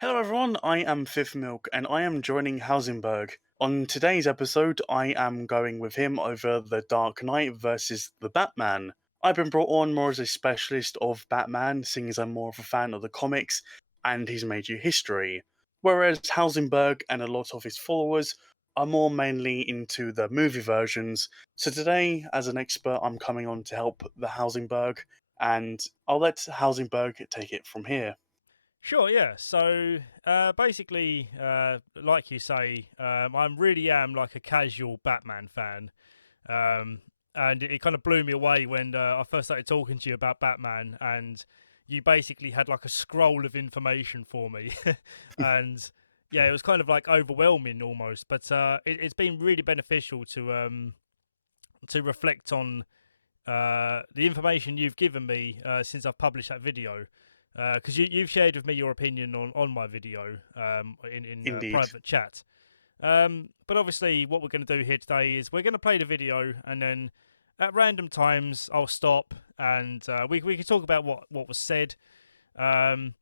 Hello everyone, I am Fifth Milk and I am joining Howesenberg. On today's episode, I am going with him over The Dark Knight versus the Batman. I've been brought on more as a specialist of Batman, seeing as I'm more of a fan of the comics and his major history. Whereas Howesenberg and a lot of his followers are more mainly into the movie versions. So today, as an expert, I'm coming on to help the Howesenberg, and I'll let Howesenberg take it from here. Sure, yeah. So basically, like you say, I really am like a casual Batman fan. Um, and it kind of blew me away when I first started talking to you about Batman, and you basically had like a scroll of information for me. And yeah, it was kind of like overwhelming almost. But it's been really beneficial to reflect on the information you've given me since I've published that video. Because you've shared with me your opinion on my video in Indeed. private chat. But obviously, what we're going to do here today is we're going to play the video, and then at random times I'll stop and we can talk about what was said. Um,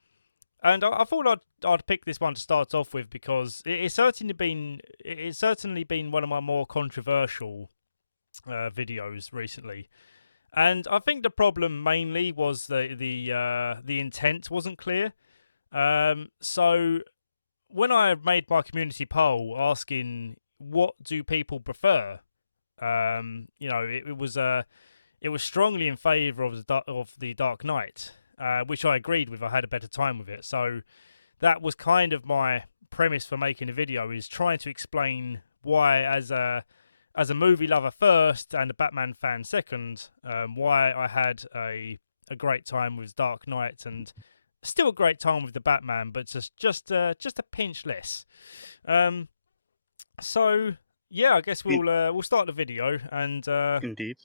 and I thought I'd pick this one to start off with because it's certainly been one of my more controversial videos recently. And I think the problem mainly was the intent wasn't clear. So when I made my community poll asking what do people prefer, it was strongly in favour of the Dark Knight, which I agreed with. I had a better time with it, so that was kind of my premise for making a video, is trying to explain why, as a movie lover first and a Batman fan second, why I had a great time with Dark Knight and still a great time with the Batman, but just a pinch less. Um, so yeah, I guess I- we'll start the video and Indeed.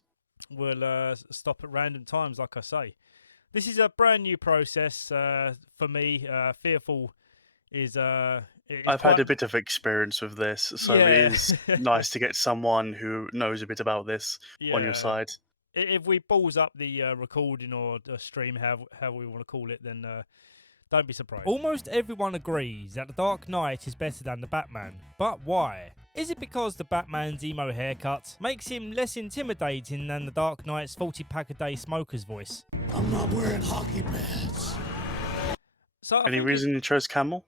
we'll stop at random times, like I say. This is a brand new process for me. Fearful is I've had quite a bit of experience with this, so it yeah is nice to get someone who knows a bit about this on your yeah. side. If we balls up the recording or the stream, however we want to call it, then don't be surprised. Almost everyone agrees that the Dark Knight is better than the Batman, but why? Is it because the Batman's emo haircut makes him less intimidating than the Dark Knight's 40-pack-a-day smoker's voice? I'm not wearing hockey pads. So I Any think reason you chose Camel?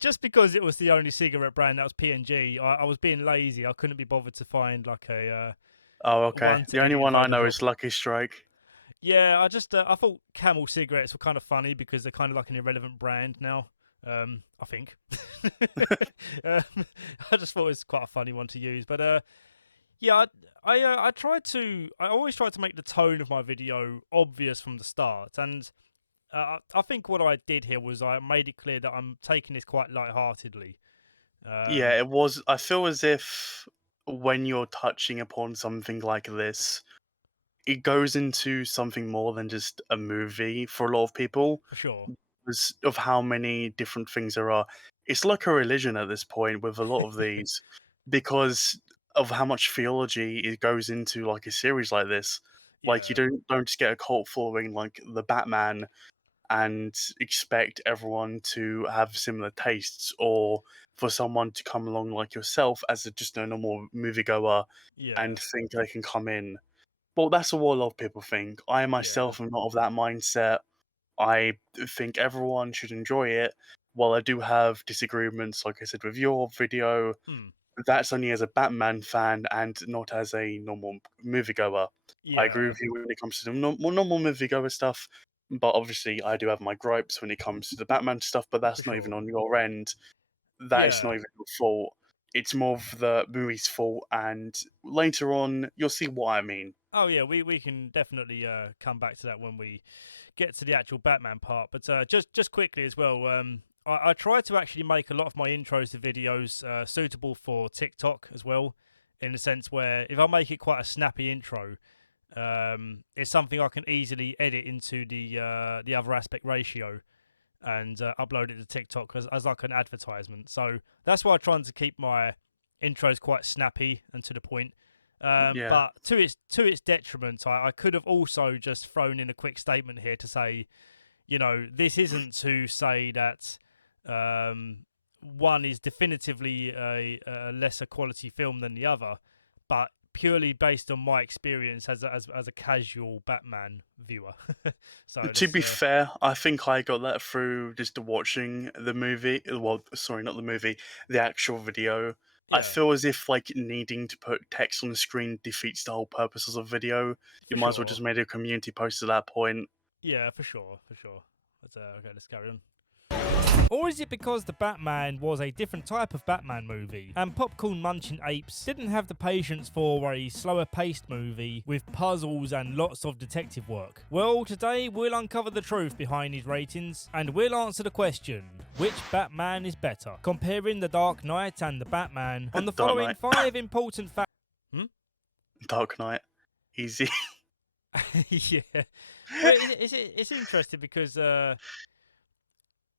just because it was the only cigarette brand that was P&G, I was being lazy. I couldn't be bothered to find like a Oh, okay. one The to only edit in one I know Photoshop. is Lucky Strike. Yeah, I thought Camel cigarettes were kind of funny because they're kind of like an irrelevant brand now. I think. um, I just thought it was quite a funny one to use, but yeah, I always try to make the tone of my video obvious from the start, and I think what I did here was I made it clear that I'm taking this quite lightheartedly. Yeah, Um, it was. I feel as if when you're touching upon something like this, it goes into something more than just a movie for a lot of people for sure. because of how many different things there are. It's like a religion at this point with a lot of these because of how much theology it goes into like a series like this. Like you Yeah, don't just get a cult following like the Batman and expect everyone to have similar tastes, or for someone to come along like yourself as just a normal moviegoer yeah, and think they can come in. Well, that's what a lot of people think. I yeah. myself am not of that mindset. I think everyone should enjoy it. While I do have disagreements, like I said with your video, Hmm. that's only as a Batman fan and not as a normal moviegoer. I agree Yeah, with you when it comes to the more normal moviegoer stuff, but obviously I do have my gripes when it comes to the Batman stuff, but for that's not even sure. on your end. That is not Yeah. even your fault. It's more of the movie's fault, and later on, you'll see what I mean. Oh yeah, we can definitely come back to that when we get to the actual Batman part. But just quickly as well, I try to actually make a lot of my intros to videos suitable for TikTok as well, in the sense where if I make it quite a snappy intro, it's something I can easily edit into the other aspect ratio and upload it to TikTok as like an advertisement. So that's why I'm trying to keep my intros quite snappy and to the point. Yeah. But to its detriment, I could have also just thrown in a quick statement here to say, this isn't to say that one is definitively a lesser quality film than the other, but purely based on my experience as a casual Batman viewer. So To let's be fair, I think I got that through just watching the movie. Well, sorry, not the movie, the actual video. I yeah, feel as if like needing to put text on the screen defeats the whole purpose of the video. for You might as well sure. just made a community post at that point. Yeah, for sure, for sure. Okay, let's carry on. Or is it because the Batman was a different type of Batman movie, and popcorn munching apes didn't have the patience for a slower paced movie with puzzles and lots of detective work? Well, today we'll uncover the truth behind these ratings, and we'll answer the question, which Batman is better? Comparing the Dark Knight and the Batman on the Dark following Knight. 5 important facts. Dark Knight. Easy. Yeah. Well, it's interesting because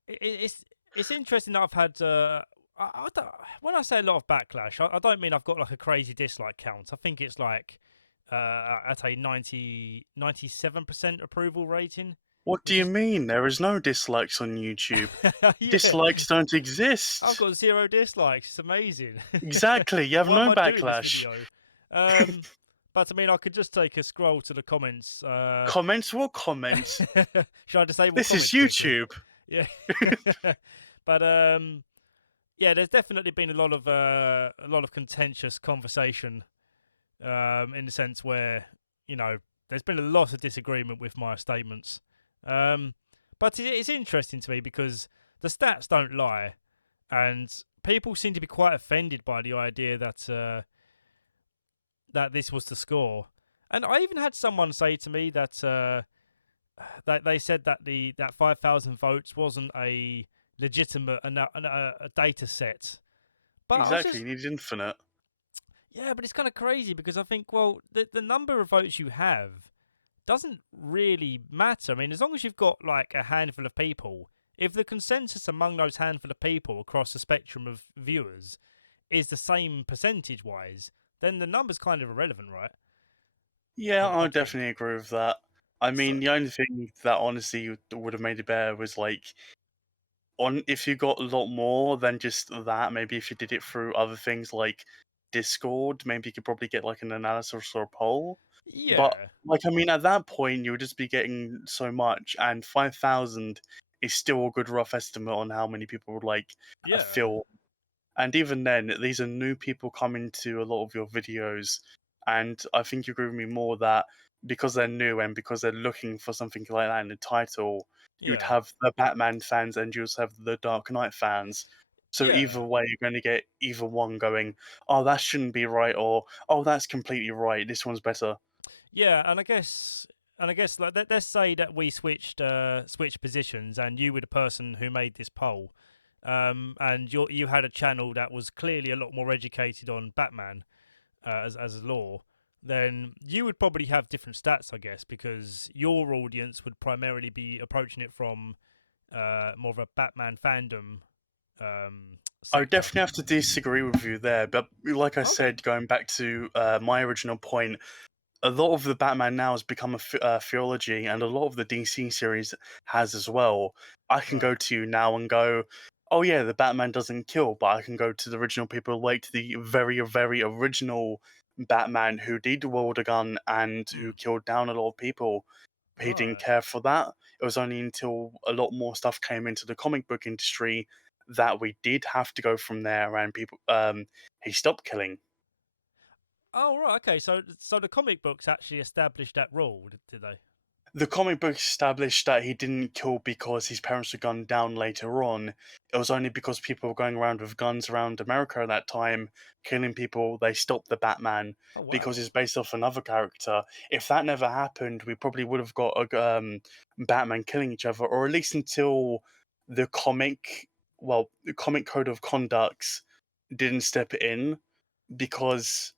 it's interesting that I've had. I don't, when I say a lot of backlash, I don't mean I've got like a crazy dislike count. I think it's like at a 97% approval rating, What do which you is mean? There is no dislikes on YouTube. yeah. Dislikes don't I've exist. got 0 dislikes. It's amazing. Exactly. You have Why am no I doing this backlash. video? But I mean, I could just take a scroll to the comments. Comments? What comments? Should I disable This is comments quickly? YouTube. Yeah. But yeah, there's definitely been a lot of contentious conversation, in the sense where there's been a lot of disagreement with my statements. But it's interesting to me because the stats don't lie, and people seem to be quite offended by the idea that that this was the score. And I even had someone say to me that that they said that that 5,000 votes wasn't a legitimate a data set. But I was Exactly. just You need infinite. yeah, but it's kind of crazy because I think well the number of votes you have doesn't really matter. I mean, as long as you've got like a handful of people, if the consensus among those handful of people across the spectrum of viewers is the same percentage wise, then the number's kind of irrelevant, right? Yeah, I I think. definitely agree with that. I So mean, the only thing that honestly would have made it better was like on if you got a lot more than just that. Maybe if you did it through other things like Discord, maybe you could probably get like an analysis or a poll. But yeah, like, I mean, at that point, you would just be getting so much, and 5,000 is still a good rough estimate on how many people would like yeah, feel. And even then, these are new people coming to a lot of your videos, and I think you agree with me more that because they're new and because they're looking for something like that in the title, you'd yeah, have the Batman fans and you also have the Dark Knight fans. So yeah. either way, you're going to get either one going, oh, that shouldn't be right, or oh, that's completely right. This one's better. Yeah, and I guess like let's say that we switched positions, and you were the person who made this poll, and you had a channel that was clearly a lot more educated on Batman as law. Then you would probably have different stats, I guess, because your audience would primarily be approaching it from more of a Batman fandom I would sector. definitely have to disagree with you there, but like I Okay, said, going back to my original point, a lot of the Batman now has become a theology, and a lot of the DC series has as well. I can right. go to you now and go, oh yeah, the Batman doesn't kill, but I can go to the original people like to the very, very original Batman who did wield a gun and who Hmm. killed down a lot of people. He didn't Right. care for that. It was only until a lot more stuff came into the comic book industry that we did have to go from there, and people, he stopped killing. Oh, right. Okay. So the comic books actually established that rule, did they? The comic book established that he didn't kill because his parents were gunned down later on. It was only because people were going around with guns around America at that time, killing people, they stopped the Batman Oh, because wow. it's based off another character. If that never happened, we probably would have got a Batman killing each other, or at least until the the comic code of conducts didn't step in, because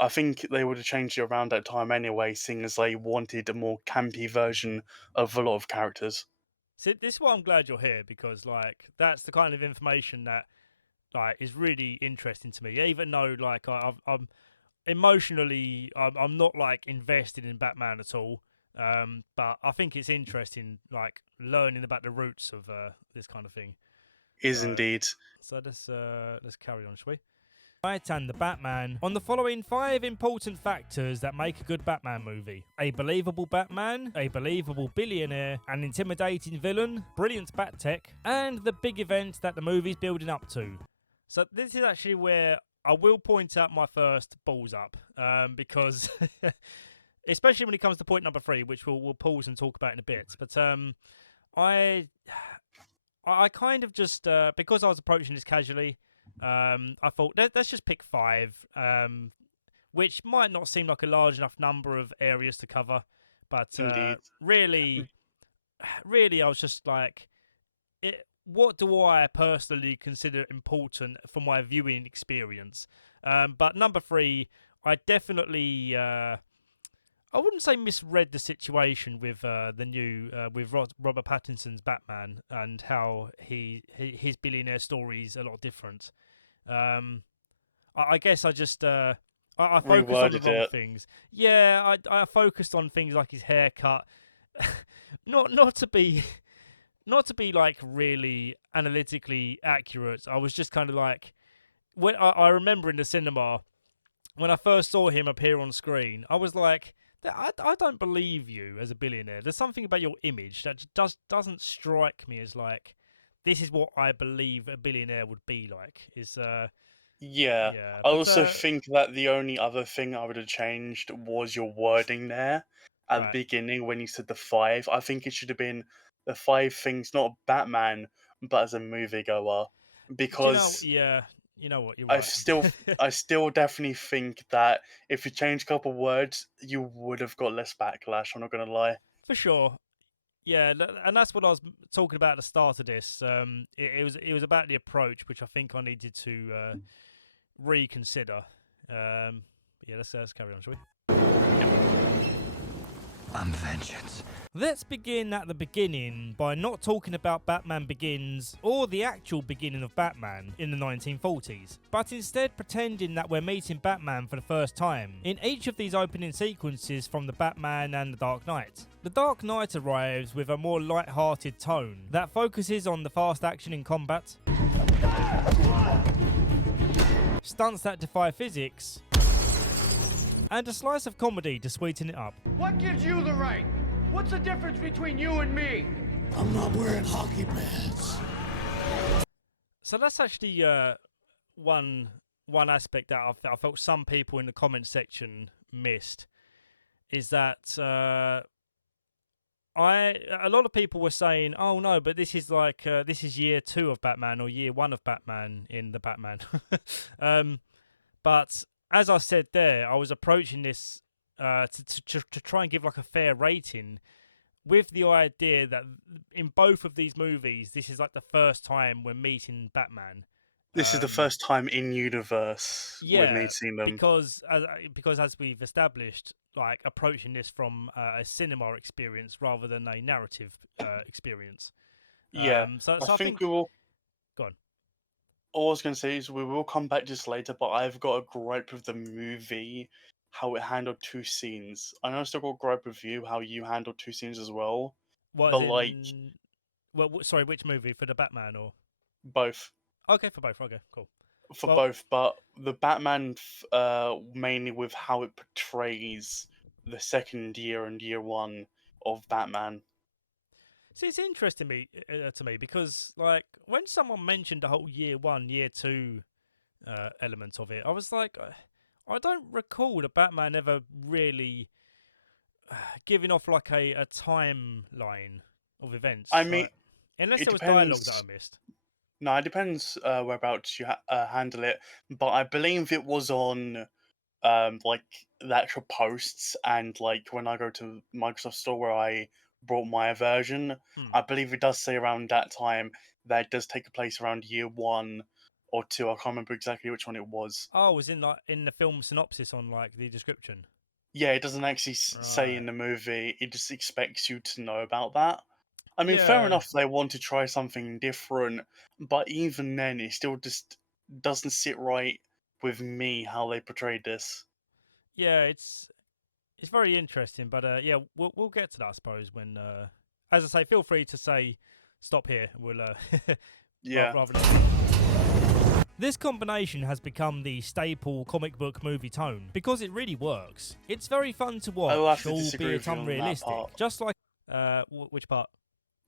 I think they would have changed it around that time anyway, seeing as they wanted a more campy version of a lot of characters. See, this is why I'm glad you're here because, like, that's the kind of information that, like, is really interesting to me. Even though, like, I'm emotionally, I'm not like invested in Batman at all. But I think it's interesting, like learning about the roots of this kind of thing. Is So, indeed. let's carry on, shall we? Right, and the Batman on the following 5 important factors that make a good Batman movie: a believable Batman, a believable billionaire, an intimidating villain, brilliant bat tech, and the big event that the movie's building up to. So this is actually where I will point out my first balls up, because especially when it comes to point number 3, which we'll pause and talk about in a bit. But I I kind of just because I was approaching this casually, I thought let's just pick 5, which might not seem like a large enough number of areas to cover, but Indeed. really, I was just like, what do I personally consider important for my viewing experience? But number 3, I definitely. I wouldn't say misread the situation with the new with Robert Pattinson's Batman and how his billionaire story is a lot different. Um, I guess I just I focused on the Reworded wrong it. things. Yeah, I focused on things like his haircut, not to be not to be like really analytically accurate. I was just kind of like when I remember in the cinema when I first saw him appear on screen, I was like, I don't believe you as a billionaire. There's something about your image that doesn't strike me as like this is what I believe a billionaire would be like. Is Yeah. yeah, I but also think that the only other thing I would have changed was your wording there at the right. beginning when you said the 5. I think it should have been the 5 things, not Batman, but as a moviegoer. Do you know? Because Yeah, you know what? You're I right. still, I still definitely think that if you change a couple words, you would have got less backlash. I'm not gonna lie. For sure. Yeah, and that's what I was talking about at the start of this. It was about the approach, which I think I needed to reconsider. Yeah, let's carry on, shall we? I'm vengeance. Let's begin at the beginning by not talking about Batman Begins or the actual beginning of Batman in the 1940s, but instead pretending that we're meeting Batman for the first time in each of these opening sequences from the Batman and the Dark Knight. The Dark Knight arrives with a more light-hearted tone that focuses on the fast action in combat, stunts that defy physics, and a slice of comedy to sweeten it up. What gives you the right? What's the difference between you and me? I'm not wearing hockey pads. So that's actually one aspect that I felt some people in the comment section missed is that a lot of people were saying, "Oh no, but this is like this is year 2 of Batman or year 1 of Batman in the Batman." But as I said there, I was approaching this to try and give like a fair rating with the idea that in both of these movies, this is like the first time we're meeting Batman. This is the first time in universe we're Yeah, meeting them. because as we've established, like approaching this from a cinema experience rather than a narrative experience. Yeah, I So I think think we will. go on. All I was going to say is we will come back to this later, but I've got a gripe with the movie, how it handled 2 scenes. I know I still got a gripe with you, how you handled 2 scenes as well, What but is like in? Well, sorry, which movie for the Batman or? both Okay, for both. Okay, cool. for Well, both, but the Batman mainly with how it portrays the second year and year 1 of Batman. see, it's interesting to me because like when someone mentioned the whole year 1, year 2 element of it, I was like, I don't recall the Batman ever really giving off like a timeline of I events, mean, like unless it there was dialogue that I depends. missed. No, it depends whereabouts you handle it, but I believe it was on like the actual posts and like when I go to Microsoft Store where I bought my version, Hmm. I believe it does say around that time that it does take place around year 1 or 2. I can't remember exactly which one it was. Oh, it was in like in the film synopsis on like the description. Yeah, it doesn't actually say in Right. the movie. It just expects you to know about that. I mean, fair Yeah. enough. They want to try something different, but even then, it still just doesn't sit right with me how they portrayed this. Yeah, it's very interesting. But yeah, we'll get to that, I suppose. When, as I say, feel free to say stop here. We'll Yeah. rather than. This combination has become the staple comic book movie tone because it really works. It's very fun to I will have watch, to disagree albeit with you on that unrealistic. part. Just like which part?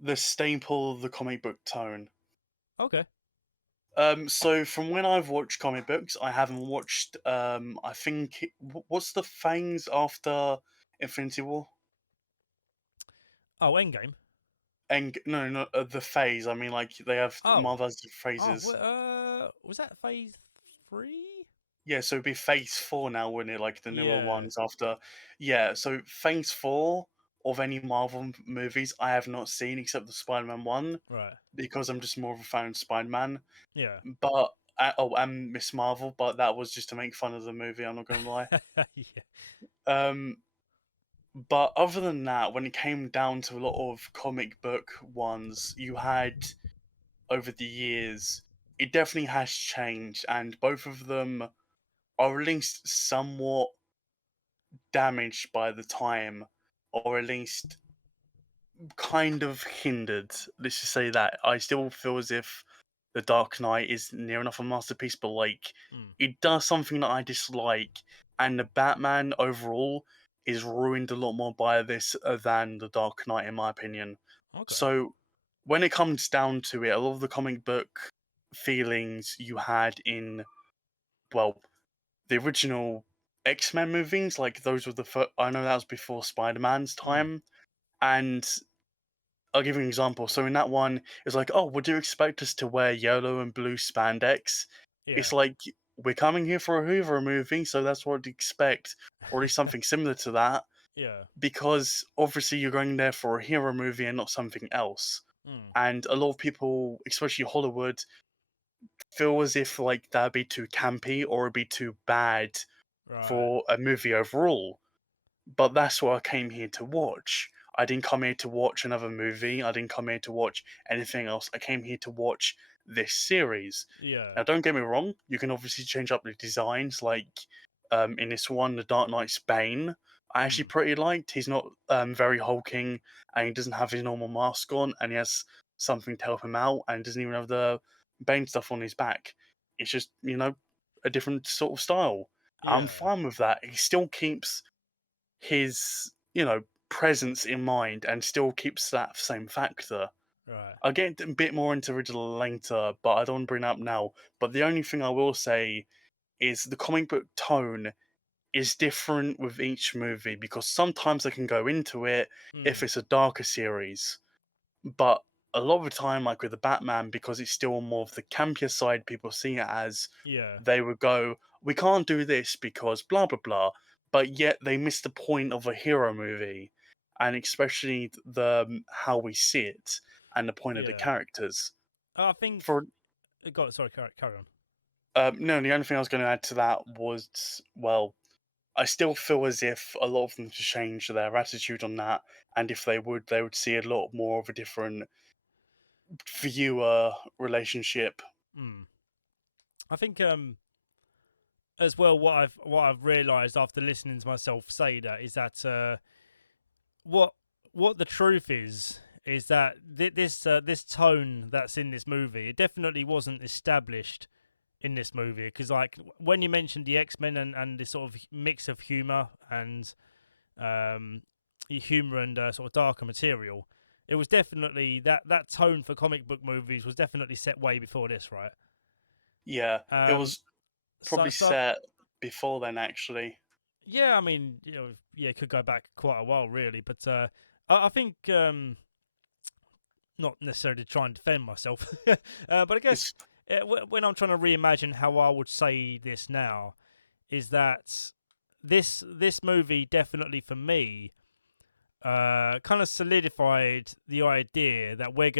The staple of the comic book tone. Okay. So from when I've watched comic books, I haven't watched. I think what's the things after Infinity War? Oh, Endgame. And no, no, the phase. I mean, like they have Oh, Marvel has phases. was that phase 3? Yeah, so it'd be phase four now, wouldn't it? Like the newer Yeah. ones after. Yeah, so phase four of any Marvel movies I have not seen except the Spider-Man one Right. because I'm just more of a fan of Spider-Man. Yeah. But oh, and Miss Marvel, but that was just to make fun of the movie. I'm not gonna lie. Yeah. Um, but other than that, when it came down to a lot of comic book ones, you had over the years, it definitely has changed, and both of them are at least somewhat damaged by the time, or at least kind of hindered. Let's just say that. I still feel as if The Dark Knight is near enough a masterpiece, but like Mm. it does something that I dislike, and the Batman overall is ruined a lot more by this than The Dark Knight, in my opinion. Okay. So when it comes down to it, a lot of the comic book feelings you had in, well, the original X-Men movies, like those were the first. I know that was before Spider-Man's Mm. time, and I'll give you an example. So in that one, it's like, oh, would you expect us to wear yellow and blue spandex? Yeah. It's like we're coming here for a Hoover movie, so that's what I'd expect, or at least something similar to that, Yeah. because obviously you're going there for a hero movie and not something else. Mm. And a lot of people, especially Hollywood, feel as if like that'd be too campy or it'd be too bad Right. for a movie overall. But that's what I came here to watch. I didn't come here to watch another movie. I didn't come here to watch anything else. I came here to watch this series. Yeah. Now, don't get me wrong. You can obviously change up the designs. Like in this one, the Dark Knight's Bane, I actually Mm. pretty liked. He's not very hulking, and he doesn't have his normal mask on, and he has something to help him out, and he doesn't even have the Bane stuff on his back. It's just a different sort of style. I'm Yeah. fine with that. He still keeps his presence in mind and still keeps that same factor. Right. I'll get a bit more into original later, but I don't want to bring it up now. But the only thing I will say is the comic book tone is different with each movie because sometimes I can go into it if Mm. it's a darker series, but a lot of the time, like with the Batman, because it's still more of the campier side people see it as, Yeah. they would go, "We can't do this because blah blah blah," but yet they miss the point of a hero movie, and especially the how we see it and the point of the Yeah. characters. I think. For God, sorry. Carry on. no, the only thing I was going to add to that was, well, I still feel as if a lot of them should change their attitude on that, and if they would see a lot more of a different viewer relationship. Mm. I think as well what I've realised after listening to myself say that is that what what the truth is that this tone that's in this movie, it definitely wasn't established in this movie, because like when you mentioned the X-Men and this sort of mix of humor and um humor and sort of darker material, it was definitely that tone for comic book movies was definitely set way before this, right? Yeah, it um was so probably so set before then, actually. Yeah, I mean, yeah, it could go back quite a while, really. But I think, not necessarily to try and defend myself, but I guess It's when I'm trying to reimagine how I would say this now, is that this movie definitely for me kind of solidified the idea that we're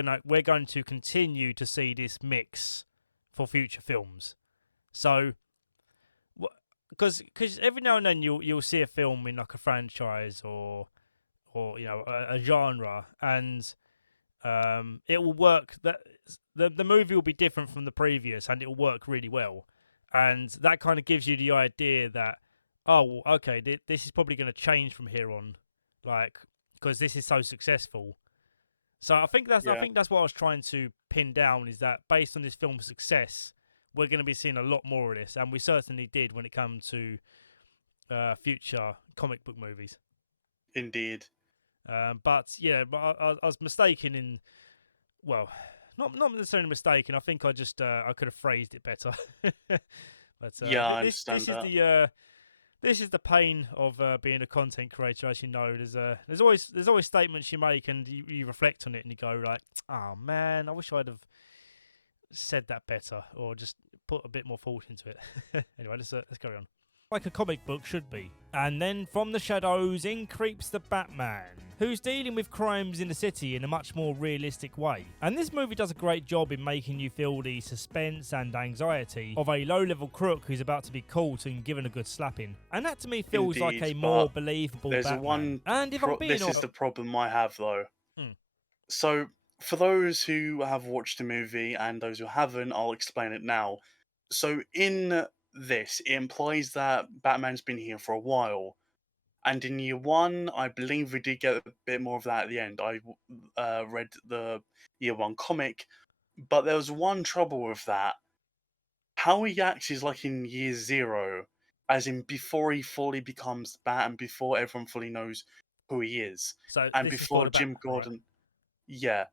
going to continue to see this mix for future films. So because every now and then you'll see a film in like a franchise or a genre, and it will work. That the movie will be different from the previous, and it will work really well. And that kind of gives you the idea that oh, okay, this is probably going to change from here on, like, because this is so successful. So I Yeah, think that's what I was trying to pin down, is that based on this film's success, we're going to be seeing a lot more of this, and we certainly did when it comes to future comic book movies. indeed. But yeah, but I was mistaken in, well, not necessarily mistaken. I think I just I could have phrased it better. But Yeah, I this understand is that. this is the pain of being a content creator. As you know, there's always statements you make, and you reflect on it, and you go like, "Oh man, I wish I'd have said that better, or just put a bit more thought into it." Anyway, let's carry on. Like a comic book should be. And then from the shadows in creeps the Batman, who's dealing with crimes in the city in a much more realistic way. And this movie does a great job in making you feel the suspense and anxiety of a low-level crook who's about to be caught and given a good slapping. And that to me feels like a Indeed, more but believable there's Batman. And if I'm being this is honest, the problem I have though. hmm, So, for those who have watched the movie and those who haven't, I'll explain it now. So, in this, it implies that Batman's been here for a while. And in year one, I believe we did get a bit more of that at the end. I read the year one comic, but there was one trouble with that. How he acts is like in year zero, as in before he fully becomes Bat and before everyone fully knows who he is. so And this is for before the Jim Batman, right? Gordon, yeah,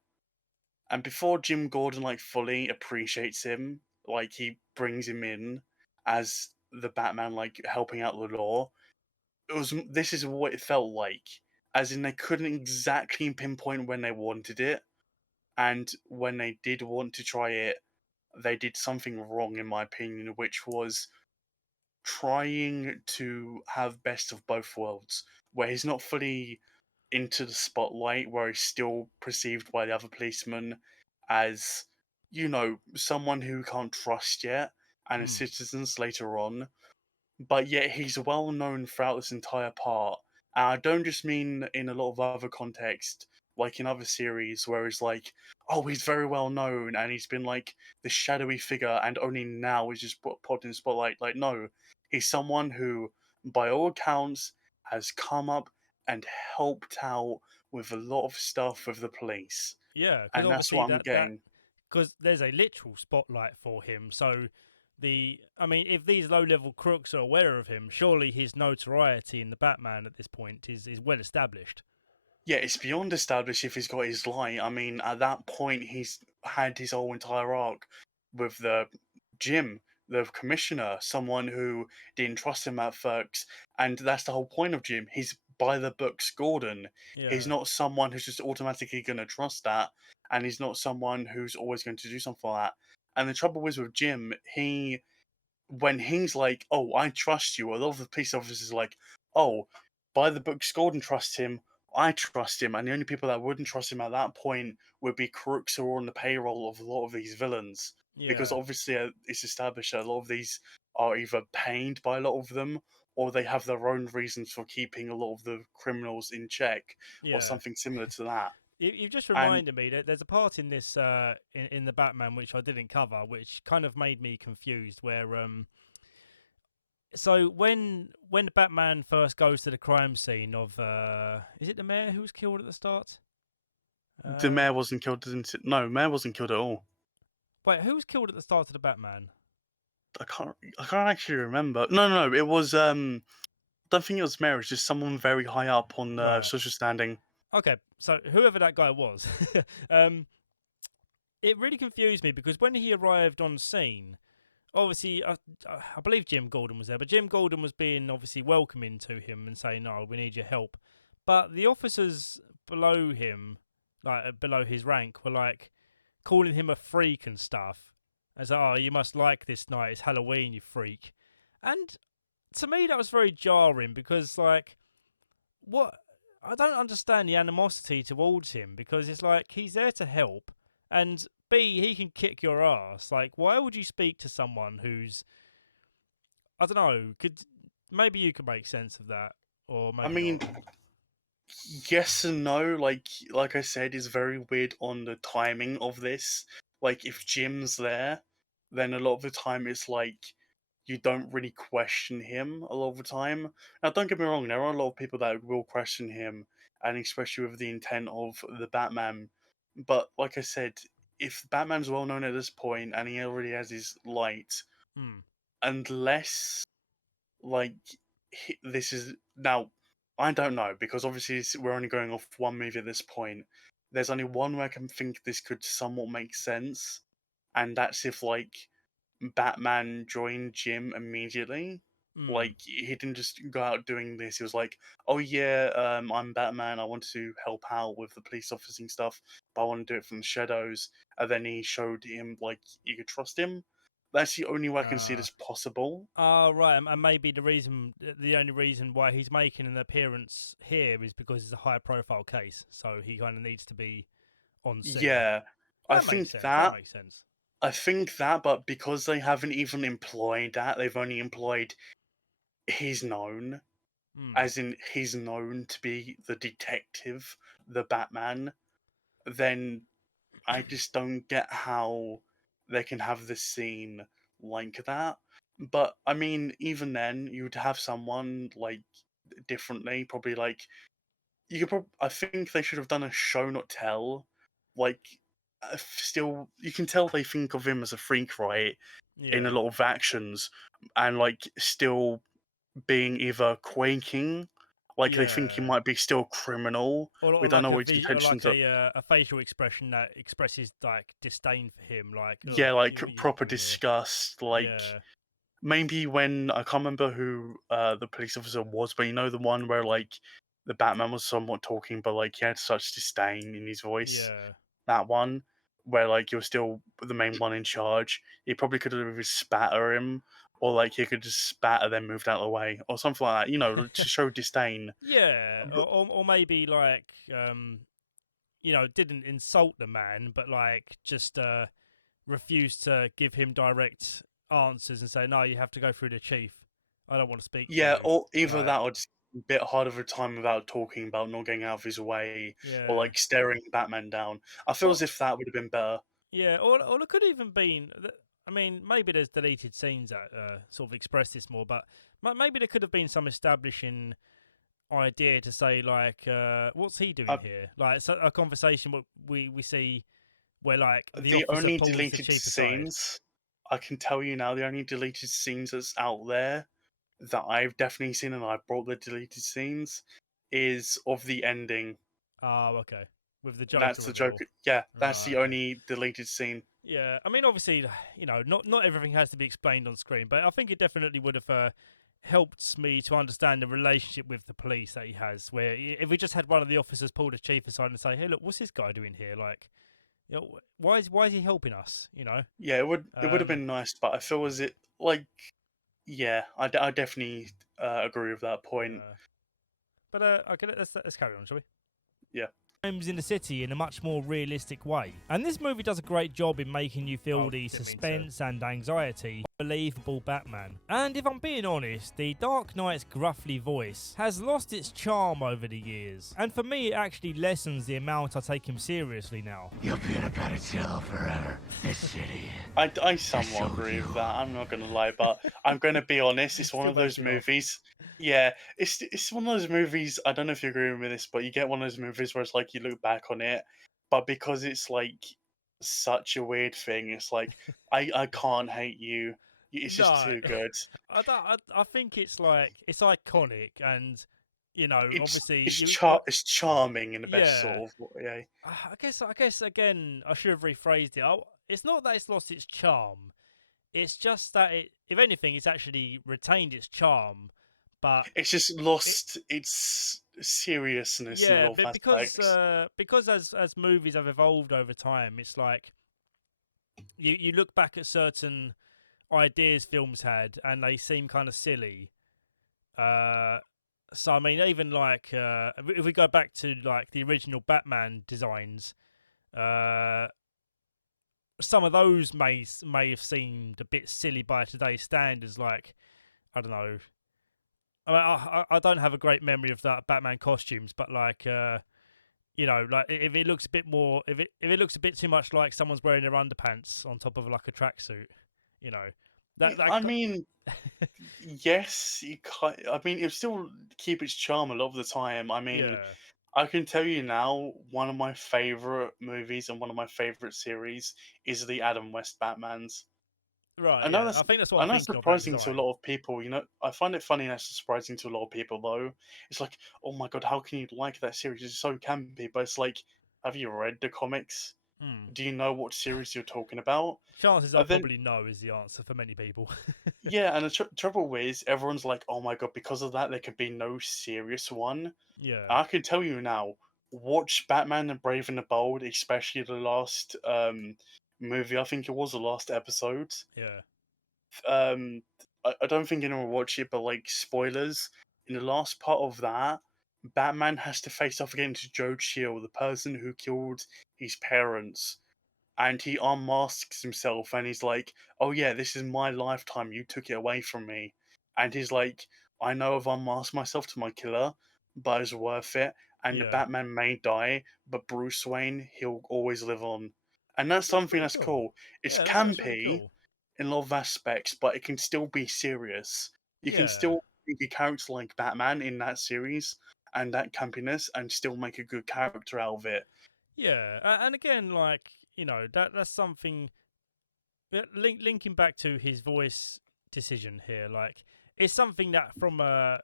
and before Jim Gordon like fully appreciates him, like he brings him in as the Batman, like helping out the law. This is what it felt like, as in they couldn't exactly pinpoint when they wanted it, and when they did want to try it, they did something wrong in my opinion, which was trying to have best of both worlds, where he's not fully into the spotlight, where he's still perceived by the other policemen as, someone who can't trust yet, and as Hmm. citizens later on, but yet he's well known throughout this entire part. And I don't just mean in a lot of other context, like in other series, where it's like, oh, he's very well known and he's been like the shadowy figure, and only now he's just put in the spotlight. Like, no, he's someone who, by all accounts, has come up and helped out with a lot of stuff with the police, Yeah, because and that's obviously what I'm that getting. because there's a literal spotlight for him. So I mean, if these low-level crooks are aware of him, surely his notoriety in the Batman at this point is well established. Yeah, it's beyond established if he's got his light. I mean, at that point, he's had his whole entire arc with the Jim, the commissioner, someone who didn't trust him at first. And that's the whole point of Jim. He's by the books Gordon. He's Yeah, not someone who's just automatically going to trust that. And he's not someone who's always going to do something like that. And the trouble is with Jim, when he's like, "Oh, I trust you," a lot of the police officers are like, "Oh, by the books, Gordon trusts him. I trust him," and the only people that wouldn't trust him at that point would be crooks who are on the payroll of a lot of these villains, because yeah, obviously it's established that a lot of these are either paid by a lot of them, or they have their own reasons for keeping a lot of the criminals in check, or yeah. something similar to that. You've just And reminded me that there's a part in this in the Batman which I didn't cover, which kind of made me confused. Where so when the Batman first goes to the crime scene of is it the mayor who was killed at the start? the mayor wasn't killed, didn't it? No, mayor wasn't killed at all. Wait, who was killed at the start of the Batman? I can't actually remember. No, no, no. It was don't think it was mayor. It's just someone very high up on the Right. social standing. Okay, so whoever that guy was, um, it really confused me because when he arrived on scene, obviously I believe Jim Gordon was there, but Jim Gordon was being obviously welcoming to him and saying, "No, we need your help." But the officers below him, like below his rank, were like calling him a freak and stuff. As oh, you must like this night. It's Halloween, you freak. And to me, that was very jarring because like what I don't understand the animosity towards him because it's like he's there to help, and B, he can kick your ass. Like, why would you speak to someone who's I don't know? Could maybe you could make sense of that, or I maybe mean, not. yes and no. Like I said, it's very weird on the timing of this. Like if Jim's there, then a lot of the time it's like you don't really question him a lot of the time. Now, don't get me wrong, there are a lot of people that will question him, and especially with the intent of the Batman. But like I said, if Batman's well known at this point and he already has his light, Hmm. unless like this is now, I don't know because obviously we're only going off one movie at this point. There's only one way I can think this could somewhat make sense, and that's if like Batman joined Jim immediately. Hmm. Like he didn't just go out doing this. He was like, "Oh yeah, I'm Batman. I want to help out with the police officing stuff, but I want to do it from the shadows." And then he showed him like you could trust him. That's the only way I can see Uh, this possible. oh, right. And maybe the only reason why he's making an appearance here is because it's a high profile case. So he kind of needs to be on scene. Yeah, I That makes think sense. That that. makes sense. I think that, but because they haven't even employed that, they've only employed he's known. Hmm. As in he's known to be the detective, the Batman, then I just don't get how they can have this scene like that. But I mean, even then, you'd have someone like differently, probably like you could. I think they should have done a show not tell. Like, still, you can tell they think of him as a freak, right? In a Yeah. lot of actions, and like still being either quaking, like they think he Yeah. might be still criminal. We Or don't know like what his or like intentions are. a facial expression that expresses like disdain for him. Like, oh, Yeah, like you proper yeah. disgust. Like Yeah. maybe when I can't remember who the police officer was, but you know the one where like the Batman was somewhat talking, but like he had such disdain in his voice. Yeah. That one where like you're still the main one in charge. He probably could have either spat at him, or like he could just spat and then moved out of the way, or something like that. You know, to show disdain. Yeah, But or maybe like didn't insult the man, but like just refused to give him direct answers and say, no, you have to go through the chief. I don't want to speak to yeah, you. or either Like, that or just a bit hard of a time without talking about not getting out of his way, or yeah, like staring Batman down. I feel as or if that would have been better. yeah, or it could even been. I mean, maybe there's deleted scenes that sort of express this more, but maybe there could have been some establishing idea to say like, what's he doing Uh, here? Like, so a conversation what we see where like the the officer only pulls the deleted chief aside. scenes, I can tell you now, the only deleted scenes that's out there that I've definitely seen, and I brought the deleted scenes, is of the ending. Oh, okay. With the Joker That's the joke. reveal. Yeah, that's Right, the okay. only deleted scene. Yeah, I mean, obviously, not everything has to be explained on screen, but I think it definitely would have helped me to understand the relationship with the police that he has. Where if we just had one of the officers pull the chief aside and say, "Hey, look, what's this guy doing here? Like, why is he helping us? You know?" Yeah, it would have Um, been nice, but I feel as it like yeah, I definitely agree with that point. uh, but okay, let's carry on, shall we? Yeah. Homes in the city in a much more realistic way. And this movie does a great job in making you feel Oh, the didn't mean to. suspense and anxiety. Believable Batman. And if I'm being honest, the Dark Knight's gruffly voice has lost its charm over the years. And for me, it actually lessens the amount I take him seriously now. You'll be in a better jail forever. This city. I somewhat agree with that. I'm not gonna lie, but I'm gonna be honest. It's one Still of makes those me laugh. movies. Yeah, it's one of those movies. I don't know if you agree with me this, but you get one of those movies where it's like you look back on it, but because it's like such a weird thing, it's like I can't hate you. It's just No, too good. I don't. I think it's like it's iconic, and It's obviously it's you. it's charming in the best Yeah, sort of way. I guess again, I should have rephrased it. It's not that it's lost its charm. It's just that if anything, it's actually retained its charm. But It's just it, lost its seriousness in a yeah, lot of but aspects. because as movies have evolved over time, it's like you look back at certain ideas films had, and they seem kind of silly. Uh, so I mean, even like if we go back to like the original Batman designs, uh, some of those may have seemed a bit silly by today's standards. Like I don't know. I mean, I don't have a great memory of that Batman costumes, but like like if it looks a bit more, if it looks a bit too much like someone's wearing their underpants on top of like a tracksuit, you know, I mean, yes, I mean, it still keep its charm a lot of the time. I mean, yeah, I can tell you now, one of my favorite movies and one of my favorite series is the Adam West Batmans. I right, know yeah. that's I think that's what I I'm know it's thinking of that surprising to a design. lot of people. I find it funny and that's surprising to a lot of people though. It's like, oh my god, how can you like that series? It's so campy, but it's like, have you read the comics? Hmm. Do you know what series you're talking about? Chances are And then probably no is the answer for many people. yeah, and the trouble is, everyone's like, oh my god, because of that, there could be no serious one. yeah, I can tell you now, watch Batman and Brave and the Bold, especially the last movie. I think it was the last episode. yeah, Um, I don't think anyone will watch it, but like spoilers, in the last part of that, Batman has to face off against Joe Chill, the person who killed his parents, and he unmasks himself and he's like, "Oh yeah, this is my lifetime. You took it away from me." And he's like, "I know I've unmasked myself to my killer, but it's worth it. And the yeah. Batman may die, but Bruce Wayne, he'll always live on." And that's That's something pretty that's cool. cool. It's Yeah, that's really campy cool. in a lot of aspects, but it can still be serious. You can Yeah, still make a character like Batman in that series and that campiness and still make a good character out of it. yeah. And again, like that's something. Linking back to his voice decision here, like it's something that from a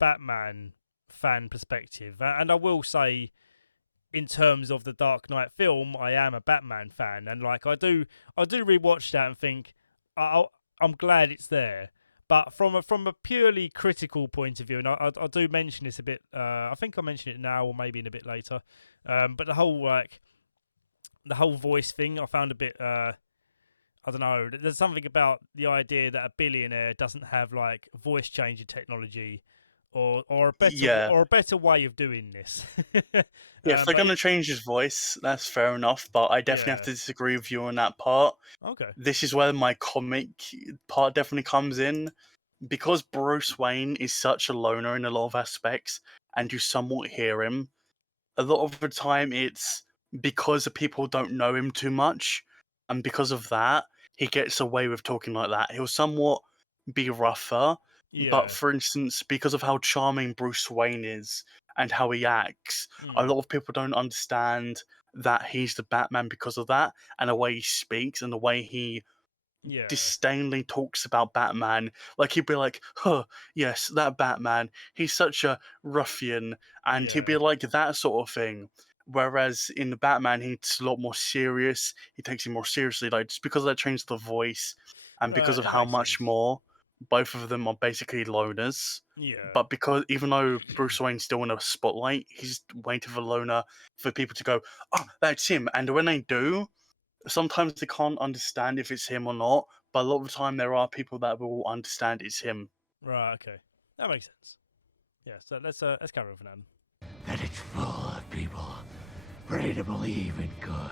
Batman fan perspective, and I will say in terms of the Dark Knight film, I am a Batman fan, and like I do rewatch that and think I, I'm glad it's there. But from a purely critical point of view, and I do mention this a bit. I think I mention it now or maybe in a bit later. But the whole voice thing, I found a bit. I don't know. There's something about the idea that a billionaire doesn't have like voice changing technology, Yeah. or a better way of doing this. Yeah, if they're But gonna change his voice, that's fair enough, but I definitely have yeah, to disagree with you on that part. okay, This is where my comic part definitely comes in. Because Bruce Wayne is such a loner in a lot of aspects, and you somewhat hear him, a lot of the time it's because the people don't know him too much, and because of that, he gets away with talking like that. He'll somewhat be rougher, but yeah, for instance, because of how charming Bruce Wayne is and how he acts, a mm, lot of people don't understand that he's the Batman because of that, and the way he speaks and the way he yeah, disdainly talks about Batman. Like he'd be like, "Huh, yes, that Batman. He's such a ruffian," and he'd be yeah. like that sort of thing. Whereas in the Batman, he's a lot more serious. He takes it more seriously, like just because they changed the voice, and because Right, of that how makes much sense. more both of them are basically loners. Yeah, But because even though Bruce Wayne's still in a spotlight, he's waiting for loner for people to go, "Oh, that's him." And when they do, sometimes they can't understand if it's him or not, but a lot of the time there are people that will understand it's him. right, okay, that makes sense. Yeah, so let's carry on for now. That it's full of people ready to believe in good.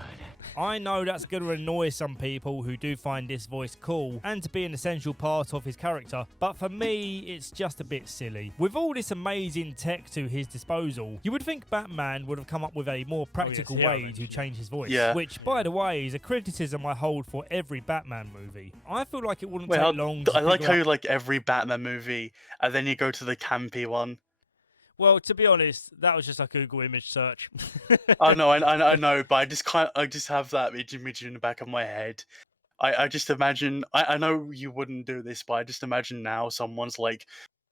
I know that's going to annoy some people who do find this voice cool and to be an essential part of his character, but for me, it's just a bit silly. With all this amazing tech to his disposal, you would think Batman would have come up with a more practical way to change his voice, Yeah. which, by the way, is a criticism I hold for every Batman movie. I feel like it wouldn't Well, take long to I like figure how out. you like every Batman movie, and then you go to the campy one. Well, to be honest, that was just a Google image search. Oh no, I know, but I just have that image in the back of my head. I just imagine, I know you wouldn't do this, but I just imagine now someone's like,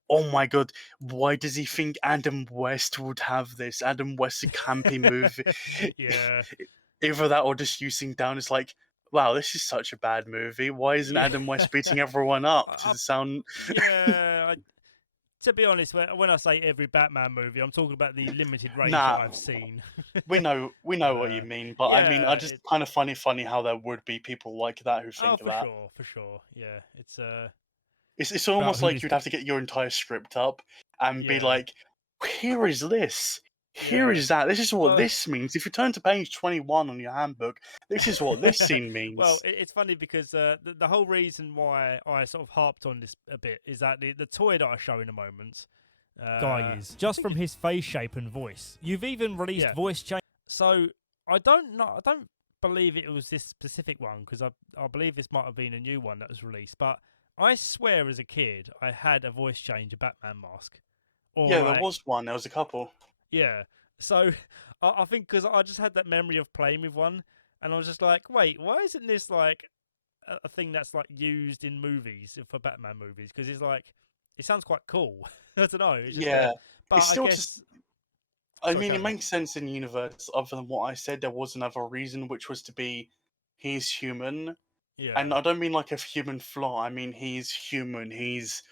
oh my god, why does he think Adam West would have this? Adam West's a campy movie. Yeah. Either that or just you sitting down, it's like, wow, this is such a bad movie. Why isn't Yeah. Adam West beating everyone up? Does I, it sound. yeah, to be honest, when I say every Batman movie, I'm talking about the limited range that Nah, I've seen. we know what you mean, but I mean, I Yeah, just kind of funny how there would be people like that who oh, think for that. sure, for sure. Yeah, It's about almost who like this. you'd have to get your entire script up and be Yeah, like, here is this. Here yeah. is that. This is what Well, this means. If you turn to page 21 on your handbook, this is what this scene well, means. it's funny because the whole reason why I sort of harped on this a bit is that the toy that I show in a moment, guy is just from his face shape and voice. You've even released voice change. So I don't know. I don't believe it was this specific one because I believe this might have been a new one that was released. But I swear, as a kid, I had a voice changer Batman mask, or Yeah, there like, was one. There was a couple. yeah. So I think because I just had that memory of playing with one, and I was just like, wait, why isn't this like a thing that's like used in movies for Batman movies? Because it's like it sounds quite cool. I don't know. It's just Yeah, but it's I still just. guess. I Sorry, mean, it carry on. makes sense in the universe. Other than what I said, there was another reason, which was to be he's human, and Yeah, I don't mean like a human flaw. I mean he's human. He's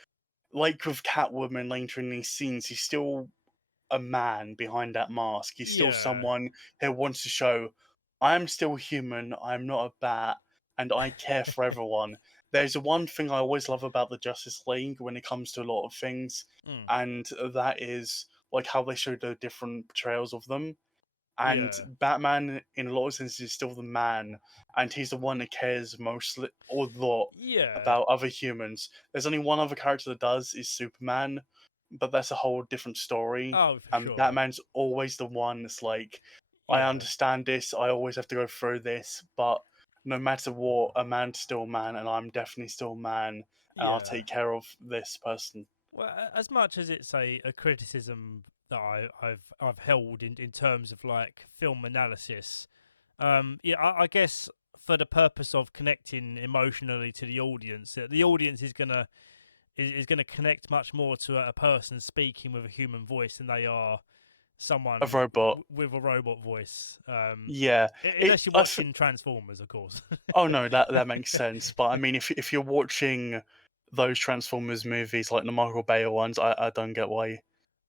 like with Catwoman later in these scenes. He's still a man behind that mask. He's still yeah, someone who wants to show, I'm still human, I'm not a bat, and I care for everyone. There's one thing I always love about the Justice League when it comes to a lot of things, mm, and that is like how they show the different portrayals of them. And yeah, Batman, in a lot of senses, is still the man, and he's the one that cares mostly or a lot yeah. about other humans. There's only one other character that does is Superman, but that's a whole different story. Oh, for And sure. Batman's always the one that's like, I Yeah, understand this, I always have to go through this, but no matter what, a man's still a man, and I'm definitely still a man, and I'll yeah. take care of this person. Well, as much as it's a criticism that I've held in terms of like film analysis, yeah, I guess for the purpose of connecting emotionally to the audience is gonna connect much more to a person speaking with a human voice than they are A someone robot. with a robot voice. Yeah. Unless you're I, f- watching Transformers, of course. Oh no, that makes sense. But I mean, if you're watching those Transformers movies, like the Michael Bay ones, I don't get why.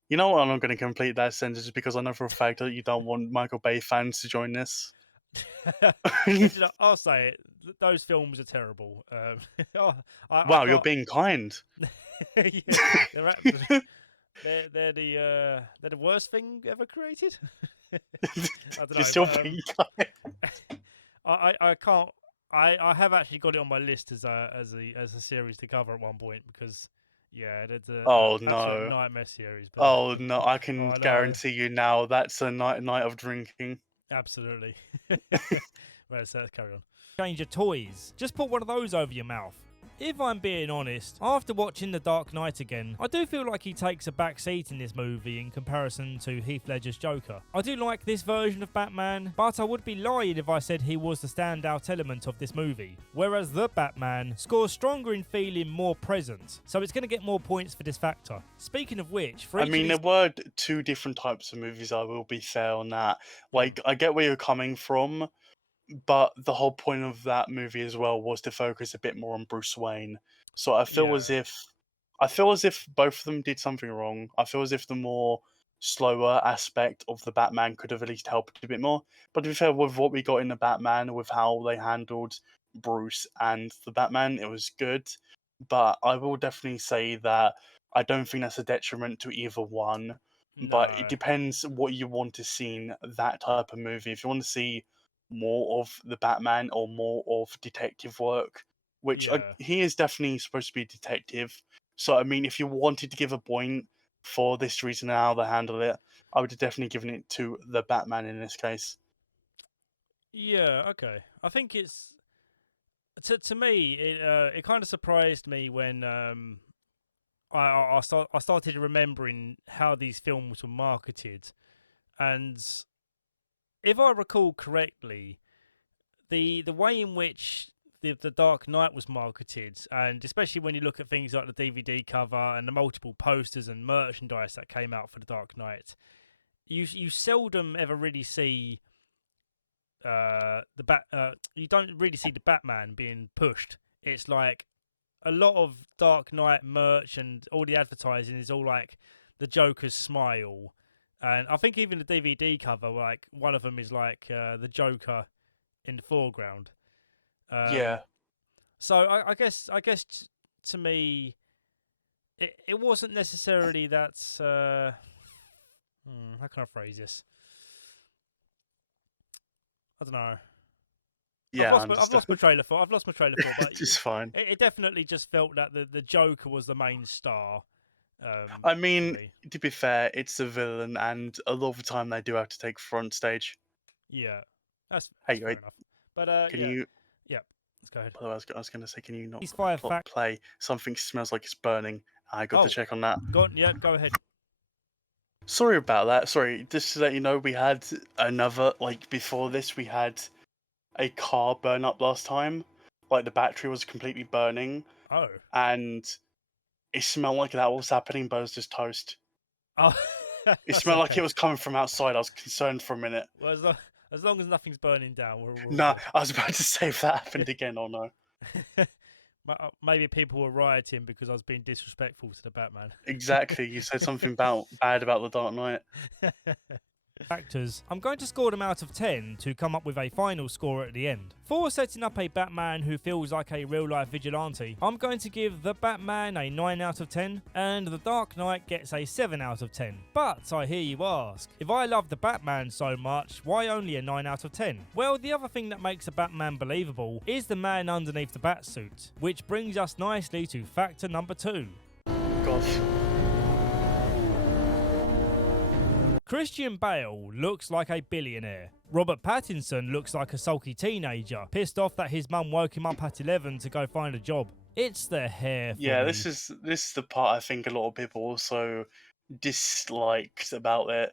You know what? I'm not going to complete that sentence because I know for a fact that you don't want Michael Bay fans to join this. I'll say it. Those films are terrible. Oh, I Wow, you're can't. being kind. Yeah, they're they're the worst thing ever created. I don't You're know, still but being kind. I can't. I have actually got it on my list as a series to cover at one point because yeah, it's a Oh absolute no. nightmare series. But Oh no, I can I know guarantee you now that's a night of drinking. absolutely. Well, let's carry on. Change your toys. Just put one of those over your mouth. If I'm being honest, after watching The Dark Knight again, I do feel like he takes a back seat in this movie in comparison to Heath Ledger's Joker. I do like this version of Batman, but I would be lying if I said he was the standout element of this movie. Whereas The Batman scores stronger in feeling more present, so it's going to get more points for this factor. Speaking of which, for I each of mean, these... there were two different types of movies, I will be fair on that. Hmm, Like, I get where you're coming from, but the whole point of that movie as well was to focus a bit more on Bruce Wayne. So yeah, I feel as if both of them did something wrong. I feel as if the more slower aspect of the Batman could have at least helped a bit more. But to be fair, with what we got in the Batman, with how they handled Bruce and the Batman, it was good. But I will definitely say that I don't think that's a detriment to either one. But it no, depends what you want to see in that type of movie. If you want to see more of the Batman or more of detective work, which yeah. he is definitely supposed to be a detective. So, I mean, if you wanted to give a point for this reason and how they handle it, I would have definitely given it to the Batman in this case. Yeah, okay. I think it's to me it kind of surprised me when I started remembering how these films were marketed, and if I recall correctly, the way in which the Dark Knight was marketed, and especially when you look at things like the DVD cover and the multiple posters and merchandise that came out for the Dark Knight, you seldom ever really see you don't really see the Batman being pushed. It's like a lot of Dark Knight merch and all the advertising is all like the Joker's smile, and I think even the DVD cover, like one of them is like the Joker in the foreground. Um, Yeah. so to me, it wasn't necessarily that. How can I phrase this? I don't know. Yeah, I I've lost my understand. trailer for. I've lost my trailer for, but It's fine. it definitely just felt that the Joker was the main star. I For mean, me, to be fair, it's a villain, and a lot of the time they do have to take front stage. yeah, that's Hey, fair wait, enough. But can yeah, you yeah. Let's go ahead. By the way, I was going to say, can you not These 5 facts. play Something Smells Like It's Burning? I got to Oh. check on that. Go ahead. Sorry about that. Sorry, just to let you know, we had another, like, before this, we had a car burn up last time. Like, the battery was completely burning, Oh. and it smelled like that was happening, but it was just toast. Oh. It That's smelled like okay. it was coming from outside. I was concerned for a minute. Well, as long as nothing's burning down, we're all Nah, good. I was about to say if that happened again or no. Maybe people were rioting because I was being disrespectful to the Batman. Exactly, you said something bad about the Dark Knight. Factors. I'm going to score them out of 10 to come up with a final score at the end. For setting up a Batman who feels like a real life vigilante, I'm going to give the Batman a 9 out of 10 and the Dark Knight gets a 7 out of 10. But I hear you ask, if I love the Batman so much, why only a 9 out of 10? Well, the other thing that makes a Batman believable is the man underneath the Batsuit, which brings us nicely to factor number 2. Gosh. Christian Bale looks like a billionaire. Robert Pattinson looks like a sulky teenager, pissed off that his mum woke him up at 11 to go find a job. It's the hair for Yeah, me. this is the part I think a lot of people also disliked about it.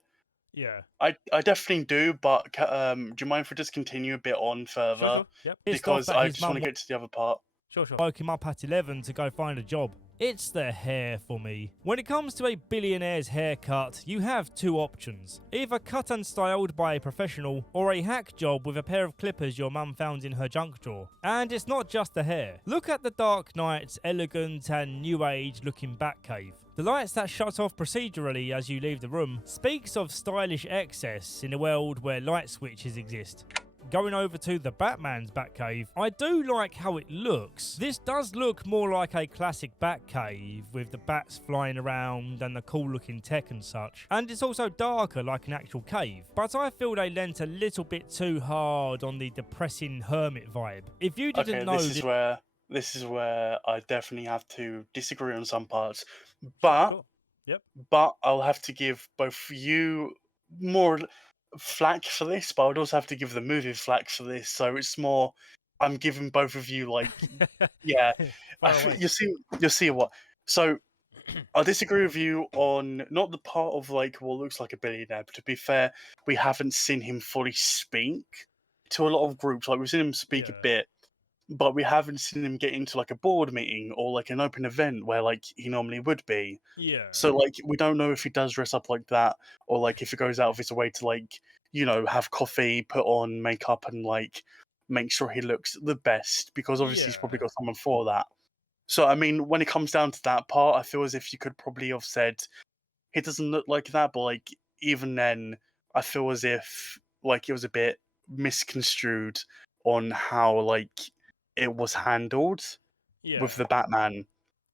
Yeah. I definitely do, but do you mind if we just continue a bit on further? Sure. Yep. Pissed off Because that I his just want mum to get to the other part. Sure. Woke him up at 11 to go find a job. It's the hair for me. When it comes to a billionaire's haircut, you have two options. Either cut and styled by a professional, or a hack job with a pair of clippers your mum found in her junk drawer. And it's not just the hair. Look at the Dark Knight's elegant and new age looking Batcave. The lights that shut off procedurally as you leave the room speaks of stylish excess in a world where light switches exist. Going over to the Batman's Batcave, I do like how it looks. This does look more like a classic Batcave, with the bats flying around and the cool looking tech and such. And it's also darker like an actual cave. But I feel they lent a little bit too hard on the depressing hermit vibe. If you didn't know this is where I definitely have to disagree on some parts. But Sure. Yep. but I'll have to give both you more flack for this, but I would also have to give the movie flack for this. So it's more, I'm giving both of you like, yeah. Far away. You'll see what. So I disagree with you on not the part of like what looks like a billionaire, but to be fair, we haven't seen him fully speak to a lot of groups. Like we've seen him speak a Yeah. bit, but we haven't seen him get into like a board meeting or like an open event where like he normally would be. Yeah. So like we don't know if he does dress up like that or like if he goes out of his way to like, you know, have coffee, put on makeup and like make sure he looks the best because obviously he's probably Yeah. got someone for that. So I mean when it comes down to that part, I feel as if you could probably have said he doesn't look like that, but like even then I feel as if like it was a bit misconstrued on how like it was handled Yeah. with the Batman.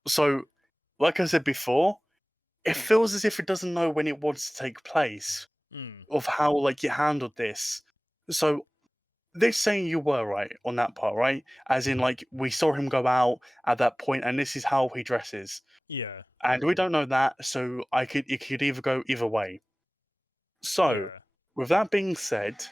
So like I said before, it feels as if it doesn't know when it wants to take place of how like it handled this. So they're saying you were right on that part, right? As in like we saw him go out at that point and this is how he dresses. Yeah. And we don't know that, so it could either go either way. So Yeah. with that being said,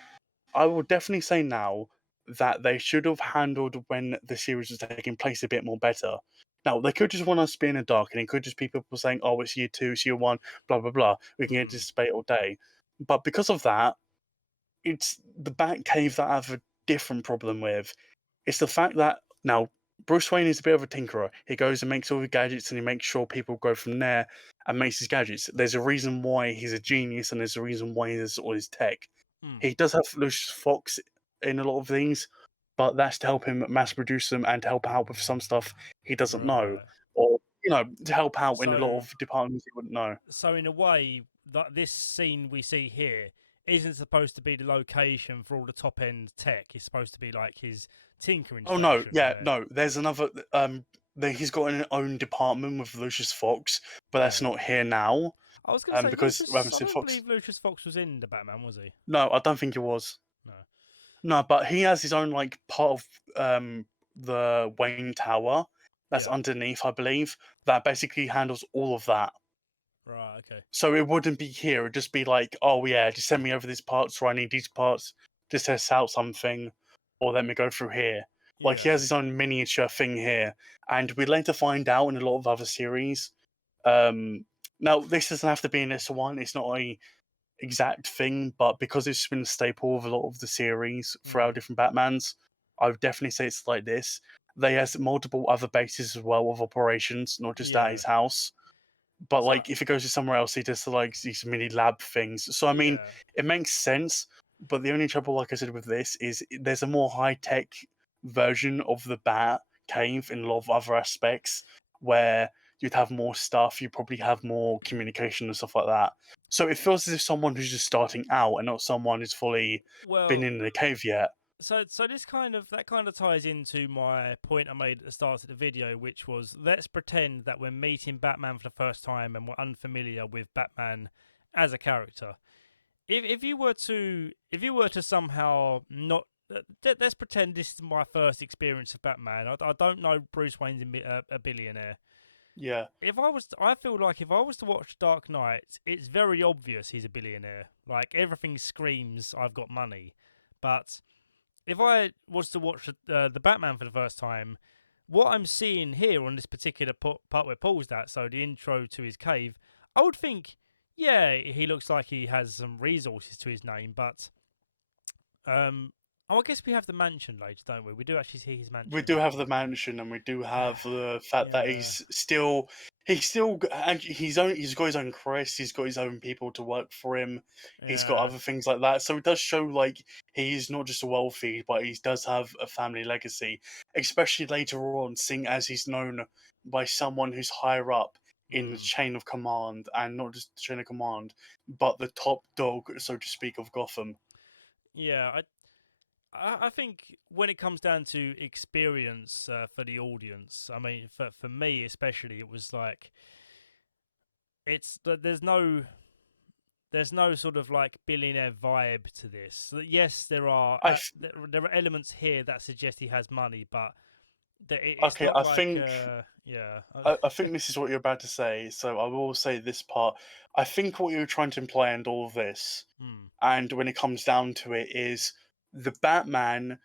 I will definitely say now that they should have handled when the series was taking place a bit more better. Now, they could just want us to be in the dark, and it could just be people saying, oh, it's year 2, it's year 1, blah, blah, blah. We can get this debate all day. But because of that, it's the Batcave that I have a different problem with. It's the fact that, now, Bruce Wayne is a bit of a tinkerer. He goes and makes all the gadgets, and he makes sure people go from there and makes his gadgets. There's a reason why he's a genius, and there's a reason why he has all his tech. He does have Lucius Fox in a lot of things, but that's to help him mass produce them and to help out with some stuff he doesn't know, Right. or you know, to help out in a lot So- of departments he wouldn't know. So in a way, this scene we see here isn't supposed to be the location for all the top end tech. It's supposed to be like his tinkering. Oh no, station yeah, where- no. There's another. He's got an own department with Lucius Fox, but that's Right. not here now. I was going to say because Lucius, we haven't I seen don't Fox. believe Lucius Fox was in the Batman, was he? No, I don't think it was. No. No, but he has his own like part of the Wayne Tower that's Yeah. underneath, I believe, that basically handles all of that. Right. Okay. So it wouldn't be here. It'd just be like, oh yeah, just send me over these parts, or I need these parts to test out something, or let me go through here. Like he Yeah. has his own miniature thing here, and we later find out in a lot of other series. Um, Now this doesn't have to be in this one. It's not a exact thing, but because it's been a staple of a lot of the series throughout Mm. different Batmans, I would definitely say it's like this. They has multiple other bases as well of operations, not just at Yeah. his house. But So like if it goes to somewhere else, he does like these mini lab things. So I mean, yeah. it makes sense. But the only trouble, like I said, with this is there's a more high tech version of the Bat Cave in a lot of other aspects where you'd have more stuff, you probably have more communication and stuff like that. So it feels as if someone who's just starting out and not someone who's fully been Well, in the cave yet. so this kind of ties into my point I made at the start of the video, which was let's pretend that we're meeting Batman for the first time and we're unfamiliar with Batman as a character. If you were to somehow not let's pretend this is my first experience of Batman. I don't know Bruce Wayne's a billionaire. Yeah. I feel like if I was to watch Dark Knight, it's very obvious he's a billionaire. Like everything screams, I've got money. But if I was to watch the Batman for the first time, what I'm seeing here on this particular part where Paul's at, so the intro to his cave, I would think, yeah, he looks like he has some resources to his name, but um, I guess we have the mansion later, don't we? We do actually see his We mansion do have later. the mansion, and we do have the fact that Yeah, and he's got his own crest. He's got his own people to work for him. He's got yeah, other things like that. So it does show like he's not just wealthy, but he does have a family legacy. Especially later on, seeing as he's known by someone who's higher up in the mm, chain of command, and not just the chain of command, but the top dog, so to speak, of Gotham. yeah. I think when it comes down to experience for the audience, I mean, for me especially, it was like there's no sort of like billionaire vibe to this. Yes, there are I f- there are elements here that suggest he has money, but it's okay. not I like think yeah. I think this is what you're about to say, so I will say this part. I think what you're trying to imply in all of this, Hmm, and when it comes down to it, is the Batman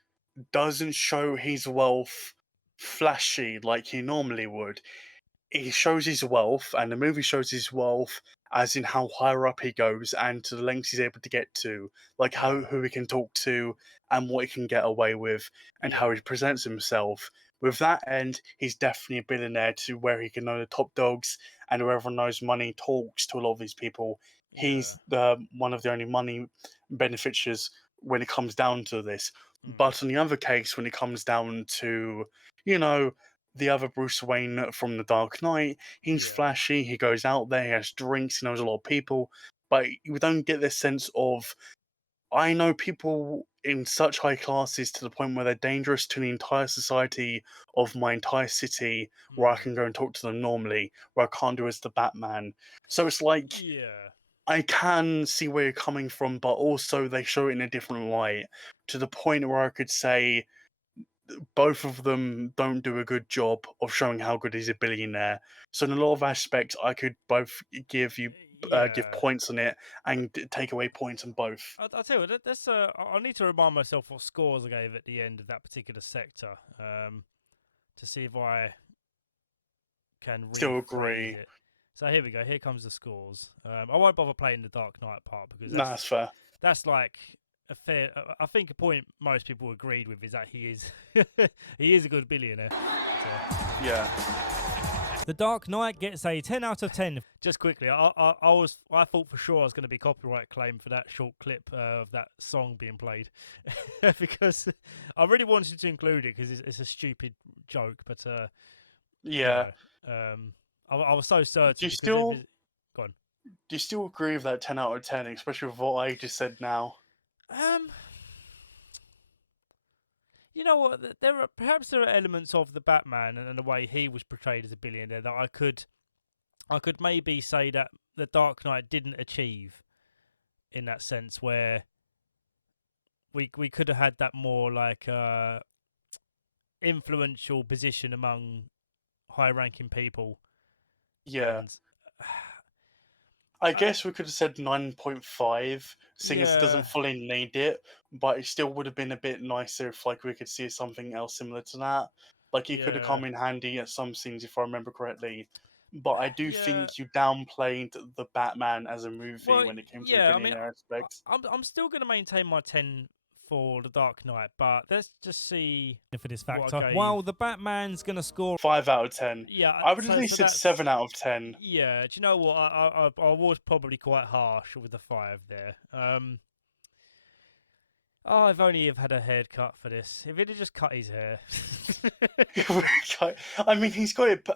doesn't show his wealth flashy like he normally would. He shows his wealth, and the movie shows his wealth as in how higher up he goes and to the lengths he's able to get to, like how yeah, who he can talk to and what he can get away with, and how yeah, he presents himself. With that end, he's definitely a billionaire to where he can know the top dogs, and where everyone knows money talks to a lot of these people. yeah, He's the one of the only money beneficiaries when it comes down to this. hmm, But on the other case, when it comes down to, you know, the other Bruce Wayne from The Dark Knight, he's yeah, flashy, he goes out there, he has drinks, he knows a lot of people, but you don't get this sense of, I know people in such high classes to the point where they're dangerous to the entire society of my entire city, where I hmm, can go and talk to them normally, where I can't do as the Batman. So it's like, yeah, I can see where you're coming from, but also they show it in a different light, to the point where I could say both of them don't do a good job of showing how good he's a billionaire. So in a lot of aspects, I could both give yeah. points on it and take away points on both. I'll tell you what. That's I need to remind myself what scores I gave at the end of that particular sector, to see if I can Still rephrase agree. it. So here we go. Here comes the scores. I won't bother playing the Dark Knight part because Nah, that's fair. that's like a fair. I think a point most people agreed with is that he is he is a good billionaire. So. Yeah. The Dark Knight gets a 10 out of 10. Just quickly, I thought for sure I was going to be copyright claim for that short clip of that song being played, because I really wanted to include it because it's a stupid joke. But you Yeah. know, I was so Do certain you because it was still gone. do you still agree with that 10 out of 10, especially with what I just said now? Um, you know what? There are elements of the Batman and the way he was portrayed as a billionaire that I could maybe say that the Dark Knight didn't achieve in that sense, where we could have had that more like influential position among high ranking people. Yeah. And I I, guess we could have said 9.5, seeing as it yeah, doesn't fully need it, but it still would have been a bit nicer if like we could see something else similar to that. Like it could have yeah, come in handy at some scenes if I remember correctly. But I do yeah. think you downplayed the Batman as a movie Well, when it came to the yeah. I mean, billionaire aspect. I'm still going to maintain my 10 for the Dark Knight, but let's just see for this What I factor. gave. While the Batman's going to score, 5 out of 10. yeah. I would at So least said that's 7 out of 10. yeah. Do you know what? I was probably quite harsh with the 5 there. Oh, I've only have had a haircut for this. If he'd have just cut his hair. I mean, he's got it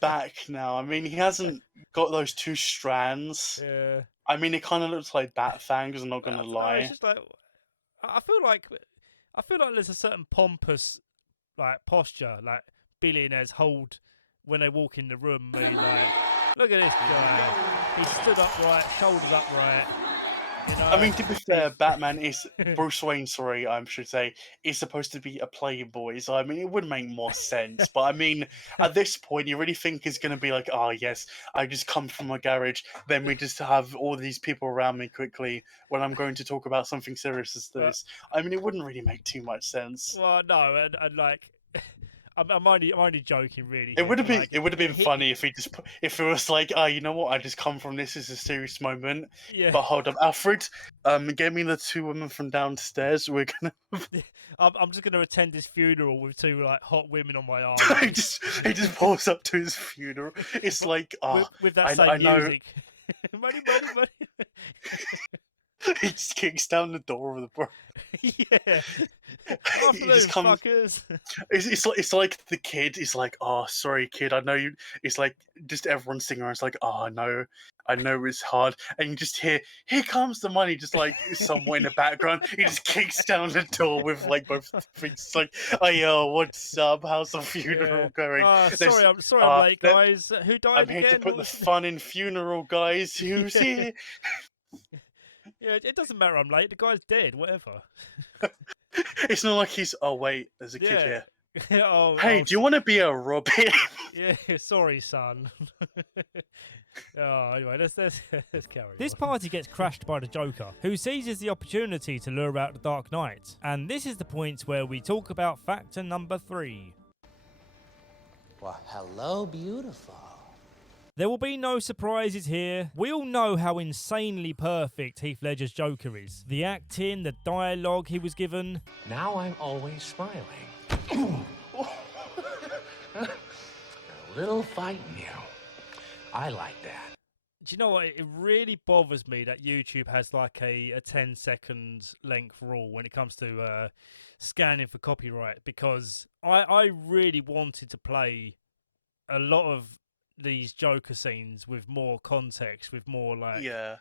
back now. I mean, he hasn't got those two strands. Yeah. I mean, it kind of looks like bat fangs. I'm not I gonna don't know. It's lie. just like I I feel like there's a certain pompous like posture like billionaires hold when they walk in the room. I mean, like, look at this guy. He stood upright, shoulders upright. You know. I mean, to be fair, Batman is Bruce Wayne. Sorry, I should say, is supposed to be a playboy. So I mean, it would make more sense. But I mean, at this point, you really think it's gonna be like, oh yes, I just come from a garage. Then we just have all these people around me quickly when I'm going to talk about something serious as But- this. I mean, it wouldn't really make too much sense. Well, no, and like, I'm only joking, really. It here, would have but, been like, it would have been he- funny if he just if it was like, oh, you know what? I just come from this is a serious moment. Yeah, But hold up, Alfred, get me the two women from downstairs. We're gonna. I'm just gonna attend this funeral with two like hot women on my arm. he just pulls up to his funeral. It's like, oh, with that I same know. music. Money, money, money. He just kicks down the door of the bar. Yeah. He Afternoon, just comes. fuckers. It's like the kid. He's like, oh, sorry, kid. I know you. It's like just everyone singing around. It's like, oh, I know it's hard. And you just hear, here comes the money, just like somewhere in the background. He just kicks down the door with like both feet. It's like, oh, yo, what's up? How's the funeral going? Sorry, I'm late, let- guys. Who died I'm here again? to put What the was- fun in funeral, guys. Who's Yeah. here? Yeah, it doesn't matter. I'm late. The guy's dead. Whatever. It's not like he's. Oh wait, there's a kid Yeah. here. oh, Hey, do you want to be a Robin? Yeah, sorry, son. Anyway, let's carry on. This party gets crashed by the Joker, who seizes the opportunity to lure out the Dark Knight. And this is the point where we talk about factor number 3. Well, hello, beautiful. There will be no surprises here. We all know how insanely perfect Heath Ledger's Joker is. The acting, the dialogue he was given. Now I'm always smiling. A little fight in you. I like that. Do you know what? It really bothers me that YouTube has like a 10-second length rule when it comes to scanning for copyright, because I really wanted to play a lot of these Joker scenes with more context, with more like Yeah.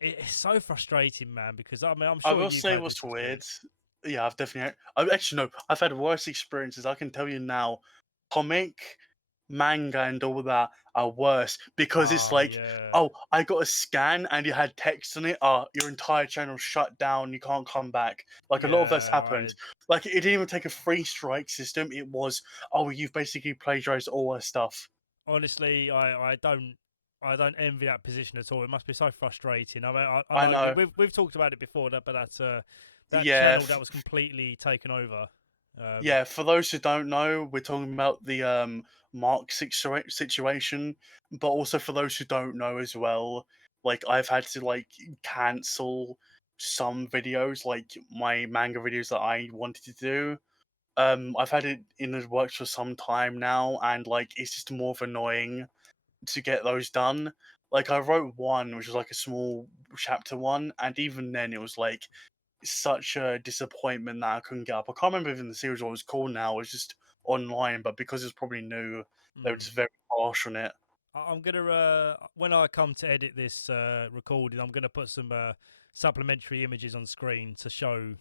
it's so frustrating, man, because I mean I'm I sure will you've say had what's this weird. experience. Yeah, I've definitely. Actually no. I've had worse experiences. I can tell you now. Comic, manga, and all that are worse because it's Oh, like, yeah. oh, I got a scan and you had text on it. Oh, your entire channel shut down. You can't come back. Like a lot of that's Yeah, happened. Like it didn't even take a free strike system. It was, oh, you've basically plagiarized all our stuff. Honestly, I don't envy that position at all. It must be so frustrating. I mean, I I know. we've talked about it before, but that's that Yeah, channel that was completely taken over. Yeah, for those who don't know, we're talking about the Mark situation, but also for those who don't know as well, like I've had to like cancel some videos, like my manga videos that I wanted to do. I've had it in the works for some time now, and like it's just more of annoying to get those done. Like I wrote one, which was like a small chapter one, and even then it was like such a disappointment that I couldn't get up. I can't remember even the series what it was called now. It was just online, but because it's probably new, they were Mm. just very harsh on it. I'm gonna when I come to edit this recording, I'm gonna put some supplementary images on screen to show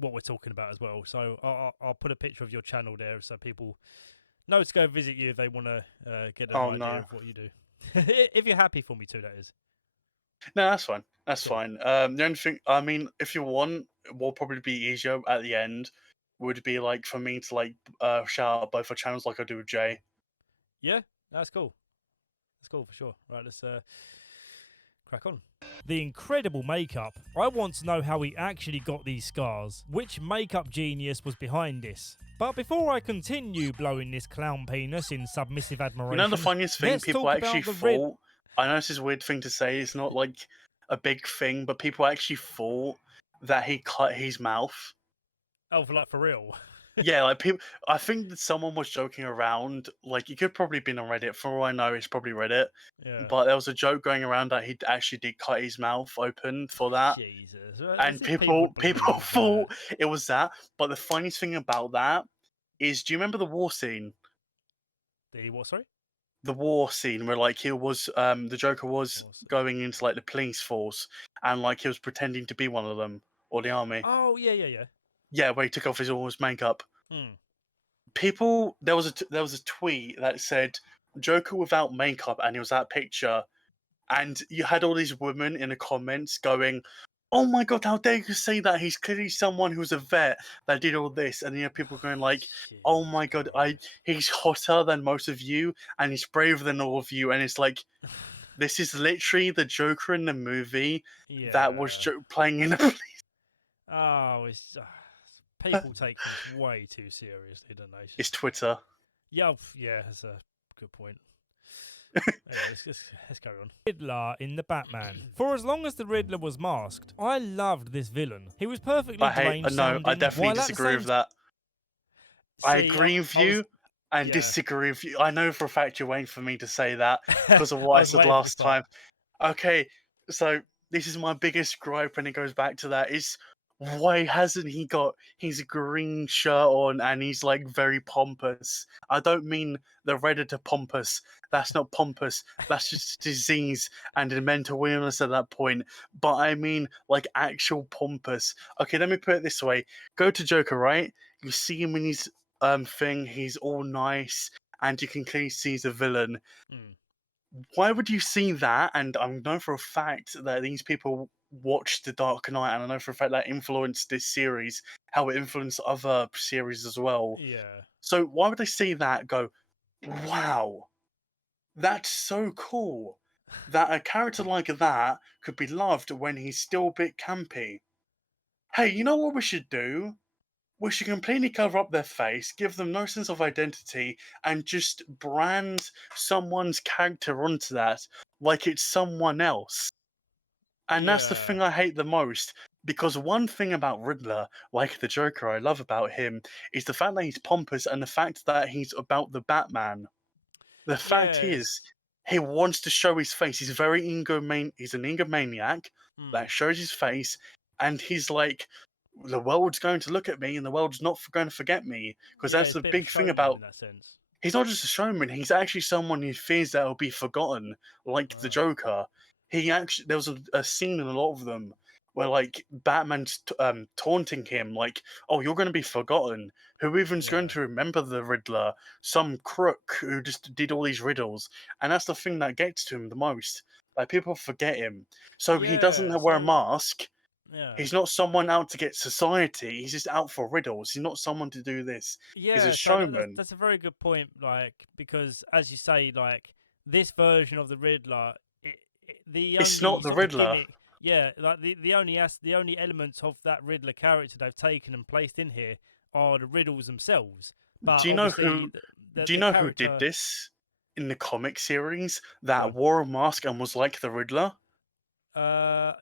what we're talking about as well. So I'll put a picture of your channel there so people know to go visit you if they want to get an Oh, idea no. of what you do. If you're happy for me to, that is. No, that's fine. That's Cool. fine. The only thing, I mean, if you want, what will probably be easier at the end would be like for me to like shout out both our channels like I do with Jay. Yeah, that's cool. That's cool for sure. Right, let's crack on. The incredible makeup. I want to know how he actually got these scars. Which makeup genius was behind this? But before I continue blowing this clown penis in submissive admiration, You know the funniest thing? let's People talk actually about the thought. I know this is a weird thing to say. It's not like a big thing, but people actually thought that he cut his mouth. Oh, for real. Yeah, like people. I think that someone was joking around. Like, it could probably been on Reddit. For all I know, it's probably Reddit. Yeah. But there was a joke going around that he actually did cut his mouth open for that. Jesus. And people thought it was that. But the funniest thing about that is, do you remember the war scene? The what? Sorry. The war scene where like he was the Joker was War scene. going into like the police force and like he was pretending to be one of them or the army. Oh yeah. Yeah, where he took off all his makeup. Hmm. People, there was a tweet that said Joker without makeup, and it was that picture, and you had all these women in the comments going, "Oh my god, how dare you say that? He's clearly someone who's a vet that did all this." And you have people going like, "Oh my god, he's hotter than most of you, and he's braver than all of you." And it's like, this is literally the Joker in the movie that was playing in the. Oh, it's people take things way too seriously, don't they? It's Twitter. Yeah, yeah, that's a good point. Anyway, let's carry on. Riddler in the Batman. For as long as the Riddler was masked, I loved this villain. He was perfectly deranged sounding, I definitely while at the disagree with same that. I See, agree with you and yeah. disagree with you. I know for a fact you're waiting for me to say that because of what I was said waiting for this last part. time. Okay, so this is my biggest gripe when it goes back to that is why hasn't he got his green shirt on and he's like very pompous? I don't mean the Redditor pompous. That's not pompous. That's just disease and a mental illness at that point. But I mean like actual pompous. Okay, let me put it this way. Go to Joker, right? You see him in his thing, he's all nice, and you can clearly see he's a villain. Mm. Why would you see that? And I know for a fact that these people watched The Dark Knight, and I know for a fact that influenced this series, how it influenced other series as well. Yeah. So why would they see that and go, wow, that's so cool that a character like that could be loved when he's still a bit campy? Hey, you know what we should do? We should completely cover up their face, give them no sense of identity, and just brand someone's character onto that like it's someone else. And that's the Yeah. thing I hate the most. Because one thing about Riddler, like the Joker, I love about him is the fact that he's pompous and the fact that he's about the Batman. The fact Yeah. is, he wants to show his face. He's very he's an egomaniac Mm. that shows his face, and he's like, the world's going to look at me and the world's not going to forget me. Because Yeah, that's he's the a bit of a big thing showman about. in that sense. He's not just a showman, he's actually someone who fears that he'll be forgotten, like the Wow. Joker. He actually, there was a scene in a lot of them where, like, Batman's taunting him, like, oh, you're going to be forgotten. Who even's going Yeah. to remember the Riddler? Some crook who just did all these riddles. And that's the thing that gets to him the most. Like, people forget him. So he doesn't Yeah, wear a so- mask. Yeah. He's not someone out to get society. He's just out for riddles. He's not someone to do this. Yeah, He's a so showman. that's a very good point. Like, because as you say, like this version of the Riddler, the It's only not the sort of Riddler. gimmick, yeah, like the only elements of that Riddler character they've taken and placed in here are the riddles themselves. But Do you know obviously, who? Do you know who did this in the comic series? That on. wore a mask and was like the Riddler.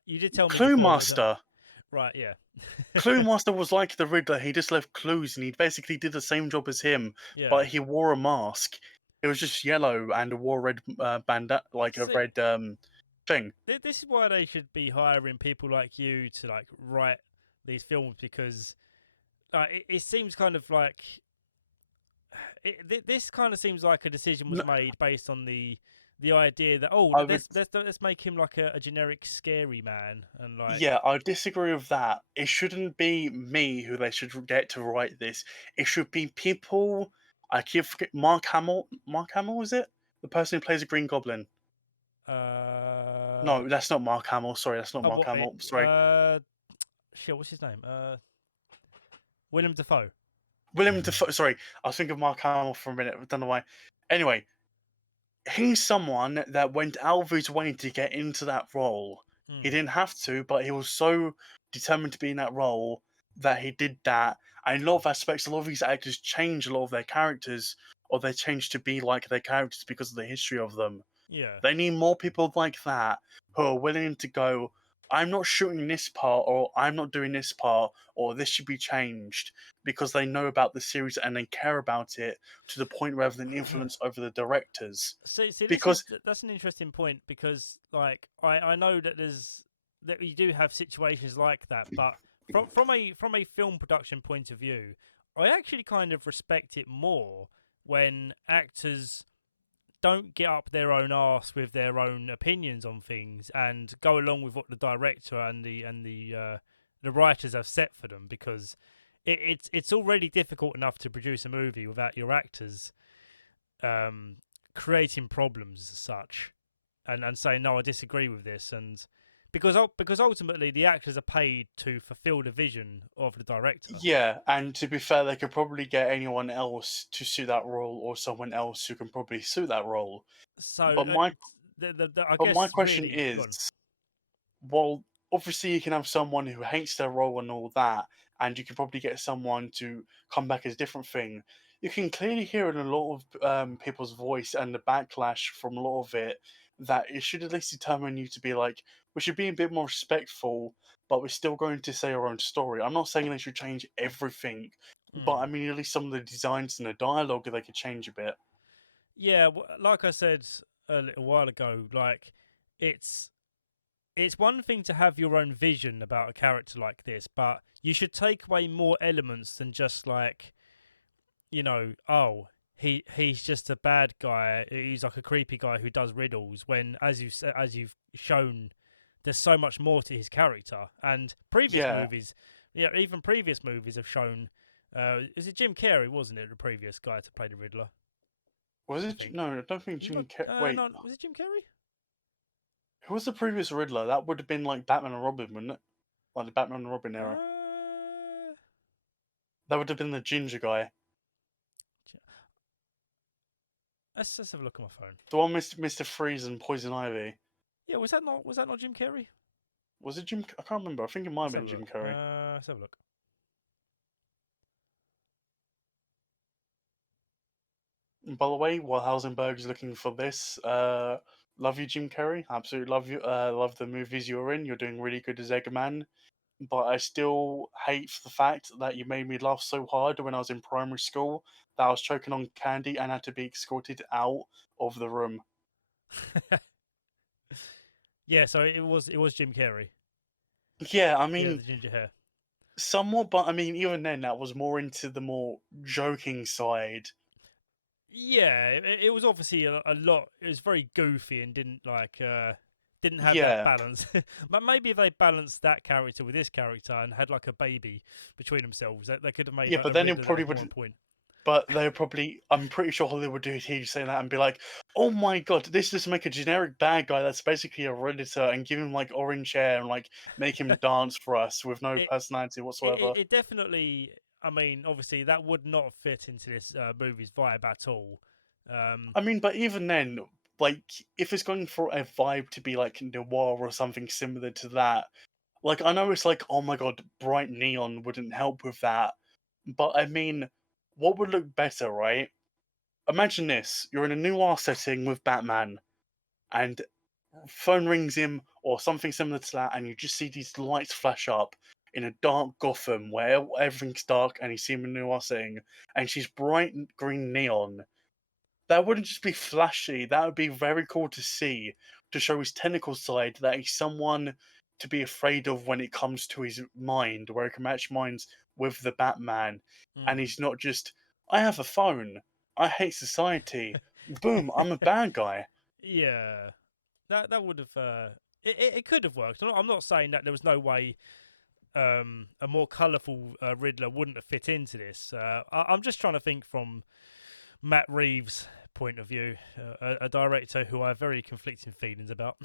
You did tell me Clue before, but Master. right? Yeah. Clue Master was like the Riddler. He just left clues, and he basically did the same job as him, Yeah. but he wore a mask. It was just yellow and wore a red bandana, like a See- red thing. This is why they should be hiring people like you to like write these films because it seems kind of like this kind of seems like a decision was made based on the idea that let's make him like a generic scary man and like Yeah, I disagree with that. It shouldn't be me who they should get to write this. It should be people. I keep forgetting Mark Hamill. Mark Hamill, is it? The person who plays the Green Goblin. No, that's not Mark Hamill. Sorry, that's not Mark Hamill. Sorry. Shit, what's his name? Willem Dafoe. William Dafoe. Sorry, I was thinking of Mark Hamill for a minute. I don't know why. Anyway, he's someone that went out of his way to get into that role. He Mm. didn't have to, but he was so determined to be in that role that he did that. And a lot of aspects, a lot of these actors change a lot of their characters, or they change to be like their characters because of the history of them. Yeah. They need more people like that who are willing to go, I'm not shooting this part, or I'm not doing this part, or this should be changed, because they know about the series and they care about it to the point where they have an influence over the directors. See, Because, that's an interesting point because, like, I know that you do have situations like that, but from a film production point of view, I actually kind of respect it more when actors don't get up their own arse with their own opinions on things and go along with what the director and the writers have set for them, because it's already difficult enough to produce a movie without your actors um, creating problems as such, and saying no, I disagree with this, and because ultimately the actors are paid to fulfill the vision of the director. yeah, and to be fair, they could probably get anyone else to suit that role, or someone else who can probably suit that role. So But my I but my guess question really, go is, on. well, obviously you can have someone who hates their role and all that, and you can probably get someone to come back as a different thing. You can clearly hear in a lot of people's voice and the backlash from a lot of it that it should at least determine you to be like, we should be a bit more respectful, but we're still going to say our own story. I'm not saying they should change everything, but I Mm. mean, at least some of the designs and the dialogue they could change a bit. Yeah, like I said a little while ago, like it's it's one thing to have your own vision about a character like this, but you should take away more elements than just like, oh, he's just a bad guy. He's like a creepy guy who does riddles. When, as you've shown, there's so much more to his character. And previous Yeah. movies, even previous movies have shown. Is it Jim Carrey? Wasn't it the previous guy to play the Riddler? Was I it? think. No, I don't think Was it not? Jim Wait, No, was it Jim Carrey? who was the previous Riddler? That would have been like Batman and Robin, wouldn't it? Like the Batman and Robin era. Uh, That would have been the ginger guy. let's have a look at my phone. The one with Mr. Freeze and Poison Ivy. Yeah, was that not Jim Carrey? Was it Jim? I can't remember. I think it might have Let's have been a Jim look. Carrey. Let's have a look. And by the way, while Howesenberg is looking for this, love you, Jim Carrey. Absolutely love you. Love the movies you're in. You're doing really good as Eggman. But I still hate the fact that you made me laugh so hard when I was in primary school that I was choking on candy and had to be escorted out of the room. Yeah, so it was Jim Carrey. Yeah, I Yeah, mean, the ginger hair. somewhat, but I mean, even then, that was more into the more joking side. Yeah, it was obviously a lot. It was very goofy and didn't have that Yeah, balance. But maybe if they balanced that character with this character and had like a baby between themselves, they could have made yeah, a but then it Riddler that probably was more on would. point. But they probably, I'm pretty sure Hollywood would hear you saying that and be like, "Oh my god, this just make a generic bad guy that's basically a redditor and give him like orange hair and like make him dance for us with no it, personality it whatsoever." it definitely. I mean, obviously, that would not fit into this movie's vibe at all. Um, I mean, but even then, like, if it's going for a vibe to be like noir or something similar to that, like, I know it's like, oh my god, bright neon wouldn't help with that, but I mean, what would look better, right? Imagine this: you're in a noir setting with Batman, and phone rings him or something similar to that, and you just see these lights flash up in a dark Gotham where everything's dark, and you see him in a noir setting, and she's bright green neon. That wouldn't just be flashy, that would be very cool to see, to show his technical side, that he's someone to be afraid of when it comes to his mind, where he can match minds with the Batman, and mm. he's not just, I have a phone, I hate society, boom, I'm a bad guy. Yeah, that would have it could have worked. I'm not saying that there was no way a more colourful Riddler wouldn't have fit into this. I'm just trying to think from Matt Reeves' point of view, a director who I have very conflicting feelings about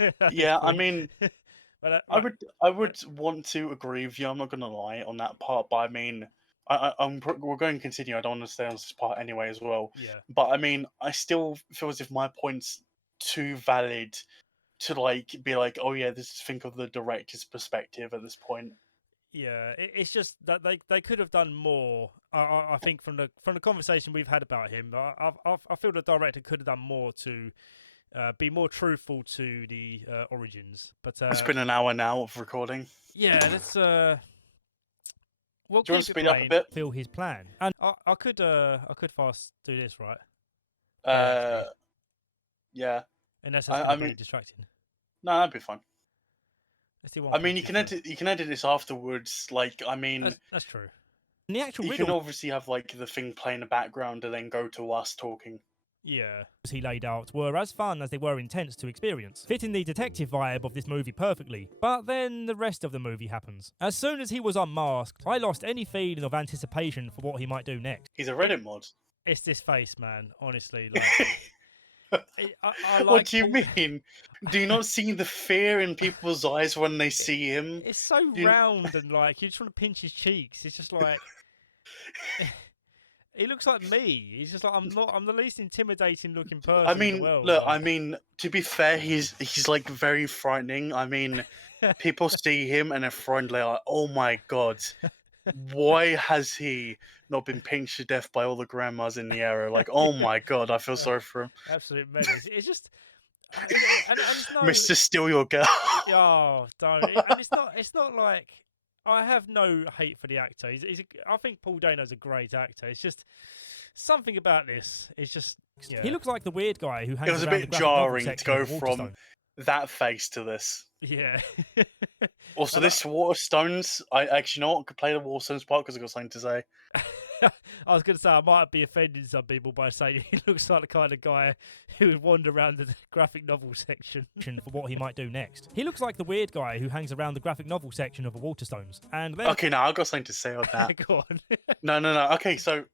at this Yeah, I point. mean, But I right, would I would want to agree with you, I'm not gonna lie on that part, but I mean, we're going to continue. I don't want to stay on this part anyway as well. Yeah. But I mean, I still feel as if my point's too valid to like be like, oh yeah, this is think of the director's perspective at this point. Yeah, it's just that they could have done more. I think from the conversation we've had about him, I feel the director could have done more to be more truthful to the origins. But It's been an hour now of recording. yeah, let's we'll Do you want keep to it speed up a playing. bit? Feel his plan. And I could fast do this, right? Uh, yeah. Unless that's I going to be mean, distracting. no, that'd be fine. Let's do I mean, 1.24. you can edit this afterwards. Like, I mean, That's true. the actual you riddle can obviously have like the thing play in the background and then go to us talking. Yeah. he laid out were as fun as they were intense to experience, fitting the detective vibe of this movie perfectly. But then the rest of the movie happens. As soon as he was unmasked, I lost any feeling of anticipation for what he might do next. He's a Reddit mod. It's this face, man. Honestly, like I like. What do you Paul- mean? Do you not see the fear in people's eyes when they see him? It's so You- round and like you just want to pinch his cheeks. It's just like he looks like me. He's just like I'm the least intimidating looking person I in mean, the world. look. like- I mean, to be fair, he's like very frightening. I mean, people see him and they're frightened. They're like, oh my god, why has he not been pinched to death by all the grandmas in the area? Like, oh my god, I feel sorry for him. absolute menace. It's just and it's no. Mister, steal your girl. Oh, don't. And it's not like I have no hate for the actor. I think Paul Dano's a great actor. It's just something about this. It's just yeah. He looks like the weird guy who hangs It was a around bit the graphic novel jarring to section go of from Waterstone. that face to this. Yeah. Also, And this Waterstones, I actually know what I could play the Waterstones part because I got something to say. I was going to say I might be offending some people by saying he looks like the kind of guy who would wander around the graphic novel section. For what he might do next. He looks like the weird guy who hangs around the graphic novel section of the Waterstones. And then Okay, now I've got something to say on that. Go on. No. Okay, so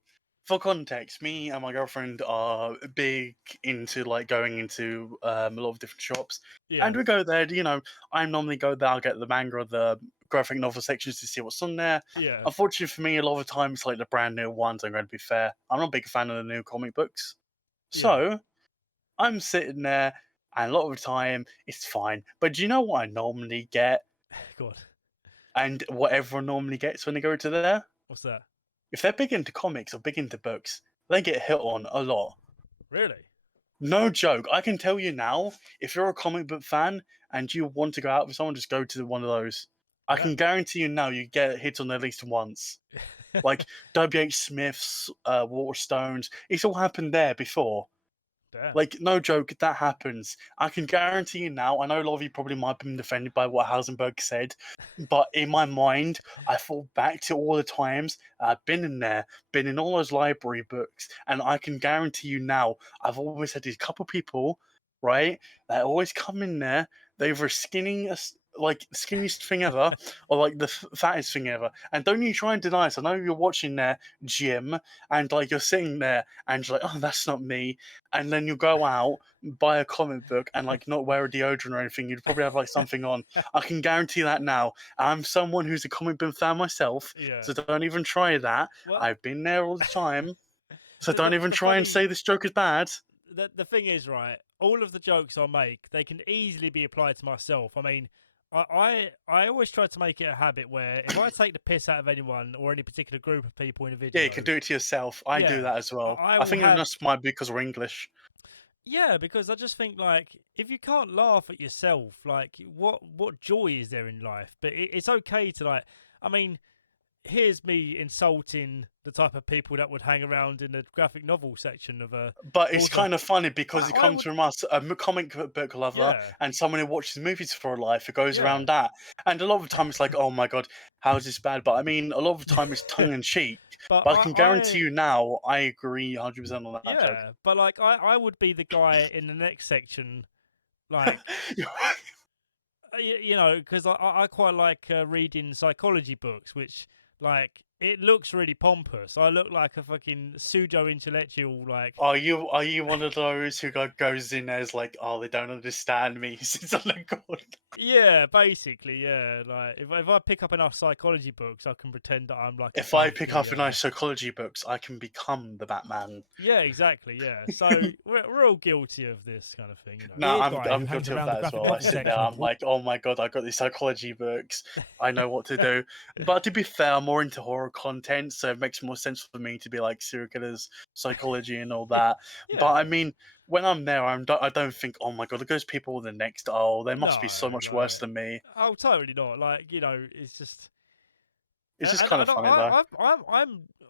for context, me and my girlfriend are big into like going into a lot of different shops, Yeah. and we go there. You know, I normally go there. I'll get the manga or the graphic novel sections to see what's on there. Yeah. Unfortunately for me, a lot of the time it's like the brand new ones. I'm going to be fair. I'm not a big fan of the new comic books, so I'm sitting there, and a lot of the time it's fine. But do you know what I normally get, Go on. and what everyone normally gets when they go to there? What's that? If they're big into comics or big into books, they get hit on a lot. Really? No joke. I can tell you now, if you're a comic book fan and you want to go out with someone, just go to one of those. I can guarantee you now you get hit on at least once. Like W.H. Smith's, Waterstones. It's all happened there before. Damn. Like, no joke, that happens. I can guarantee you now, I know a lot of you probably might have been offended by what Howesenberg said, but in my mind, I fall back to all the times I've been in there, been in all those library books, and I can guarantee you now, I've always had these couple people, right, that always come in there, they're either skinniest thing ever, or like the fattest thing ever. And don't you try and deny it. I know you're watching there, Jim, and like you're sitting there, and you're like, oh, that's not me. And then you go out, buy a comic book, and like not wear a deodorant or anything. You'd probably have like something on. I can guarantee that now. I'm someone who's a comic book fan myself, Yeah. so don't even try that. Well- I've been there all the time. So The- don't the- even the try and funny- say this joke is bad. The thing is, right, all of the jokes I make, they can easily be applied to myself. I mean, I always try to make it a habit where if I take the piss out of anyone or any particular group of people in a video, Yeah, you can do it to yourself. I Yeah, do that as well. I I will think have- it just might be because we're English. Yeah, because I just think like if you can't laugh at yourself, like what joy is there in life? But it's okay to like. I mean, here's me insulting the type of people that would hang around in the graphic novel section of a. But it's Also- kind of funny because it I comes would- from us, a comic book lover, Yeah. and someone who watches movies for a life, who goes Yeah. around that. And a lot of the time it's like, oh my god, how is this bad? But I mean, a lot of the time it's tongue in cheek. But I can guarantee you now, I agree 100% on that joke. Yeah, but like I would be the guy in the next section, like you know, because I quite like reading psychology books, which like it looks really pompous. I look like a fucking pseudo intellectual, like. Are you one of those who goes in there as like, oh, they don't understand me since I'm God? Yeah, basically, yeah. Like if I pick up enough psychology books, I can pretend that I'm like If I above pick the. up a nice psychology books, I can become the Batman. Yeah, exactly. Yeah. So we're all guilty of this kind of thing, you know. No, Weird I'm guy who I'm hangs guilty of around the that as graphic well. I novel sit there, section of I'm like, oh my god, I got these psychology books. I know what to do. But to be fair, I'm more into horror content, so it makes more sense for me to be like serial killers, psychology, and all that. Yeah. But I mean, when I'm there, I don't think, oh my god, look at those people in the next aisle. They must be so No, much worse like, than me. oh, totally not. Like, you know, it's just. It's just And kind of funny though.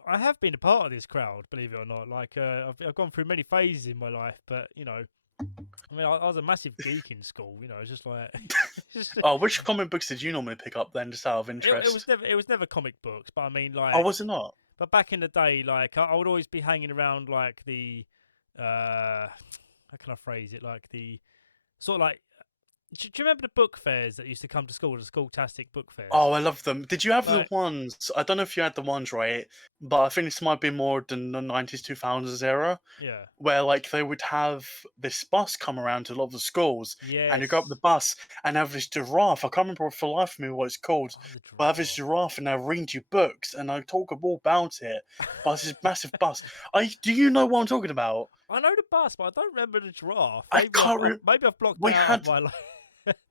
I have been a part of this crowd, believe it or not. Like, I've gone through many phases in my life, but you know, I mean, I was a massive geek in school. You know, it's just like, it's just, Oh, which comic books did you normally pick up then, just out of interest? it was never comic books, but I mean, Oh, like, was it not? but back in the day, like, I would always be hanging around like the, how can I phrase it? Like the sort of like. Do you remember the book fairs that used to come to school, the school-tastic book fairs? Oh, I love them. Did you have the Like, ones? I don't know if you had the ones right, but I think this might be more than the 90s, 2000s era, yeah. where like they would have this bus come around to a lot of the schools, and you go up the Yes. bus and have this giraffe. I can't remember for the life of me what it's called, Oh, the but I have this giraffe. giraffe and I read you books and I talk all about it. But it's this massive bus. Do you know what I'm talking about? I know the bus, but I don't remember the giraffe. I can't. Maybe I've blocked We it out of had my life.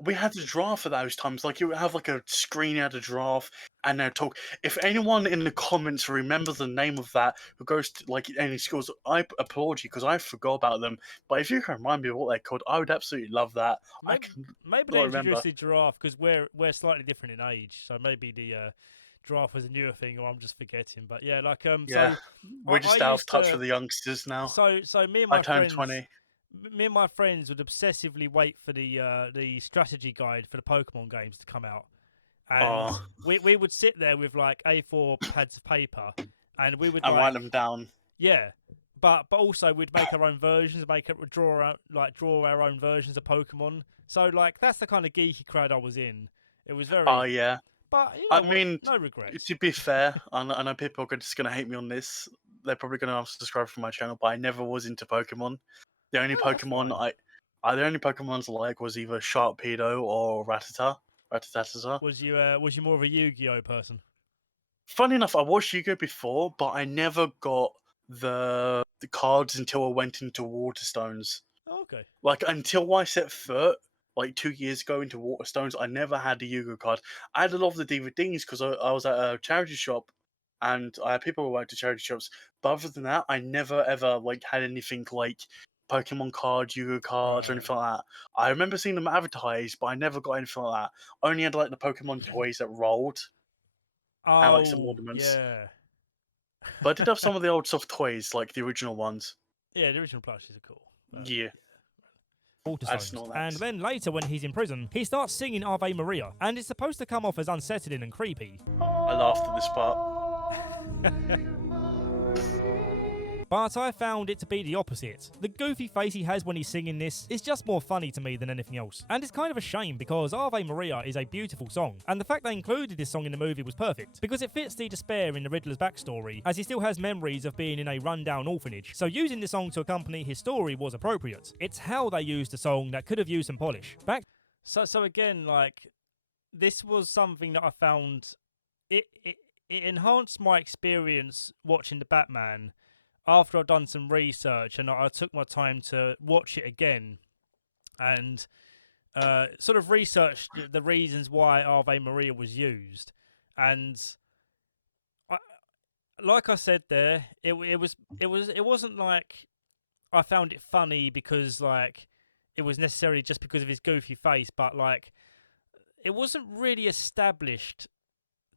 we had the draft at those times. Like, you would have like a screen at a draft, and they'd talk. If anyone in the comments remembers the name of that who goes to like any schools, I applaud you because I forgot about them. But if you can remind me of what they're called, I would absolutely love that. I Maybe, can maybe not they remember. introduced the giraffe because we're slightly different in age, so maybe the giraffe was a newer thing, or I'm just forgetting. But yeah, like Yeah, so we're I just out of used touch to with the youngsters now. so me and I my turned friends 20. me and my friends would obsessively wait for the strategy guide for the Pokemon games to come out, and Oh, we would sit there with like A4 pads of paper, and we would and write like them down. yeah, but also we'd make our own versions, draw our own versions of Pokemon. So like that's the kind of geeky crowd I was in. It was Oh very, yeah. but you I know what? mean, No regrets. to be fair, I know people are just gonna hate me on this. They're probably gonna unsubscribe from my channel, but I never was into Pokemon. The only No, that's Pokemon fine. the only Pokemons I like was either Sharpedo or Rattata. Was you more of a Yu-Gi-Oh person? Funny enough, I watched Yu-Gi-Oh before, but I never got the cards until I went into Waterstones. Oh, okay. Like, until I set foot, like 2 years ago, into Waterstones, I never had a Yu-Gi-Oh card. I had a lot of the DVDs because I was at a charity shop, and I had people who worked at charity shops. But other than that, I never ever like had anything like Pokemon cards, Yu-Gi-Oh cards, or Right. anything like that. I remember seeing them advertised, but I never got anything like that. I only had like the Pokemon toys that rolled and like some Oh ornaments. yeah. But I did have some of the old soft toys, like the original ones. Yeah, the original plushies are cool. But, Yeah, I just Waterstones. know And that. then later, when he's in prison, he starts singing Ave Maria, and it's supposed to come off as unsettling and creepy. I laughed at this part. But I found it to be the opposite. The goofy face he has when he's singing this is just more funny to me than anything else. And it's kind of a shame because Ave Maria is a beautiful song, and the fact they included this song in the movie was perfect, because it fits the despair in the Riddler's backstory, as he still has memories of being in a rundown orphanage. So using the song to accompany his story was appropriate. It's how they used the song that could have used some polish. So again, like this was something that I found it enhanced my experience watching the Batman after I've done some research and I took my time to watch it again and sort of researched the reasons why Ave Maria was used. And I, like I said there, it wasn't like I found it funny because like it was necessarily just because of his goofy face, but like it wasn't really established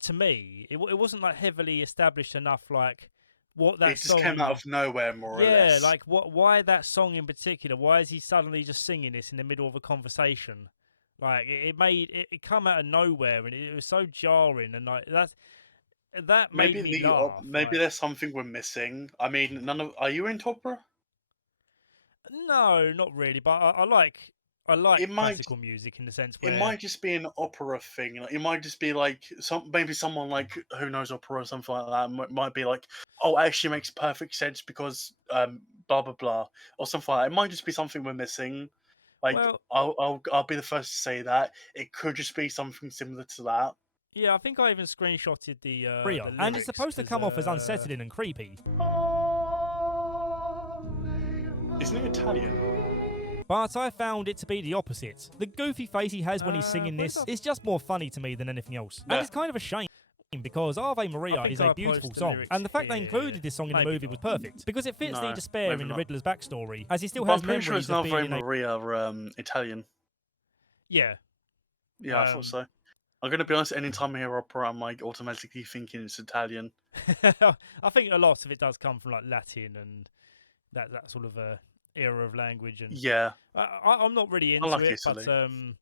to me. It wasn't like heavily established enough, like what that It just song. came out of nowhere, more or less. Like why that song in particular? Why is he suddenly just singing this in the middle of a conversation? Like it made it come out of nowhere, and it was so jarring, and like that made me laugh. maybe Like, there's something we're missing. I mean, none of. Are you into opera? no, not really, but I like it might classical music in the sense it where might just be an opera thing. Like, it might just be like maybe someone like who knows opera or something like that might be like, oh, it actually makes perfect sense because blah blah blah or something like that. It might just be something we're missing. Like well, I'll be the first to say that it could just be something similar to that. yeah, I think I even screenshotted the Rio, lyrics and it's supposed to 'cause, come off as unsettling and creepy. Isn't it Italian? But I found it to be the opposite. The goofy face he has when he's singing where's this that? is just more funny to me than anything else. Yeah. And it's kind of a shame because Ave Maria think is I a beautiful posted the song, lyrics and the fact they here. included this song in the Maybe movie was not. perfect because it fits No, the despair maybe in the not. Riddler's backstory, as he still But has I'm pretty sure memories it's of not being very in a Maria Italian. yeah. Yeah, I thought so. I'm gonna be honest. Anytime I hear opera, I'm like automatically thinking it's Italian. I think a lot of it does come from like Latin and that sort of era of language, and Yeah, I'm not really I into like it, but Italy.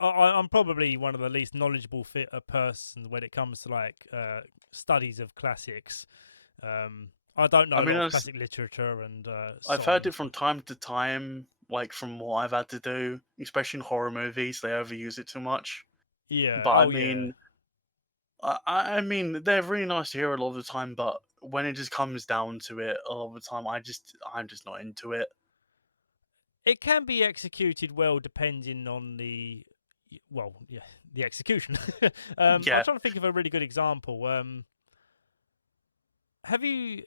I'm probably one of the least knowledgeable person when it comes to like studies of classics. I don't know I a mean, lot of classic literature and I've heard it songs. from time to time, like from what I've had to do, especially in horror movies. They overuse it too much. Yeah. But I Oh yeah. mean, I mean, they're really nice to hear a lot of the time. But when it just comes down to it, a lot of the time, I'm just not into it. It can be executed well depending on the execution. I'm Yeah, trying to think of a really good example. Have you?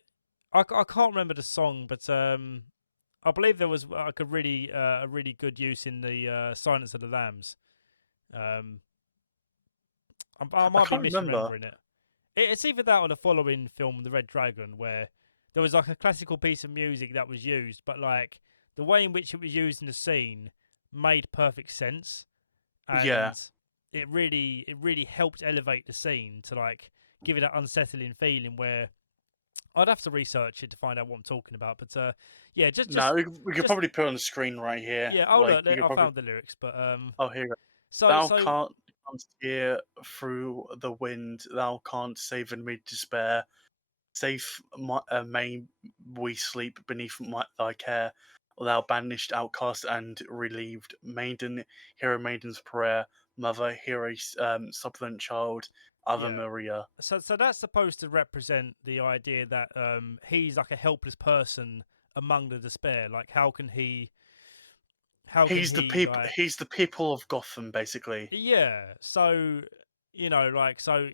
I can't remember the song, but I believe there was like a really good use in the Silence of the Lambs. Um, I I might be can't remember. misremembering it. It's either that or the following film, The Red Dragon, where there was like a classical piece of music that was used, but like the way in which it was used in the scene made perfect sense, Yeah, and it really helped elevate the scene to like give it that unsettling feeling where I'd have to research it to find out what I'm talking about. But yeah, no, we could just probably put it on the screen right here. yeah. Oh Like look, we could I probably. found the lyrics, but Oh, here you go. so Thou so can't steer through the wind. Thou can't save in me despair. Safe may we sleep beneath thy care. Thou banished outcast and relieved maiden, hear a maiden's prayer. Mother, hear a suppliant child. Ave yeah. Maria. So that's supposed to represent the idea that he's like a helpless person among the despair. Like how can He's the he people. like He's the people of Gotham, basically. yeah. So like so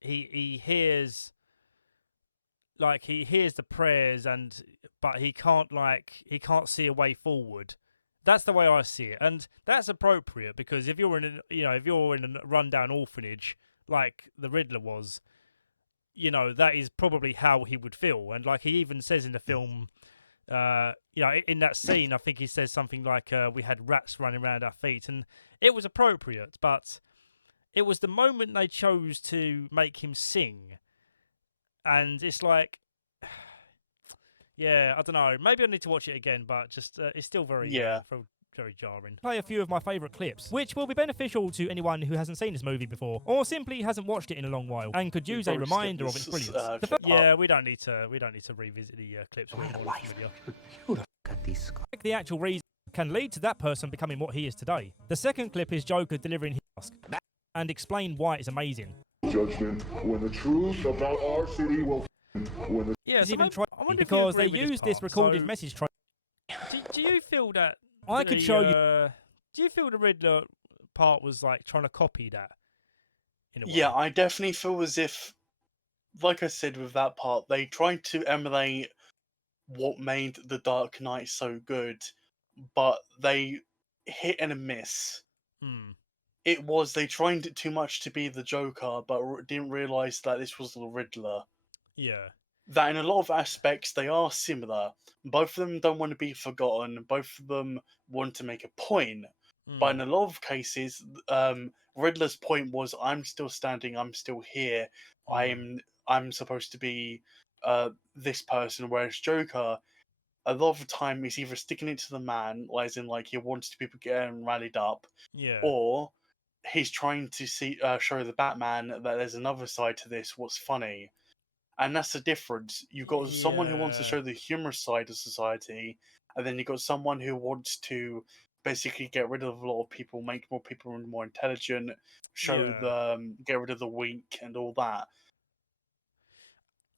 he hears the prayers and but he can't see a way forward. That's the way I see it, and that's appropriate because if you're in if you're in a rundown orphanage like the Riddler was, that is probably how he would feel. And like he even says in the film, in that scene, I think he says something like, "We had rats running around our feet," and it was appropriate, but it was the moment they chose to make him sing, and it's like. Yeah, I don't know. Maybe I need to watch it again, but just it's still Yeah. very jarring. Play a few of my favourite clips, which will be beneficial to anyone who hasn't seen this movie before, or simply hasn't watched it in a long while, and could use a Probably skip reminder of its this, brilliance. The clip Yeah, we don't need to revisit the clips. We're all familiar. first, the actual reason can lead to that person becoming what he is today. The second clip is Joker delivering his task and explain why it's amazing. Judgment when the truth about our city will when the Yeah, It's so even maybe- try I wonder if you because they agree with use this part. recorded So, message trope. Do you feel that I could show you. Do you feel the Riddler part was like trying to copy that in a way? Yeah, I definitely feel as if, like I said with that part, they tried to emulate what made The Dark Knight so good, but they hit and a miss. Hmm. They tried it too much to be the Joker, but didn't realize that this was the Riddler. Yeah. That in a lot of aspects they are similar. Both of them don't want to be forgotten. Both of them want to make a point. But in a lot of cases, Riddler's point was, "I'm still standing. I'm still here. I'm supposed to be this person." Whereas Joker, a lot of the time, is either sticking it to the man, as in like he wants people getting rallied up, Yeah. or he's trying to show the Batman that there's another side to this. What's funny, and that's the difference. You've got someone who wants to Yeah. show the humorous side of society, and then you got someone who wants to basically get rid of a lot of people, make more people more intelligent, show Yeah. them, get rid of the weak, and all that.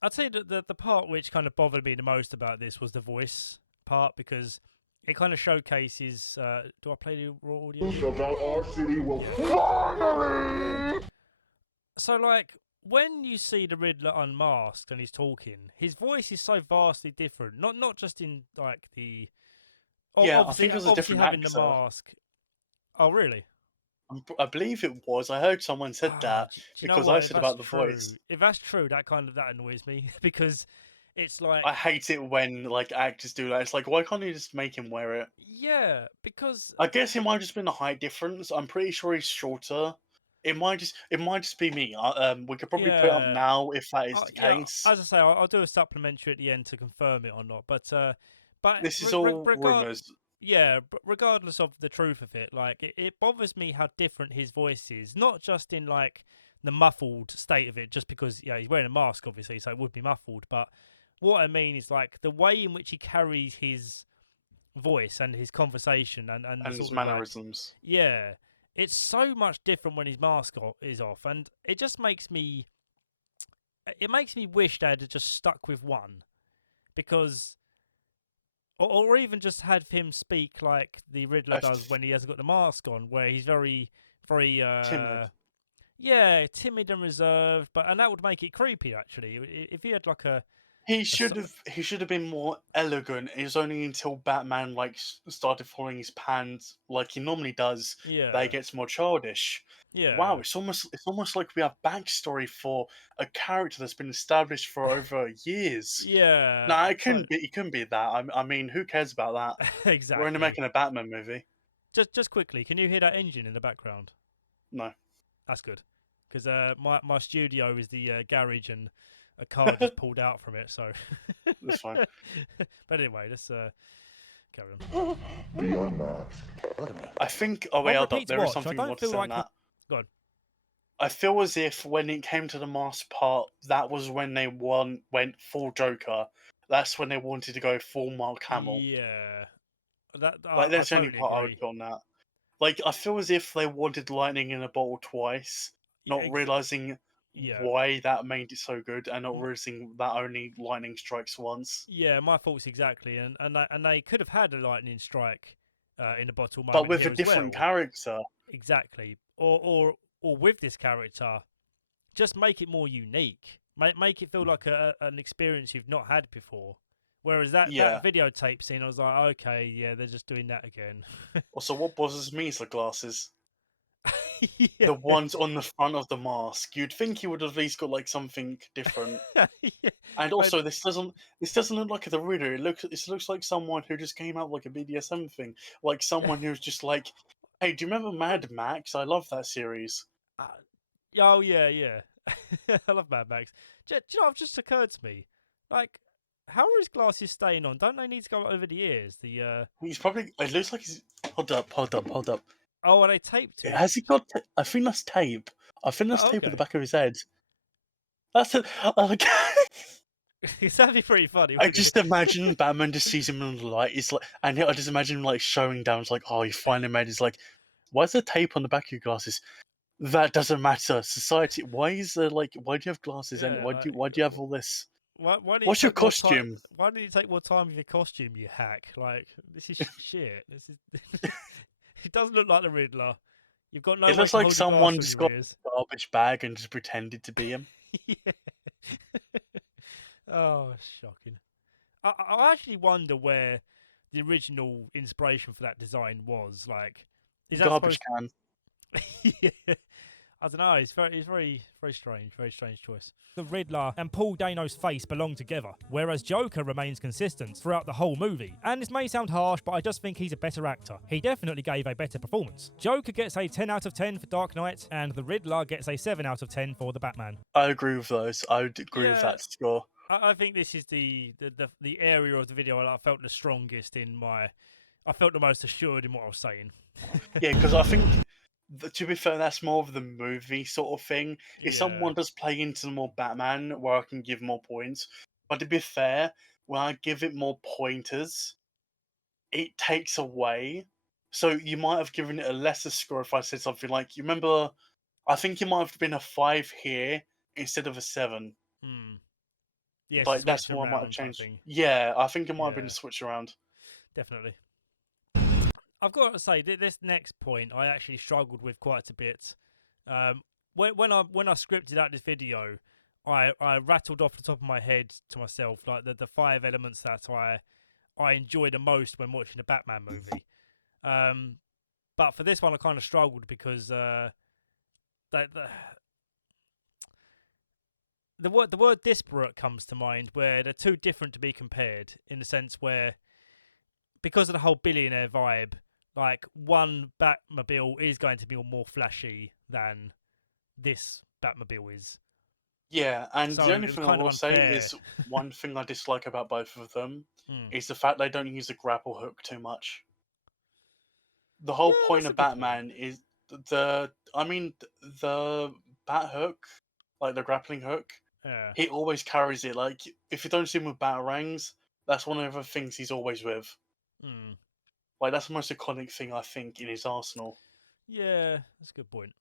I'd say that the part which kind of bothered me the most about this was the voice part, because it kind of showcases. Do I play the raw audio? Truth about our city will finally. So, like, when you see the Riddler unmasked and he's talking, his voice is so vastly different. Not just in like the. Yeah, I Obviously, think it was a obviously different having the actor. mask. Oh, really? I believe it was. I heard someone said that Do you know because I what? If said that's about the true, voice. that annoys me because it's I like, hate it when like actors do that. It's like, why can't you just make him wear it? yeah, because I guess it might have just been a height difference. I'm pretty sure he's shorter. It might just be me. We could probably put it up yeah, now if that is the yeah. case. As I say, I'll do a supplementary at the end to confirm it or not. But This is all regard, rumors. yeah, regardless of the truth of it, like it bothers me how different his voice is. Not just in like the muffled state of it, just because he's wearing a mask, obviously, so it would be muffled. But what I mean is like the way in which he carries his voice and his conversation and the And his sort of like, mannerisms. yeah, it's so much different when his mask is off, and it just makes me wish they'd have just stuck with one, because or even just had him speak like the Riddler I does when he hasn't got the mask on, where he's very very timid. yeah, timid and reserved, and that would make it creepy actually if he had like He a should have. He should have been more elegant. It was only until Batman like started following his pants like he normally does that he yeah, gets more childish. Wow, yeah, it's almost like we have backstory for a character that's been established for over years. yeah, Nah, so it couldn't be that. I mean, who cares about that? We're only exactly. making a Batman movie. Just quickly, can you hear that engine in the background? No, That's good, because my studio is the garage, and a car just pulled out from it. So, that's fine. but anyway, let's carry on. Be unmasked. Look at me. I think. Oh wait, On hold up. repeat There is watch. I something more don't to feel say on like that. go on. I feel as if when it came to the mask part, that was when they went full Joker. That's when they wanted to go full Mark Hamill. Yeah, that Like I that's the only totally part I would agree. put on that. Like I feel as if they wanted lightning in a bottle twice, Yeah, not realizing yeah, why that made it so good, and not realizing that only lightning strikes once. yeah. My thoughts exactly, and they could have had a lightning strike in a bottle But moment with a here as different well. character. Exactly, or with this character, just make it more unique. Make it feel like an experience you've not had before. Whereas that Yeah. videotape scene, I was like, okay, yeah, they're just doing that again. Also, what bothers me is the glasses. Yeah. The ones on the front of the mask. You'd think he would have at least got like something different. Yeah. And But also, this doesn't look like the Riddler. It looks like someone who just came out with like a BDSM thing, like someone who's just like, "Hey, do you remember Mad Max? I love that series." uh, oh yeah, yeah. I love Mad Max. Do you know? It just occurred to me, like, how are his glasses staying on? Don't they need to go over the ears? He's probably. It looks like he's. Hold up, hold up, hold up. Oh, are they taped to his? Has he got? I think that's tape. I think that's Oh, tape at the okay. back of his head. That's it. That'd be pretty funny, I wouldn't just it? imagine Batman just sees him in the light. It's like, and I just imagine him like showing down. It's like, oh, you finally made it. It's like, why is there tape on the back of your glasses? That doesn't matter. Society. Why is there like? Why do you have glasses? And Yeah, like, why do you have all this? why don't you What's your take more time? costume? Why don't you take more time with your costume, you hack? Like, this is shit. This is. It doesn't look like the Riddler. You've got no It way looks to like hold your glass someone from just your got ears. a garbage bag and just pretended to be him. Yeah. Oh, shocking. I actually wonder where the original inspiration for that design was. Like, is that Garbage supposed? can. Yeah. I don't know. It's very strange. Very strange choice. The Riddler and Paul Dano's face belong together, whereas Joker remains consistent throughout the whole movie. And this may sound harsh, but I just think he's a better actor. He definitely gave a better performance. Joker gets a 10 out of 10 for Dark Knight, and the Riddler gets a 7 out of 10 for The Batman. I agree with those. I would agree with Yeah. that score. I think this is the area of the video I felt the strongest in my. I felt the most assured in what I was saying. Yeah, because I think, to be fair, that's more of the movie sort of thing. If Yeah. someone does play into the more Batman, where I can give more points, but to be fair, when I give it more pointers, it takes away. So you might have given it a lesser score if I said something like, you remember, I think it might have been a 5 here instead of a 7. Hmm. Yeah, Like, switch that's what I might have around type changed. thing. Yeah, I think it might have been a Yeah. switch around. Definitely. I've got to say this next point I actually struggled with quite a bit. When I scripted out this video, I rattled off the top of my head to myself like the 5 elements that I enjoy the most when watching a Batman movie. But for this one I kind of struggled because the word disparate comes to mind, where they're too different to be compared in the sense where, because of the whole billionaire vibe, like one Batmobile is going to be more flashy than this Batmobile is. Yeah, and So the only it was thing I kind of will say unfair. is one thing I dislike about both of them Hmm. is the fact they don't use the grapple hook too much. The Yeah, whole point that's a of good point. Batman is the bat hook, like the grappling hook, Yeah. he always carries it. Like, if you don't see him with batarangs, that's one of the things he's always with. Hmm. Like, that's the most iconic thing I think in his arsenal. Yeah, that's a good point.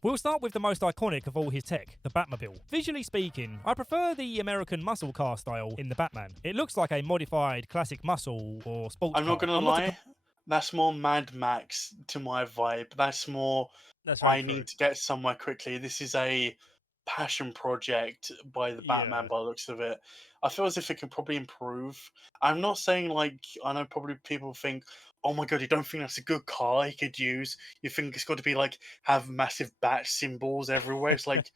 We'll start with the most iconic of all his tech, the Batmobile. Visually speaking, I prefer the American muscle car style in the Batman. It looks like a modified classic muscle or sports I'm car. not gonna lie, that's more Mad Max to my vibe. That's more That's very I true. need to get somewhere quickly. This is a passion project by the Batman Yeah. by the looks of it. I feel as if it could probably improve. I'm not saying, like, I know probably people think, oh my god, you don't think that's a good car he could use? You think it's got to be like have massive bat symbols everywhere? It's like,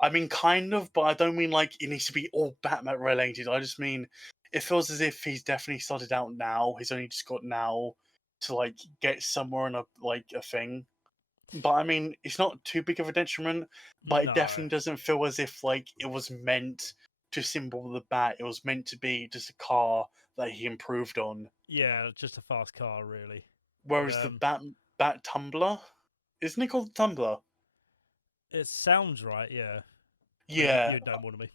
I mean, kind of, but I don't mean like it needs to be all Batman related. I just mean it feels as if he's definitely started out now. He's only just got now to like get somewhere in a thing. But I mean, it's not too big of a detriment. But it No. definitely doesn't feel as if like it was meant to symbol the bat. It was meant to be just a car that he improved on. Yeah, just a fast car, really. Whereas the bat tumbler, isn't it called the tumbler? It sounds right, yeah. But Yeah, you'd know more than me.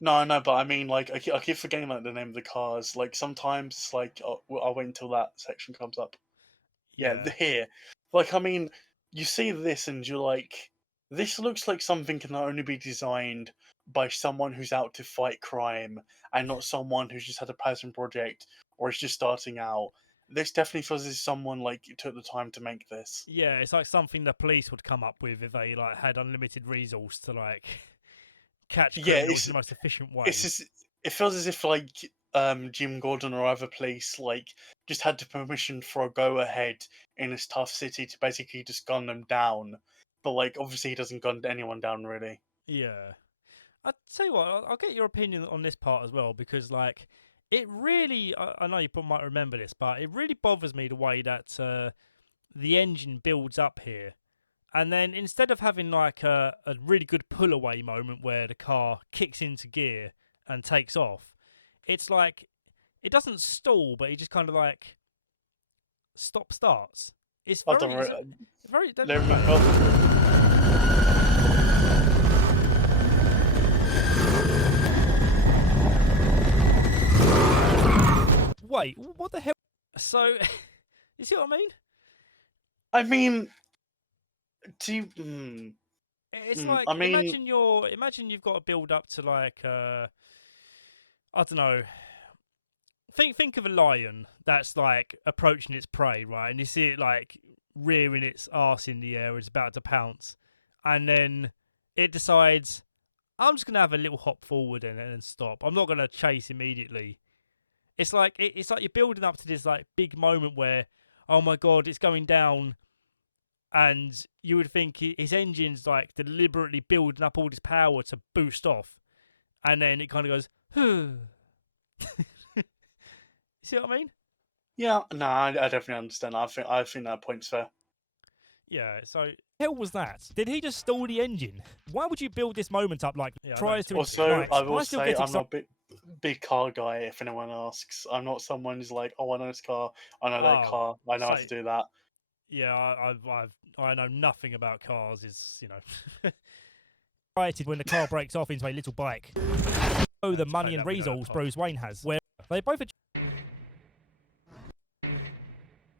no, I know, but I mean, like, I keep forgetting like the name of the cars. Like sometimes it's like I'll wait until that section comes up. Yeah, Yeah. here. Like, I mean, you see this and you're like, this looks like something can only be designed by someone who's out to fight crime and not someone who's just had a passion project or is just starting out. This definitely feels as if someone like took the time to make this. Yeah, it's like something the police would come up with if they like had unlimited resource to like catch Yeah, criminals in the most efficient way. it's just, it feels as if like Jim Gordon or other police like just had the permission for a go ahead in this tough city to basically just gun them down. But like obviously he doesn't gun anyone down really. Yeah. I'll tell you what, I'll get your opinion on this part as well, because like it really, I know you might remember this, but it really bothers me the way that the engine builds up here. And then instead of having like a really good pull away moment where the car kicks into gear and takes off, it's like it doesn't stall, but it just kind of like stop starts. It's I very, don't it's, know. it's very. Let me know. Wait, what the hell? So, you see what I mean? I mean, do you, It's like I mean, imagine you've got to build up to like I don't know. Think of a lion that's like approaching its prey, right? And you see it like rearing its arse in the air, it's about to pounce, and then it decides, I'm just gonna have a little hop forward and then stop. I'm not gonna chase immediately. It's like it's like you're building up to this like big moment where, oh my god, it's going down, and you would think his engine's like deliberately building up all this power to boost off, and then it kind of goes, see what I mean? yeah, no, I definitely understand. I think that point's fair. Yeah. So Hell was that? Did he just stall the engine? Why would you build this moment up like Yeah, I tries to Also, right, I will still say get I'm excited. not a big car guy. If anyone asks, I'm not someone who's like, oh, I know this car, I know that Oh, car, I know how say- to do that. yeah, I know nothing about cars. Is Excited when the car breaks off into a little bike. Oh, the to money play and that with resource that Bruce Wayne has. Where They both.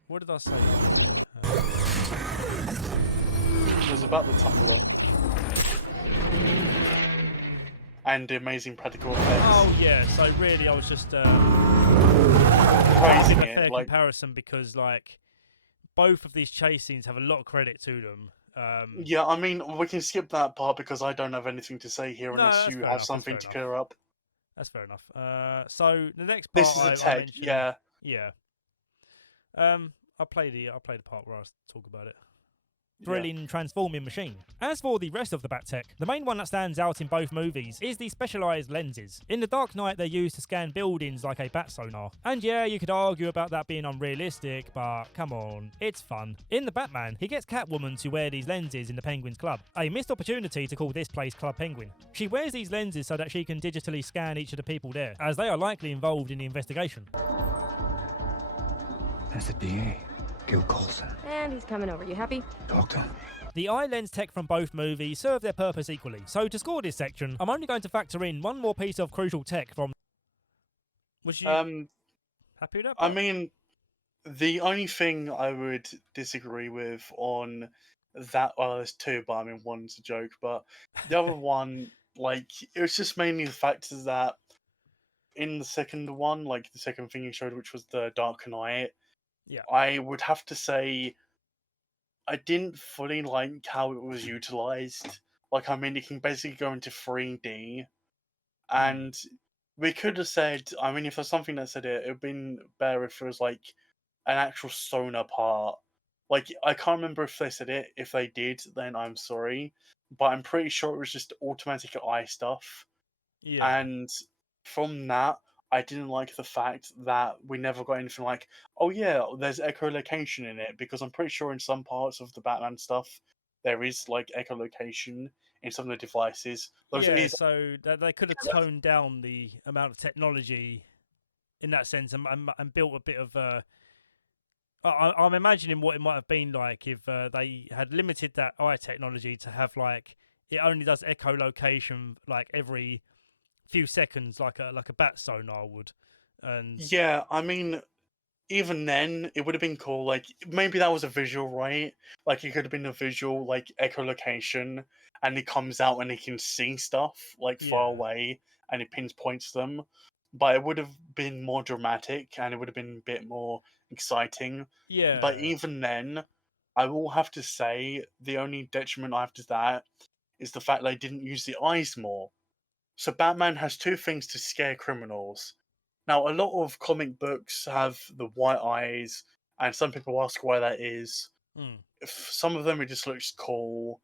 What did I say? It was about the tumbler and the amazing practical effects. Oh yeah. So really, I was just Praising a it, fair like comparison because like both of these chase scenes have a lot of credit to them. yeah. I mean, we can skip that part because I don't have anything to say here No, unless that's you fair have enough. That's something fair to enough. clear up. That's fair enough. So the next This part is a I tech, mentioned, yeah. yeah. I'll play the part where I talk about it. Thrilling transforming machine. As for the rest of the Bat-Tech, the main one that stands out in both movies is the specialised lenses. In The Dark Knight, they're used to scan buildings like a bat sonar. And yeah, you could argue about that being unrealistic, but come on, it's fun. In The Batman, he gets Catwoman to wear these lenses in the Penguin's Club. A missed opportunity to call this place Club Penguin. She wears these lenses so that she can digitally scan each of the people there, as they are likely involved in the investigation. That's the DA, Gil Coulson. And he's coming over. You happy? Talk to him. The eye lens tech from both movies serve their purpose equally, so to score this section, I'm only going to factor in one more piece of crucial tech from... Was you happy with that? I mean, the only thing I would disagree with on that, well, there's two, but I mean, one's a joke, but the other one, like, it was just mainly the fact is that in the second one, like the second thing you showed, which was the Dark Knight, Yeah. I would have to say I didn't fully like how it was utilized. Like, I mean, it can basically go into 3D, and we could have said, I mean, if there's something that said it, it would have been better if it was like an actual sonar part. Like, I can't remember if they said it. If they did, then I'm sorry. But I'm pretty sure it was just automatic eye stuff. Yeah. And from that, I didn't like the fact that we never got anything like, oh yeah, there's echolocation in it, because I'm pretty sure in some parts of the Batman stuff, there is like echolocation in some of the devices. Those Yeah, is so they could have toned down the amount of technology in that sense and built a bit of I'm imagining what it might have been like if they had limited that eye technology to have like it only does echolocation like every few seconds like a bat sonar would. And yeah, I mean, even then, it would have been cool. Like, maybe that was a visual, right? Like, it could have been a visual, like, echolocation, and it comes out and it can see stuff, like, far Yeah. away, and it pinpoints them. But it would have been more dramatic, and it would have been a bit more exciting. yeah. But even then, I will have to say, the only detriment I have to that is the fact they didn't use the eyes more. So Batman has two things to scare criminals. Now, a lot of comic books have the white eyes, and some people ask why that is. Some of them it just looks cool.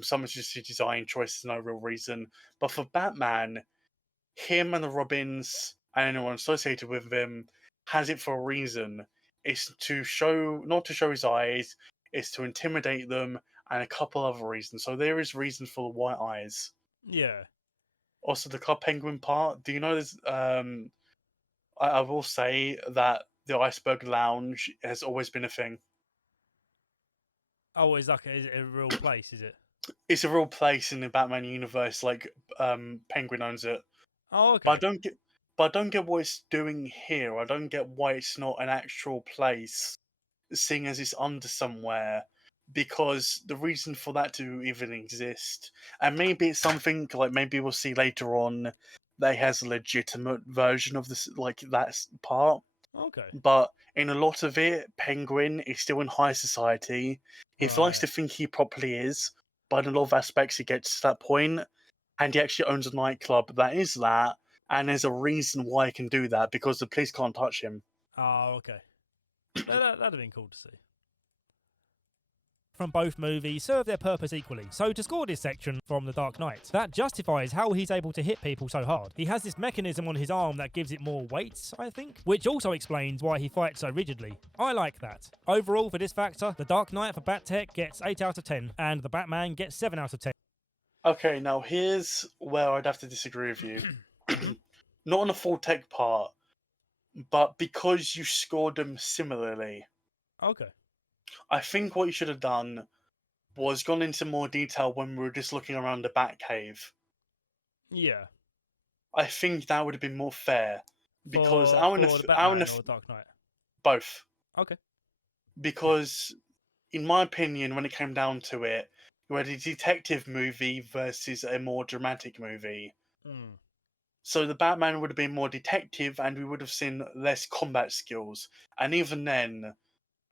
Some it's just a design choice, no real reason. But for Batman, him and the Robins and anyone associated with him has it for a reason. It's to show, not to show his eyes. It's to intimidate them, and a couple other reasons. So there is reason for the white eyes. Yeah. Also, the Club Penguin part. Do you know there's I will say that the Iceberg Lounge has always been a thing. Oh, is it a real place, is it? It's a real place in the Batman universe. Like, Penguin owns it, Oh, but okay. I don't get what it's doing here. I don't get why it's not an actual place, seeing as it's under somewhere. Because the reason for that to even exist, and maybe it's something like maybe we'll see later on, that has a legitimate version of this, like that part. Okay. But in a lot of it, Penguin is still in high society. He likes to think he properly is, but in a lot of aspects, he gets to that point, and he actually owns a nightclub that is that, and there's a reason why he can do that because the police can't touch him. Oh, okay. That'd have been cool to see. From both movies serve their purpose equally. So to score this section from The Dark Knight, that justifies how he's able to hit people so hard. He has this mechanism on his arm that gives it more weight, I think, which also explains why he fights so rigidly. I like that. Overall, for this factor, The Dark Knight for Bat-Tech gets 8 out of 10, and The Batman gets 7 out of 10. Okay, now here's where I'd have to disagree with you. Not on the full tech part, but because you scored them similarly. Okay. I think what you should have done was gone into more detail when we were just looking around the Batcave. Yeah. I think that would have been more fair, because for the Batman or Dark Knight. both. Okay. Because in my opinion, when it came down to it, you had a detective movie versus a more dramatic movie. Mm. So the Batman would have been more detective, and we would have seen less combat skills. And even then,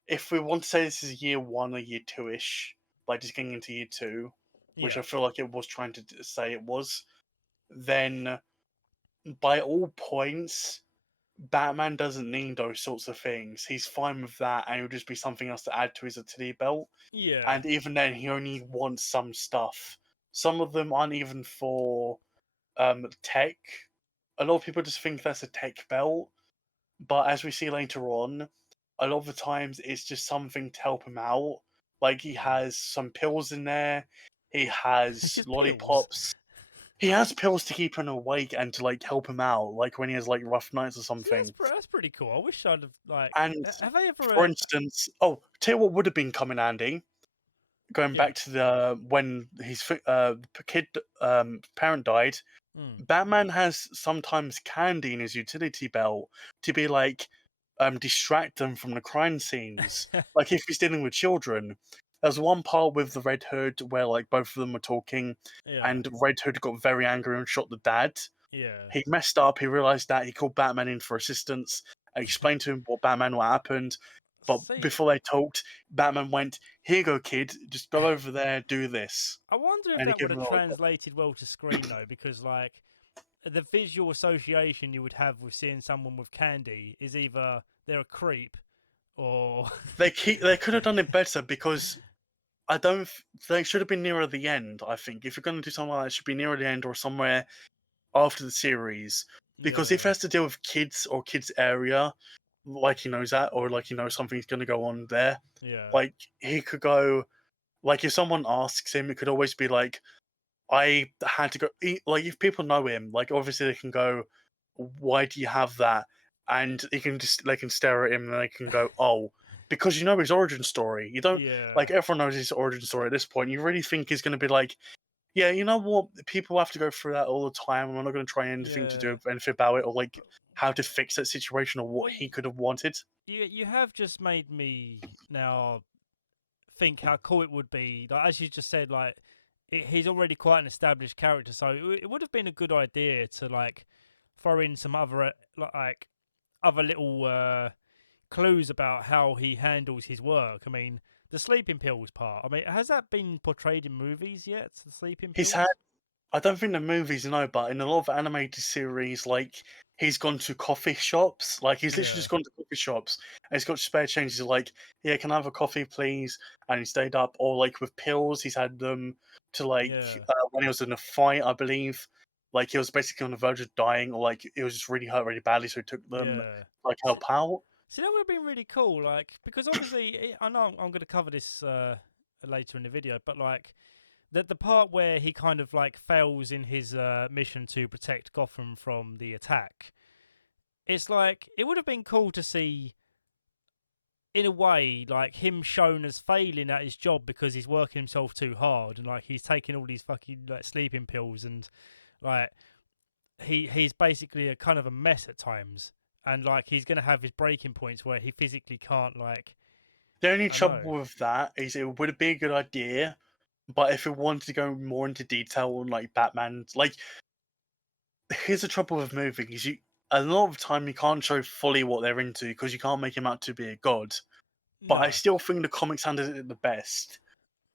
if we want to say this is year one or year two ish, like just getting into year two, which Yeah. I feel like it was trying to say it was, then by all points, Batman doesn't need those sorts of things. He's fine with that, and it'll just be something else to add to his utility belt. Yeah. And even then, he only wants some stuff. Some of them aren't even for tech. A lot of people just think that's a tech belt, but as we see later on, a lot of the times it's just something to help him out. Like he has some pills in there, he It's has just pills. lollipops. He has pills to keep him awake and to like help him out, like when he has like rough nights or See, something. that's pretty cool. I wish I'd have like. And Have they ever? for instance, oh, tell you what would have been coming handy. Going Yeah. back to the when his kid parent died, Mm. Batman has sometimes candy in his utility belt to be like distract them from the crime scenes. Like if he's dealing with children. There's one part with the Red Hood where like both of them were talking Yeah. and Red Hood got very angry and shot the dad. Yeah. He messed up, he realised that, he called Batman in for assistance and explained to him what happened. But See, before they talked, Batman went, "Here you go, kid. Just go over there, do this." I wonder if And he that would gave him have a lollipop. translated well to screen though, because like the visual association you would have with seeing someone with candy is either they're a creep or They could have done it better because I don't. They should have been nearer the end. I think if you're going to do something like that, it should be nearer the end or somewhere after the series. Because if it yeah, has to deal with kids or kids area, like he knows that, or like he knows something's going to go on there, yeah, like he could go. Like if someone asks him, it could always be like, "I had to go." Like if people know him, like obviously they can go, "Why do you have that?" And he can just they can stare at him and they can go, "Oh." Because you know his origin story. You don't yeah, like everyone knows his origin story at this point. You really think he's going to be like, yeah, you know what? People have to go through that all the time, and I'm not going to try anything to yeah. do anything about it, or like how to fix that situation, or Well, what he could have wanted. you have just made me now think how cool it would be. Like as you just said, like he's already quite an established character, so it would have been a good idea to like throw in some other like other little clues about how he handles his work. I mean, the sleeping pills part. I mean, has that been portrayed in movies yet? The sleeping He's pills? had, I don't think the movies, no, but in a lot of animated series, like he's gone to coffee shops, like he's literally Yeah, just gone to coffee shops, and he's got spare change. He's like, yeah, can I have a coffee, please? And he stayed up, or like with pills, he's had them to like yeah, when he was in a fight, I believe. Like he was basically on the verge of dying, or like it was just really hurt really badly, so he took them yeah. like help out. See, that would have been really cool. Like, because obviously, I know I'm going to cover this later in the video, but like the part where he kind of like fails in his mission to protect Gotham from the attack. It's like it would have been cool to see, in a way, like him shown as failing at his job because he's working himself too hard and like he's taking all these fucking like sleeping pills and like he's basically a kind of a mess at times and like he's gonna have his breaking points where he physically can't like The only I know. trouble with that is it would be a good idea, but if it wanted to go more into detail on like Batman's, like here's the trouble with movies: you a lot of time you can't show fully what they're into because you can't make him out to be a god. But I No. still think the comics handled it the best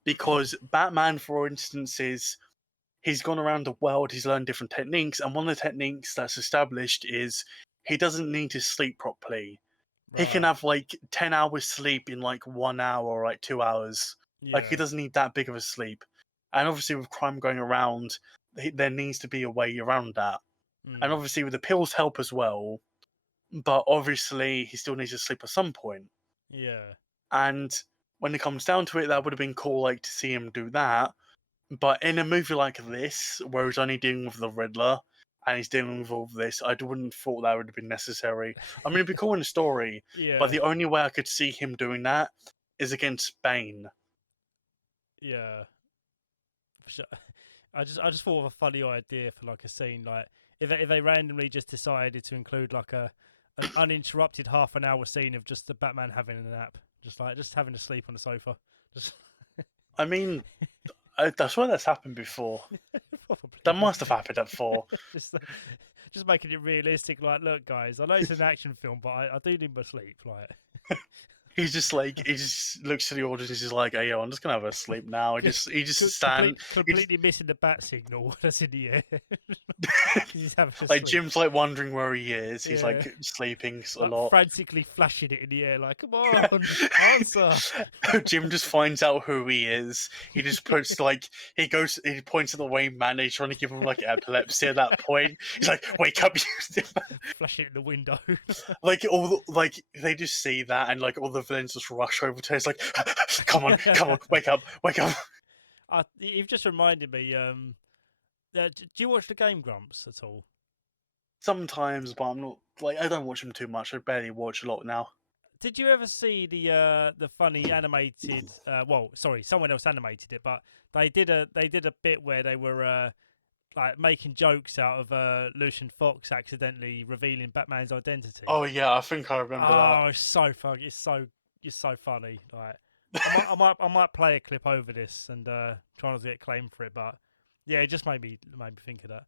because Batman, for instance, is he's gone around the world, he's learned different techniques, and one of the techniques that's established is he doesn't need to sleep properly. He can Right. have like 10 hours sleep in like 1 hour or like 2 hours. Like he Yeah. doesn't need that big of a sleep. And obviously, with crime going around, there needs to be a way around that. And Mm. obviously, with the pills help as well. But obviously, he still needs to sleep at some point. Yeah. And when it comes down to it, that would have been cool, like to see him do that. But in a movie like this, where he's only dealing with the Riddler and he's dealing with all of this, I wouldn't have thought that would have been necessary. I mean, it'd be cool in the story, but Yeah. the only way I could see him doing that is against Bane. Yeah. For sure. I just thought of a funny idea for like a scene like if they randomly just decided to include like an uninterrupted half an hour scene of just the Batman having a nap, just having to sleep on the sofa, just I mean, I swear that's happened before. probably That must have happened before. just just making it realistic. Like, look, guys, I know it's an action film, but I do need my sleep. Like, He's just like, he just looks to the audience. He's just like, "Hey, yo, I'm just gonna have a sleep now." He just stand. completely missing the bat signal that's in the air. He's having to Like sleep. Jim's like wondering where he is. He's Yeah. like sleeping a Like, lot. frantically flashing it in the air, like, come on, answer. Jim just finds out who he is. He just puts like he points at the Wayne man. He's trying to give him like epilepsy at that point. He's like, "Wake up!" Flash it in the window. Like like they just see that, and like all the villains just rush over to him. It's like, come on, wake up, wake up. You've just reminded me. Do you watch the Game Grumps at all? Sometimes, but I'm not like I don't watch them too much. I barely watch a lot now. Did you ever see the funny animated? Well, sorry, someone else animated it, but they did a bit where they were like making jokes out of Lucian Fox accidentally revealing Batman's identity. Oh yeah, I think I remember that. Oh, it's so fun! It's so funny. Like, I might play a clip over this and try not to get claimed for it, but yeah, it just made me think of that.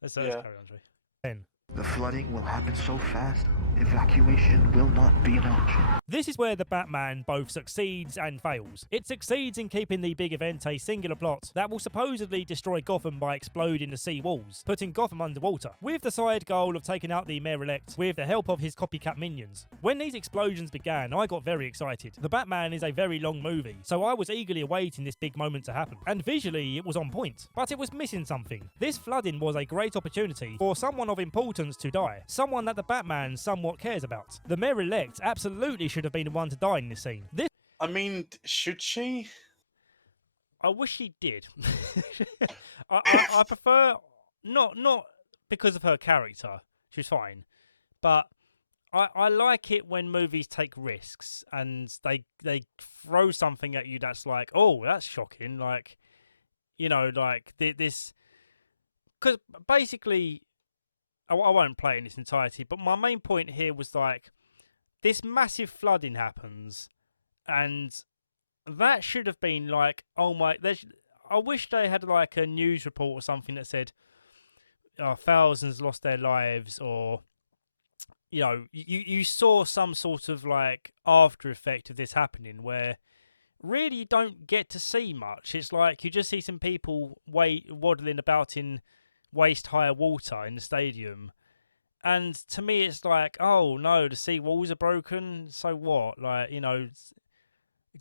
Let's carry on, Jay. 10. The flooding will happen so fast, evacuation will not be an option. This is where the Batman both succeeds and fails. It succeeds in keeping the big event a singular plot that will supposedly destroy Gotham by exploding the sea walls, putting Gotham underwater, with the side goal of taking out the mayor-elect with the help of his copycat minions. When these explosions began, I got very excited. The Batman is a very long movie, so I was eagerly awaiting this big moment to happen. And visually, it was on point, but it was missing something. This flooding was a great opportunity for someone of importance to die, someone that the Batman somewhat cares about. The mayor-elect absolutely should have been the one to die in this scene. I mean, should she? I wish he did. I prefer not because of her character. She's fine, but I like it when movies take risks and they throw something at you that's like, oh, that's shocking. Like, you know, like this, because basically, I won't play it in its entirety. But my main point here was like, this massive flooding happens, and that should have been like, oh my, I wish they had like a news report or something that said thousands lost their lives, or you know, you saw some sort of like after effect of this happening where really you don't get to see much. It's like you just see some people waddling about in waist high water in the stadium. And to me, it's like, oh no, the sea walls are broken. So what? Like, you know,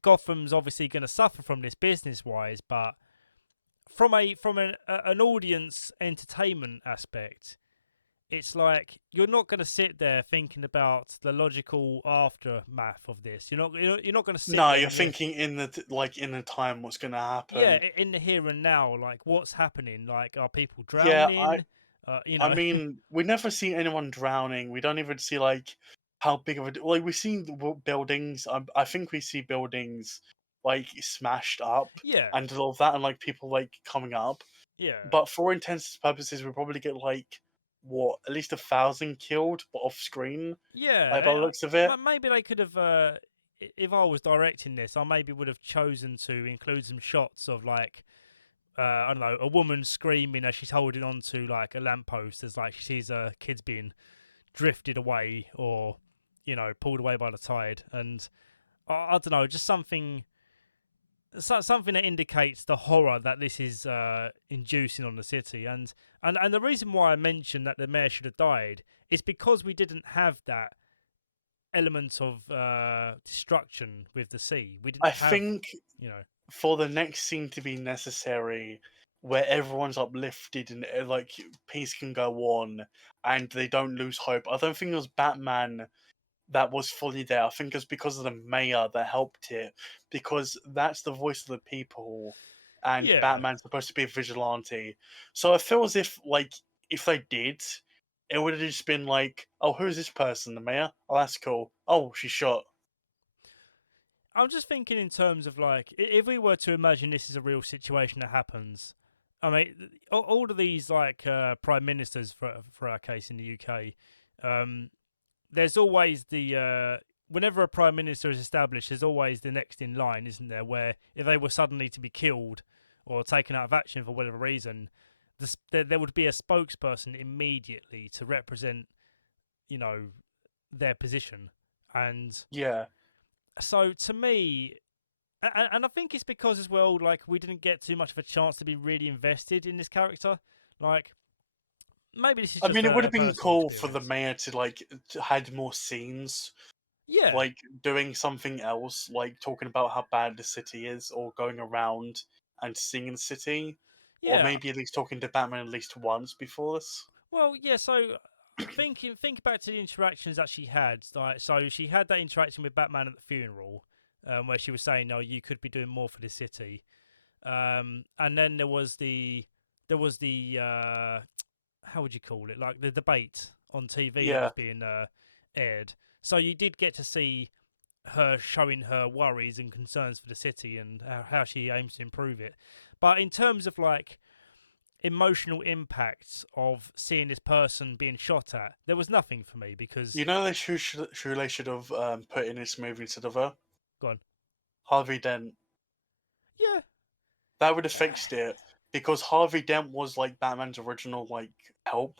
Gotham's obviously going to suffer from this business wise, but from an audience entertainment aspect, it's like you're not going to sit there thinking about the logical aftermath of this. You're not going to sit. No, there you're and thinking in the time what's going to happen. yeah, in the here and now, like what's happening. Like, are people Yeah, drowning? You know, I mean, we never see anyone drowning. We don't even see like how big of a like we see the buildings. I think we see buildings like smashed up yeah, and all of that, and like people like coming up. yeah. But for all intents and purposes, we probably get like what at least 1,000 killed, but off screen. Yeah, Like by the looks of it. maybe they could have. If I was directing this, I maybe would have chosen to include some shots of like, I don't know, a woman screaming as she's holding on to like a lamppost as like she sees her kids being drifted away or, you know, pulled away by the tide, and I don't know, just something that indicates the horror that this is inducing on the city. And the reason why I mentioned that the mayor should have died is because we didn't have that element of destruction with the sea. We didn't. I think you know, for the next scene to be necessary, where everyone's uplifted and like peace can go on and they don't lose hope. I don't think it was Batman that was fully there. I think it's because of the mayor that helped it, because that's the voice of the people, and Yeah. Batman's supposed to be a vigilante. So I feel as if like if they did, it would have just been like, oh, who's this person? The mayor? Oh, that's cool. Oh, she's shot. I'm just thinking in terms of like, if we were to imagine this is a real situation that happens, I mean, all of these like prime ministers for our case in the UK, there's always the whenever a prime minister is established, there's always the next in line, isn't there? Where if they were suddenly to be killed or taken out of action for whatever reason, there would be a spokesperson immediately to represent, you know, their position. And Yeah. so to me, and I think it's because as well, like we didn't get too much of a chance to be really invested in this character. Like maybe this is I just mean, it would a have been personal cool for the experience. mayor to had more scenes, Yeah, like doing something else, like talking about how bad the city is, or going around and seeing the city, or yeah. maybe at least talking to Batman at least once before this. Well, yeah. So think back to the interactions that she had. Like, so she had that interaction with Batman at the funeral, where she was saying, "No, you could be doing more for the city." And then there was the how would you call it? Like the debate on TV that Yeah, was being aired. So you did get to see her showing her worries and concerns for the city and how she aims to improve it. But in terms of like emotional impacts of seeing this person being shot at, there was nothing for me because you know who they should have put in this movie instead of her? go on. Harvey Dent. Yeah. That would have fixed it because Harvey Dent was like Batman's original help,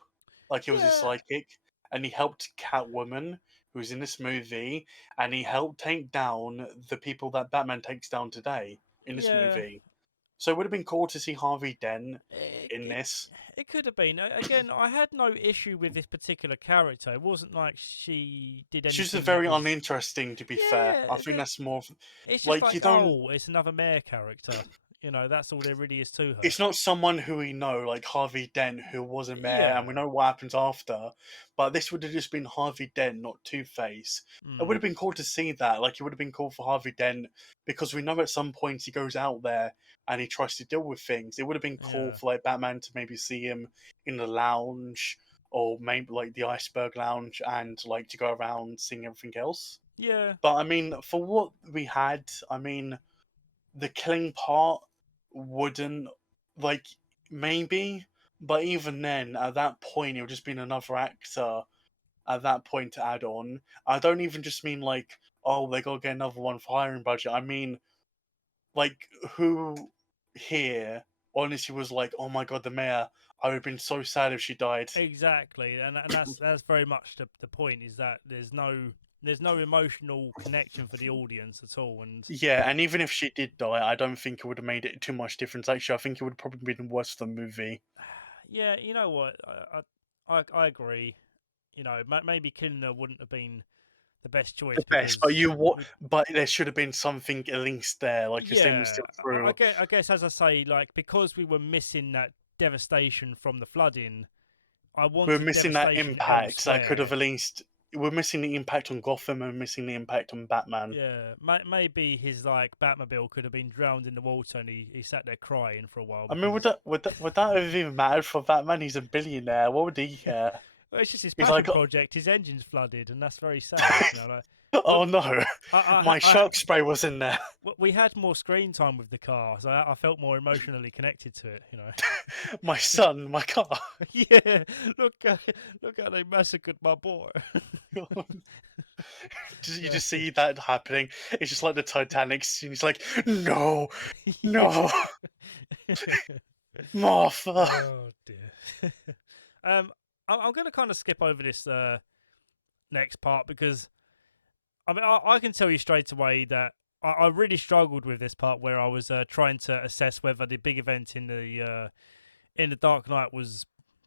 like he was his Yeah. sidekick, and he helped Catwoman, who's in this movie, and he helped take down the people that Batman takes down today in this Yeah. movie. So it would have been cool to see Harvey Dent It, in it, this. it could have been. Again, I had no issue with this particular character. It wasn't like she did She's just anything that very was. uninteresting, to be fair. I Yeah, think that's more it's just like like, you don't. oh, it's another mayor character. That's all there really is to her. It's not someone who we know, like Harvey Dent, who was a mayor, and Yeah. we know what happens after. But this would have just been Harvey Dent, not Two Face. It would Mm, have been cool to see that. Like, it would have been cool for Harvey Dent because we know at some point he goes out there and he tries to deal with things. It would have been cool yeah. for like Batman to maybe see him in the lounge or maybe like the Iceberg Lounge and like to go around seeing everything else. Yeah. But I mean, for what we had, I mean, the killing part wouldn't like maybe, but even then, at that point, it would just been another actor at that point to add on. I don't even just mean like, oh, they gotta get another one for hiring budget. I mean, like, who here honestly was like, oh my god, the mayor? I would have been so sad if she died. Exactly, and that's very much the point is that there's no emotional connection for the audience at all, and Yeah, and even if she did die, I don't think it would have made it too much difference. Actually, I think it would have probably been worse for the movie. yeah, you know what, I agree. Maybe killing her wouldn't have been the best choice The best, but because but there should have been something at least there, like his name was yeah, still I through. guess, as I say, like because we were missing that devastation from the flooding, I We're wanted missing that devastation impact. That could have elsewhere. at least. We're missing the impact on Gotham and missing the impact on Batman. Yeah, maybe his like Batmobile could have been drowned in the water, and he sat there crying for a while I mean, because would that have even mattered for Batman? He's a billionaire. What would he care? well, it's just his He's passion like, project. His engine's flooded, and that's very sad. Like, oh no, I, my I, I, shark spray was in there. we had more screen time with the car, so I felt more emotionally connected to it. My son, my car. Yeah, look how they massacred my boy. You just see that happening. It's just like the Titanic scene. He's like, no, no, Martha. Oh dear. I'm going to kind of skip over this next part because I mean I can tell you straight away that I really struggled with this part where I was trying to assess whether the big event in the Dark Knight was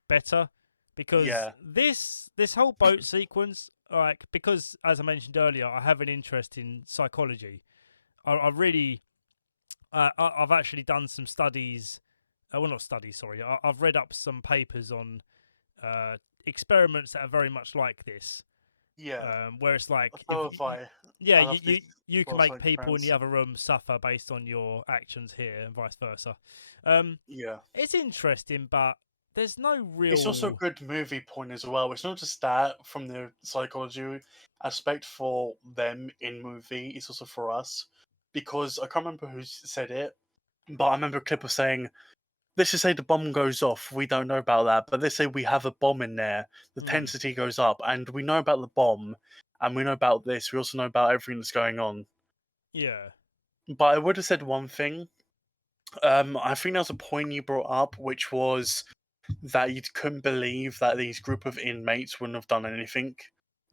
better because Yeah. this whole boat sequence, like because as I mentioned earlier, I have an interest in psychology. I really I've actually done some studies. Well, not studies. Sorry, I've read up some papers on experiments that are very much like this, Yeah. where it's like So have I. yeah, I you, love you these you can lots make of people in the experiments. other room suffer based on your actions here, and vice versa. Yeah. It's interesting, but there's no It's also a real good movie point as well. It's not just that from the psychology aspect for them in movie, it's also for us. Because I can't remember who said it, but I remember a clip of saying, let's just say the bomb goes off. We don't know about that, but let's say we have a bomb in there. The Mm. intensity goes up, and we know about the bomb, and we know about this. We also know about everything that's going on. Yeah. But I would have said one thing. I think there was a point you brought up, which was that you couldn't believe that these group of inmates wouldn't have done anything.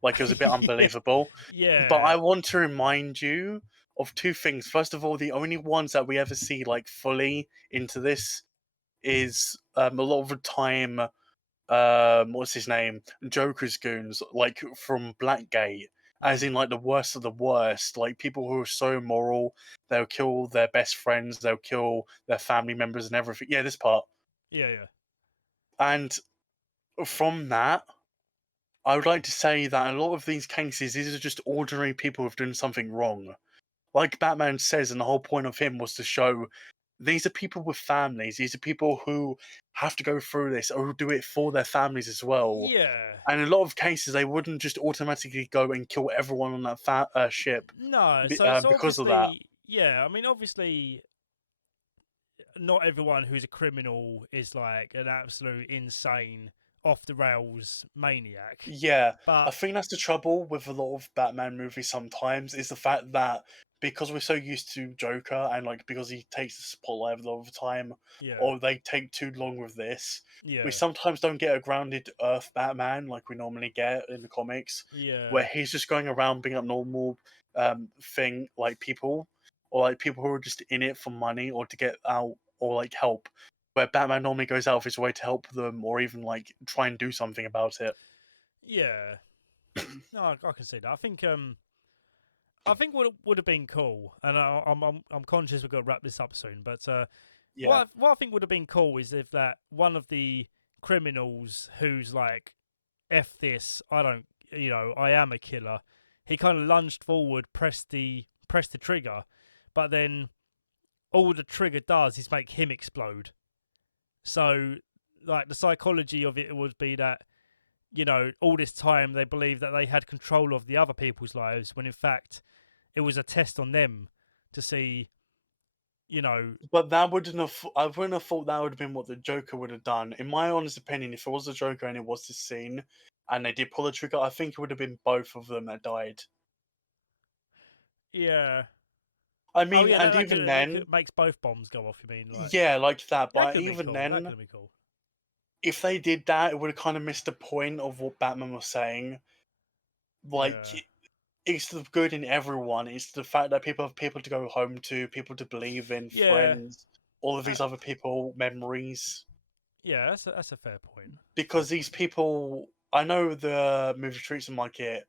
Like, it was a bit Yeah. unbelievable. But Yeah. I want to remind you of two things. First of all, the only ones that we ever see like fully into this is a lot of the time. What's his name? Joker's goons, like from Blackgate, as in like the worst of the worst, like people who are so immoral, they'll kill their best friends, they'll kill their family members and everything. Yeah, this part. Yeah. Yeah. And from that, I would like to say that a lot of these cases, these are just ordinary people who've done something wrong. Like Batman says, and the whole point of him was to show these are people with families. These are people who have to go through this or who do it for their families as well. Yeah. And in a lot of cases, they wouldn't just automatically go and kill everyone on that ship No. So because of that. obviously, yeah. I mean, obviously, not everyone who's a criminal is like an absolute insane, off the rails maniac. Yeah, I But think that's the trouble with a lot of Batman movies sometimes, is the fact that because we're so used to Joker and like because he takes the spotlight a lot of the time, yeah. or they take too long with this, we Yeah. sometimes don't get a grounded Earth Batman like we normally get in the comics, Yeah. where he's just going around being a normal thing like people, or like people who are just in it for money or to get out or like help. Where Batman normally goes out of his way to help them or even like try and do something about it. Yeah. No, I can see that. I think what would have been cool, and I'm conscious we've got to wrap this up soon. But Yeah. what I think would have been cool is if that one of the criminals who's like, "F this, I don't, I am a killer." He kind of lunged forward, pressed the trigger, but then all the trigger does is make him explode. So, like, the psychology of it would be that, all this time they believed that they had control of the other people's lives, when in fact it was a test on them to see, you know, But that wouldn't have. I wouldn't have thought that would have been what the Joker would have done. In my honest opinion, if it was the Joker and it was this scene, and they did pull the trigger, I think it would have been both of them that died. yeah. I Oh mean, yeah, and even then, makes both bombs go off. You mean like yeah, like that. that But could be even cool. That then, could be cool. if they did that, it would have kind of missed the point of what Batman was saying. Like, Yeah, it's the good in everyone. It's the fact that people have people to go home to, people to believe in, yeah, friends, all of uh, these other people, memories. yeah. That's a fair point. Because these people, I know the movie treats them like it,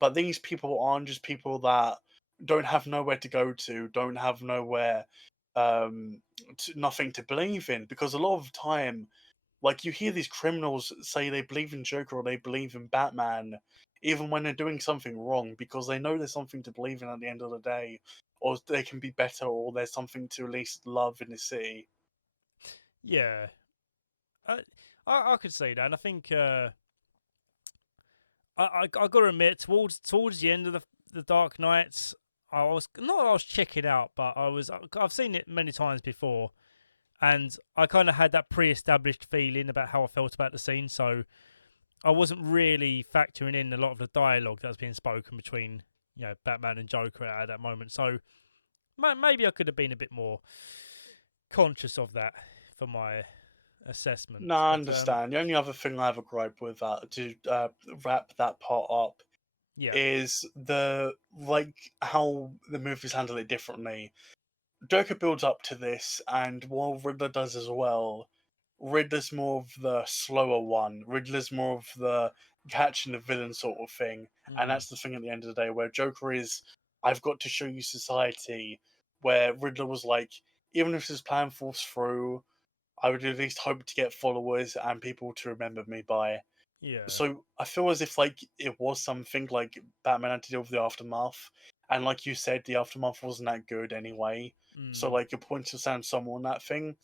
but these people aren't just people that don't have nowhere to go to, don't have nowhere, nothing to believe in. Because a lot of the time, like you hear these criminals say they believe in Joker or they believe in Batman, even when they're doing something wrong, because they know there's something to believe in at the end of the day, or they can be better, or there's something to at least love in the city. Yeah, I I could see that, and I think I got to admit, towards the end of the Dark Knights, I was not that I was checking out, but I've seen it many times before, and I kind of had that pre-established feeling about how I felt about the scene, so I wasn't really factoring in a lot of the dialogue that was being spoken between Batman and Joker at that moment. So maybe I could have been a bit more conscious of that for my assessment. No, I But understand. The only other thing I have a gripe with that to wrap that part up yeah, is the like how the movies handle it differently. Joker builds up to this, and while Riddler does as well, Riddler's more of the slower one. Riddler's more of the catching the villain sort of thing, and mm, that's the thing at the end of the day. Where Joker is, I've got to show you society. Where Riddler was like, even if his plan falls through, I would at least hope to get followers and people to remember me by. yeah, So I feel as if like it was something like Batman had to deal with the aftermath, and like you said, the aftermath wasn't that good anyway. So mm, like your point to sound somewhere on that thing,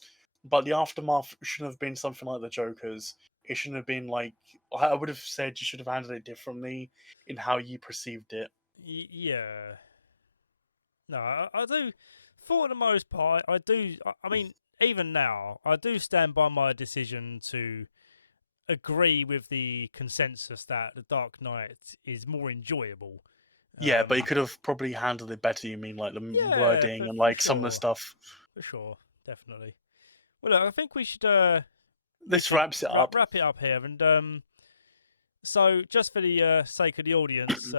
but the aftermath shouldn't have been something like the Joker's. It shouldn't have been like I would have said you should have handled it differently in how you perceived it. yeah. No, I do. For the most part, I do. I mean, even now, I do stand by my decision to agree with the consensus that The Dark Knight is more enjoyable. Yeah, but you could have probably handled it better. You mean like the Yeah, wording and for like some of the sure, stuff. for sure, definitely. Well, look, I think we This should wraps it up. wrap it up here, and so just for the sake of the audience,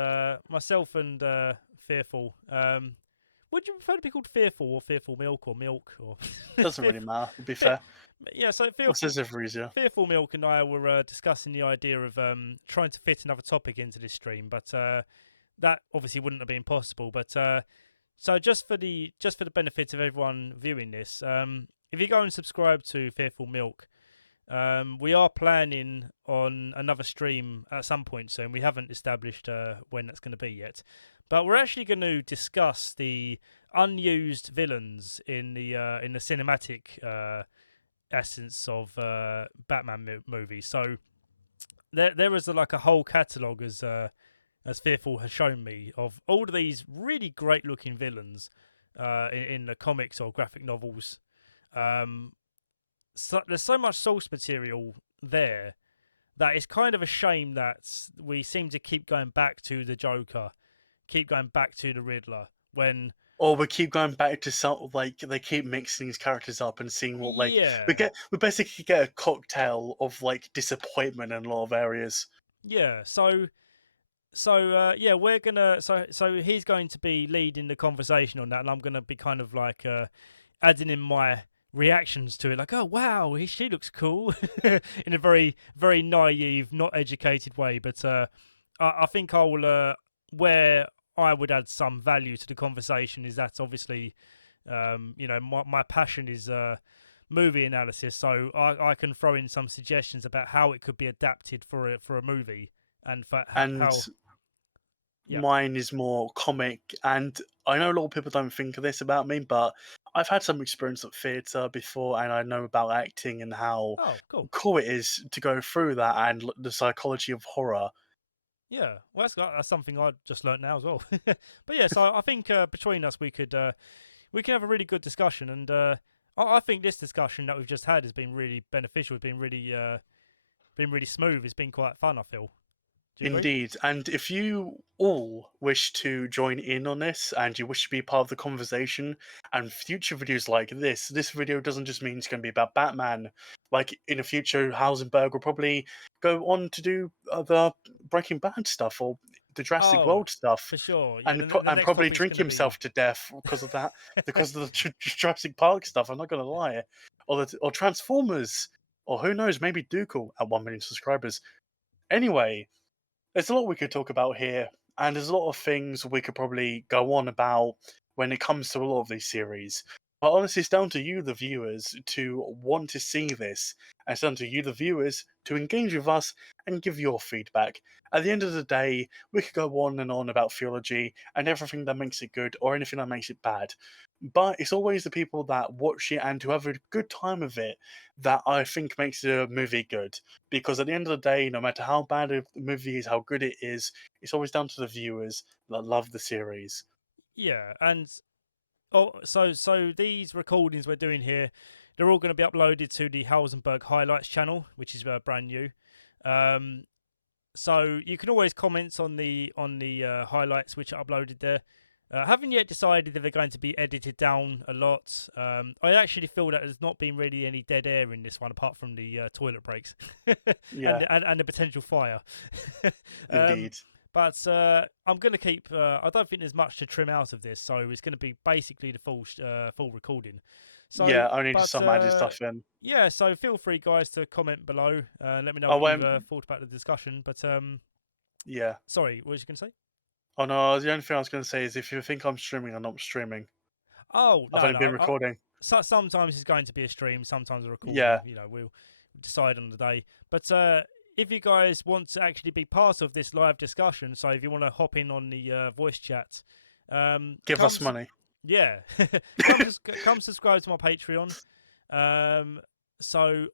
myself and Fearful, would you prefer to be called Fearful or Fearful Milk or Milk or? Doesn't really matter. To be Fe- fair, yeah, so what's this ever easier? Fearful Milk and I were discussing the idea of trying to fit another topic into this stream, but that obviously wouldn't have been possible. But so just for the benefit of everyone viewing this, if you go and subscribe to Fearful Milk, we are planning on another stream at some point soon. We haven't established when that's going to be yet, but we're actually going to discuss the unused villains in the cinematic essence of Batman movies. So there is like a whole catalogue as Fearful has shown me of all of these really great looking villains in the comics or graphic novels. So there's so much source material there that it's kind of a shame that we seem to keep going back to the Joker, keep going back to the Riddler when. Or we keep going back to some like they keep mixing these characters up and seeing what like Yeah, we basically get a cocktail of like disappointment in a lot of areas. yeah. So yeah, we're gonna so he's going to be leading the conversation on that, and I'm gonna be kind of like adding in my reactions to it, like, oh wow, she looks cool, in a very very naive, not educated way. But I think I will where I would add some value to the conversation is that obviously, my passion is movie analysis, so I can throw in some suggestions about how it could be adapted for a movie and for And how. Yeah. mine is more comic, and I know a lot of people don't think of this about me, but I've had some experience at theatre before, and I know about acting and how Oh, cool. cool it is to go through that and the psychology of horror. Yeah, well, that's something I just learnt now as well. But yeah, so I think between us we can have a really good discussion, and I think this discussion that we've just had has been really beneficial. It's been really smooth. It's been quite fun, I feel. Do you agree? Indeed. And if you all wish to join in on this and you wish to be part of the conversation and future videos like this video doesn't just mean it's going to be about Batman. Like in the future, Howesenberg will probably go on to do other Breaking Bad stuff or the Jurassic Oh, World stuff. for sure. Yeah, And, the and next probably topic's drink going to be. himself to death because of that, because of the Jurassic Park stuff. I'm not going to lie, or Transformers, or who knows, maybe Dooku at 1 million subscribers. Anyway, there's a lot we could talk about here, and there's a lot of things we could probably go on about when it comes to a lot of these series. But honestly, it's down to you, the viewers, to want to see this, and it's down to you, the viewers, to engage with us and give your feedback. At the end of the day, we could go on and on about theology and everything that makes it good or anything that makes it bad. But it's always the people that watch it and who have a good time with it that I think makes the movie good. Because at the end of the day, no matter how bad a movie is, how good it is, it's always down to the viewers that love the series. Yeah, and so these recordings we're doing here, they're all going to be uploaded to the Howesenberg Highlights channel, which is brand new. So you can always comment on the highlights which are uploaded there. Haven't yet decided if they're going to be edited down a lot. I actually feel that there's not been really any dead air in this one, apart from the toilet breaks Yeah, and the potential fire. indeed. But I'm going to keep. I don't think there's much to trim out of this, so it's going to be basically the full recording. So, Yeah, only but, just some added stuff in. Yeah, so feel free, guys, to comment below. Let me know Oh, what you've thought about the discussion. But yeah. sorry, what was you going to say? Oh no, the only thing I was going to say is if you think I'm streaming, I'm not streaming. Oh I've no, only been recording. Sometimes it's going to be a stream, sometimes a recording. Yeah. We'll decide on the day. But if you guys want to actually be part of this live discussion, so if you want to hop in on the voice chat, Give us money. Yeah, come subscribe to my Patreon. So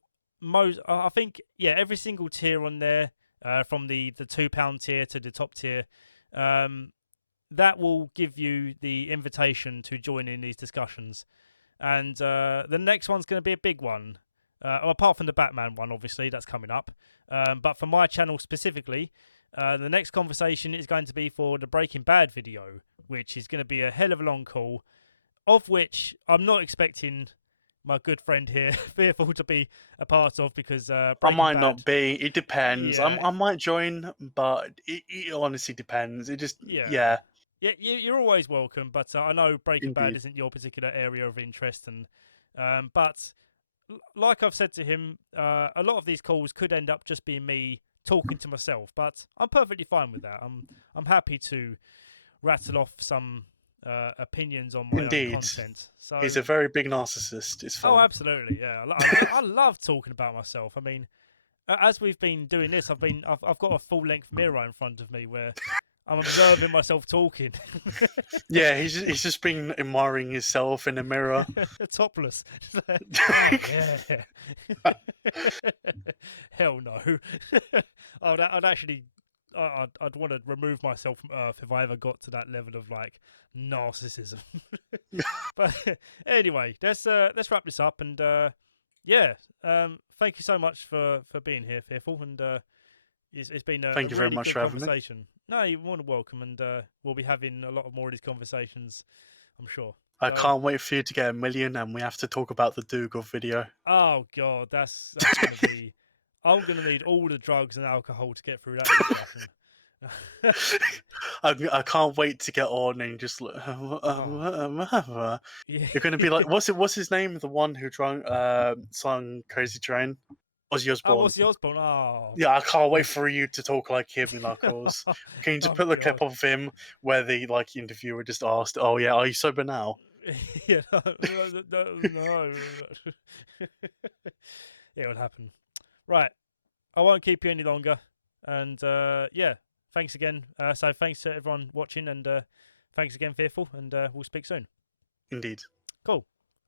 I think every single tier on there, from the £2 tier to the top tier, that will give you the invitation to join in these discussions. And the next one's going to be a big one. Well, apart from the Batman one, obviously, that's coming up. But for my channel specifically, the next conversation is going to be for the Breaking Bad video, which is going to be a hell of a long call, of which I'm not expecting my good friend here, Fearful, to be a part of, because I Breaking might Bad, not be. It depends. Yeah. I might join, but it honestly depends. It just Yeah, you're always welcome, but I know Breaking Bad Indeed. isn't your particular area of interest, and but like I've said to him, a lot of these calls could end up just being me talking to myself, but I'm perfectly fine with that. I'm happy to rattle off some opinions on my own Indeed. content. So He's a very big narcissist. It's fine. oh, absolutely, yeah. I love talking about myself. I mean, as we've been doing this, I've got a full length mirror in front of me where I'm observing myself talking. Yeah, he's just been admiring himself in the mirror. Topless. Just like, "Oh, yeah. Hell no. I'd actually, I'd want to remove myself from Earth if I ever got to that level of like narcissism. But anyway, let's wrap this up, and yeah, thank you so much for being here, Fearful, and it's been a Thank you very really much good for having me. conversation. No, you're more than welcome, and we'll be having a lot more of these conversations, I'm sure. I So- can't wait for you to get 1 million, and we have to talk about the Dougal video. Oh god, that's gonna be. I'm gonna need all the drugs and alcohol to get through that discussion. I can't wait to get on and just. Yeah. You're going to be like, what's his name? The one who sung "Crazy Train," Ozzy Osbourne. Oh, Ozzy Osbourne. Oh. Yeah, I can't wait for you to talk like him, Knuckles. Can you just Oh, put the God. clip of him where the interviewer just asked, "Oh yeah, are you sober now?" Yeah, no. It would happen. Right, I won't keep you any longer, and yeah, thanks again. So thanks to everyone watching, and thanks again, Fearful, and we'll speak soon. Indeed. Cool.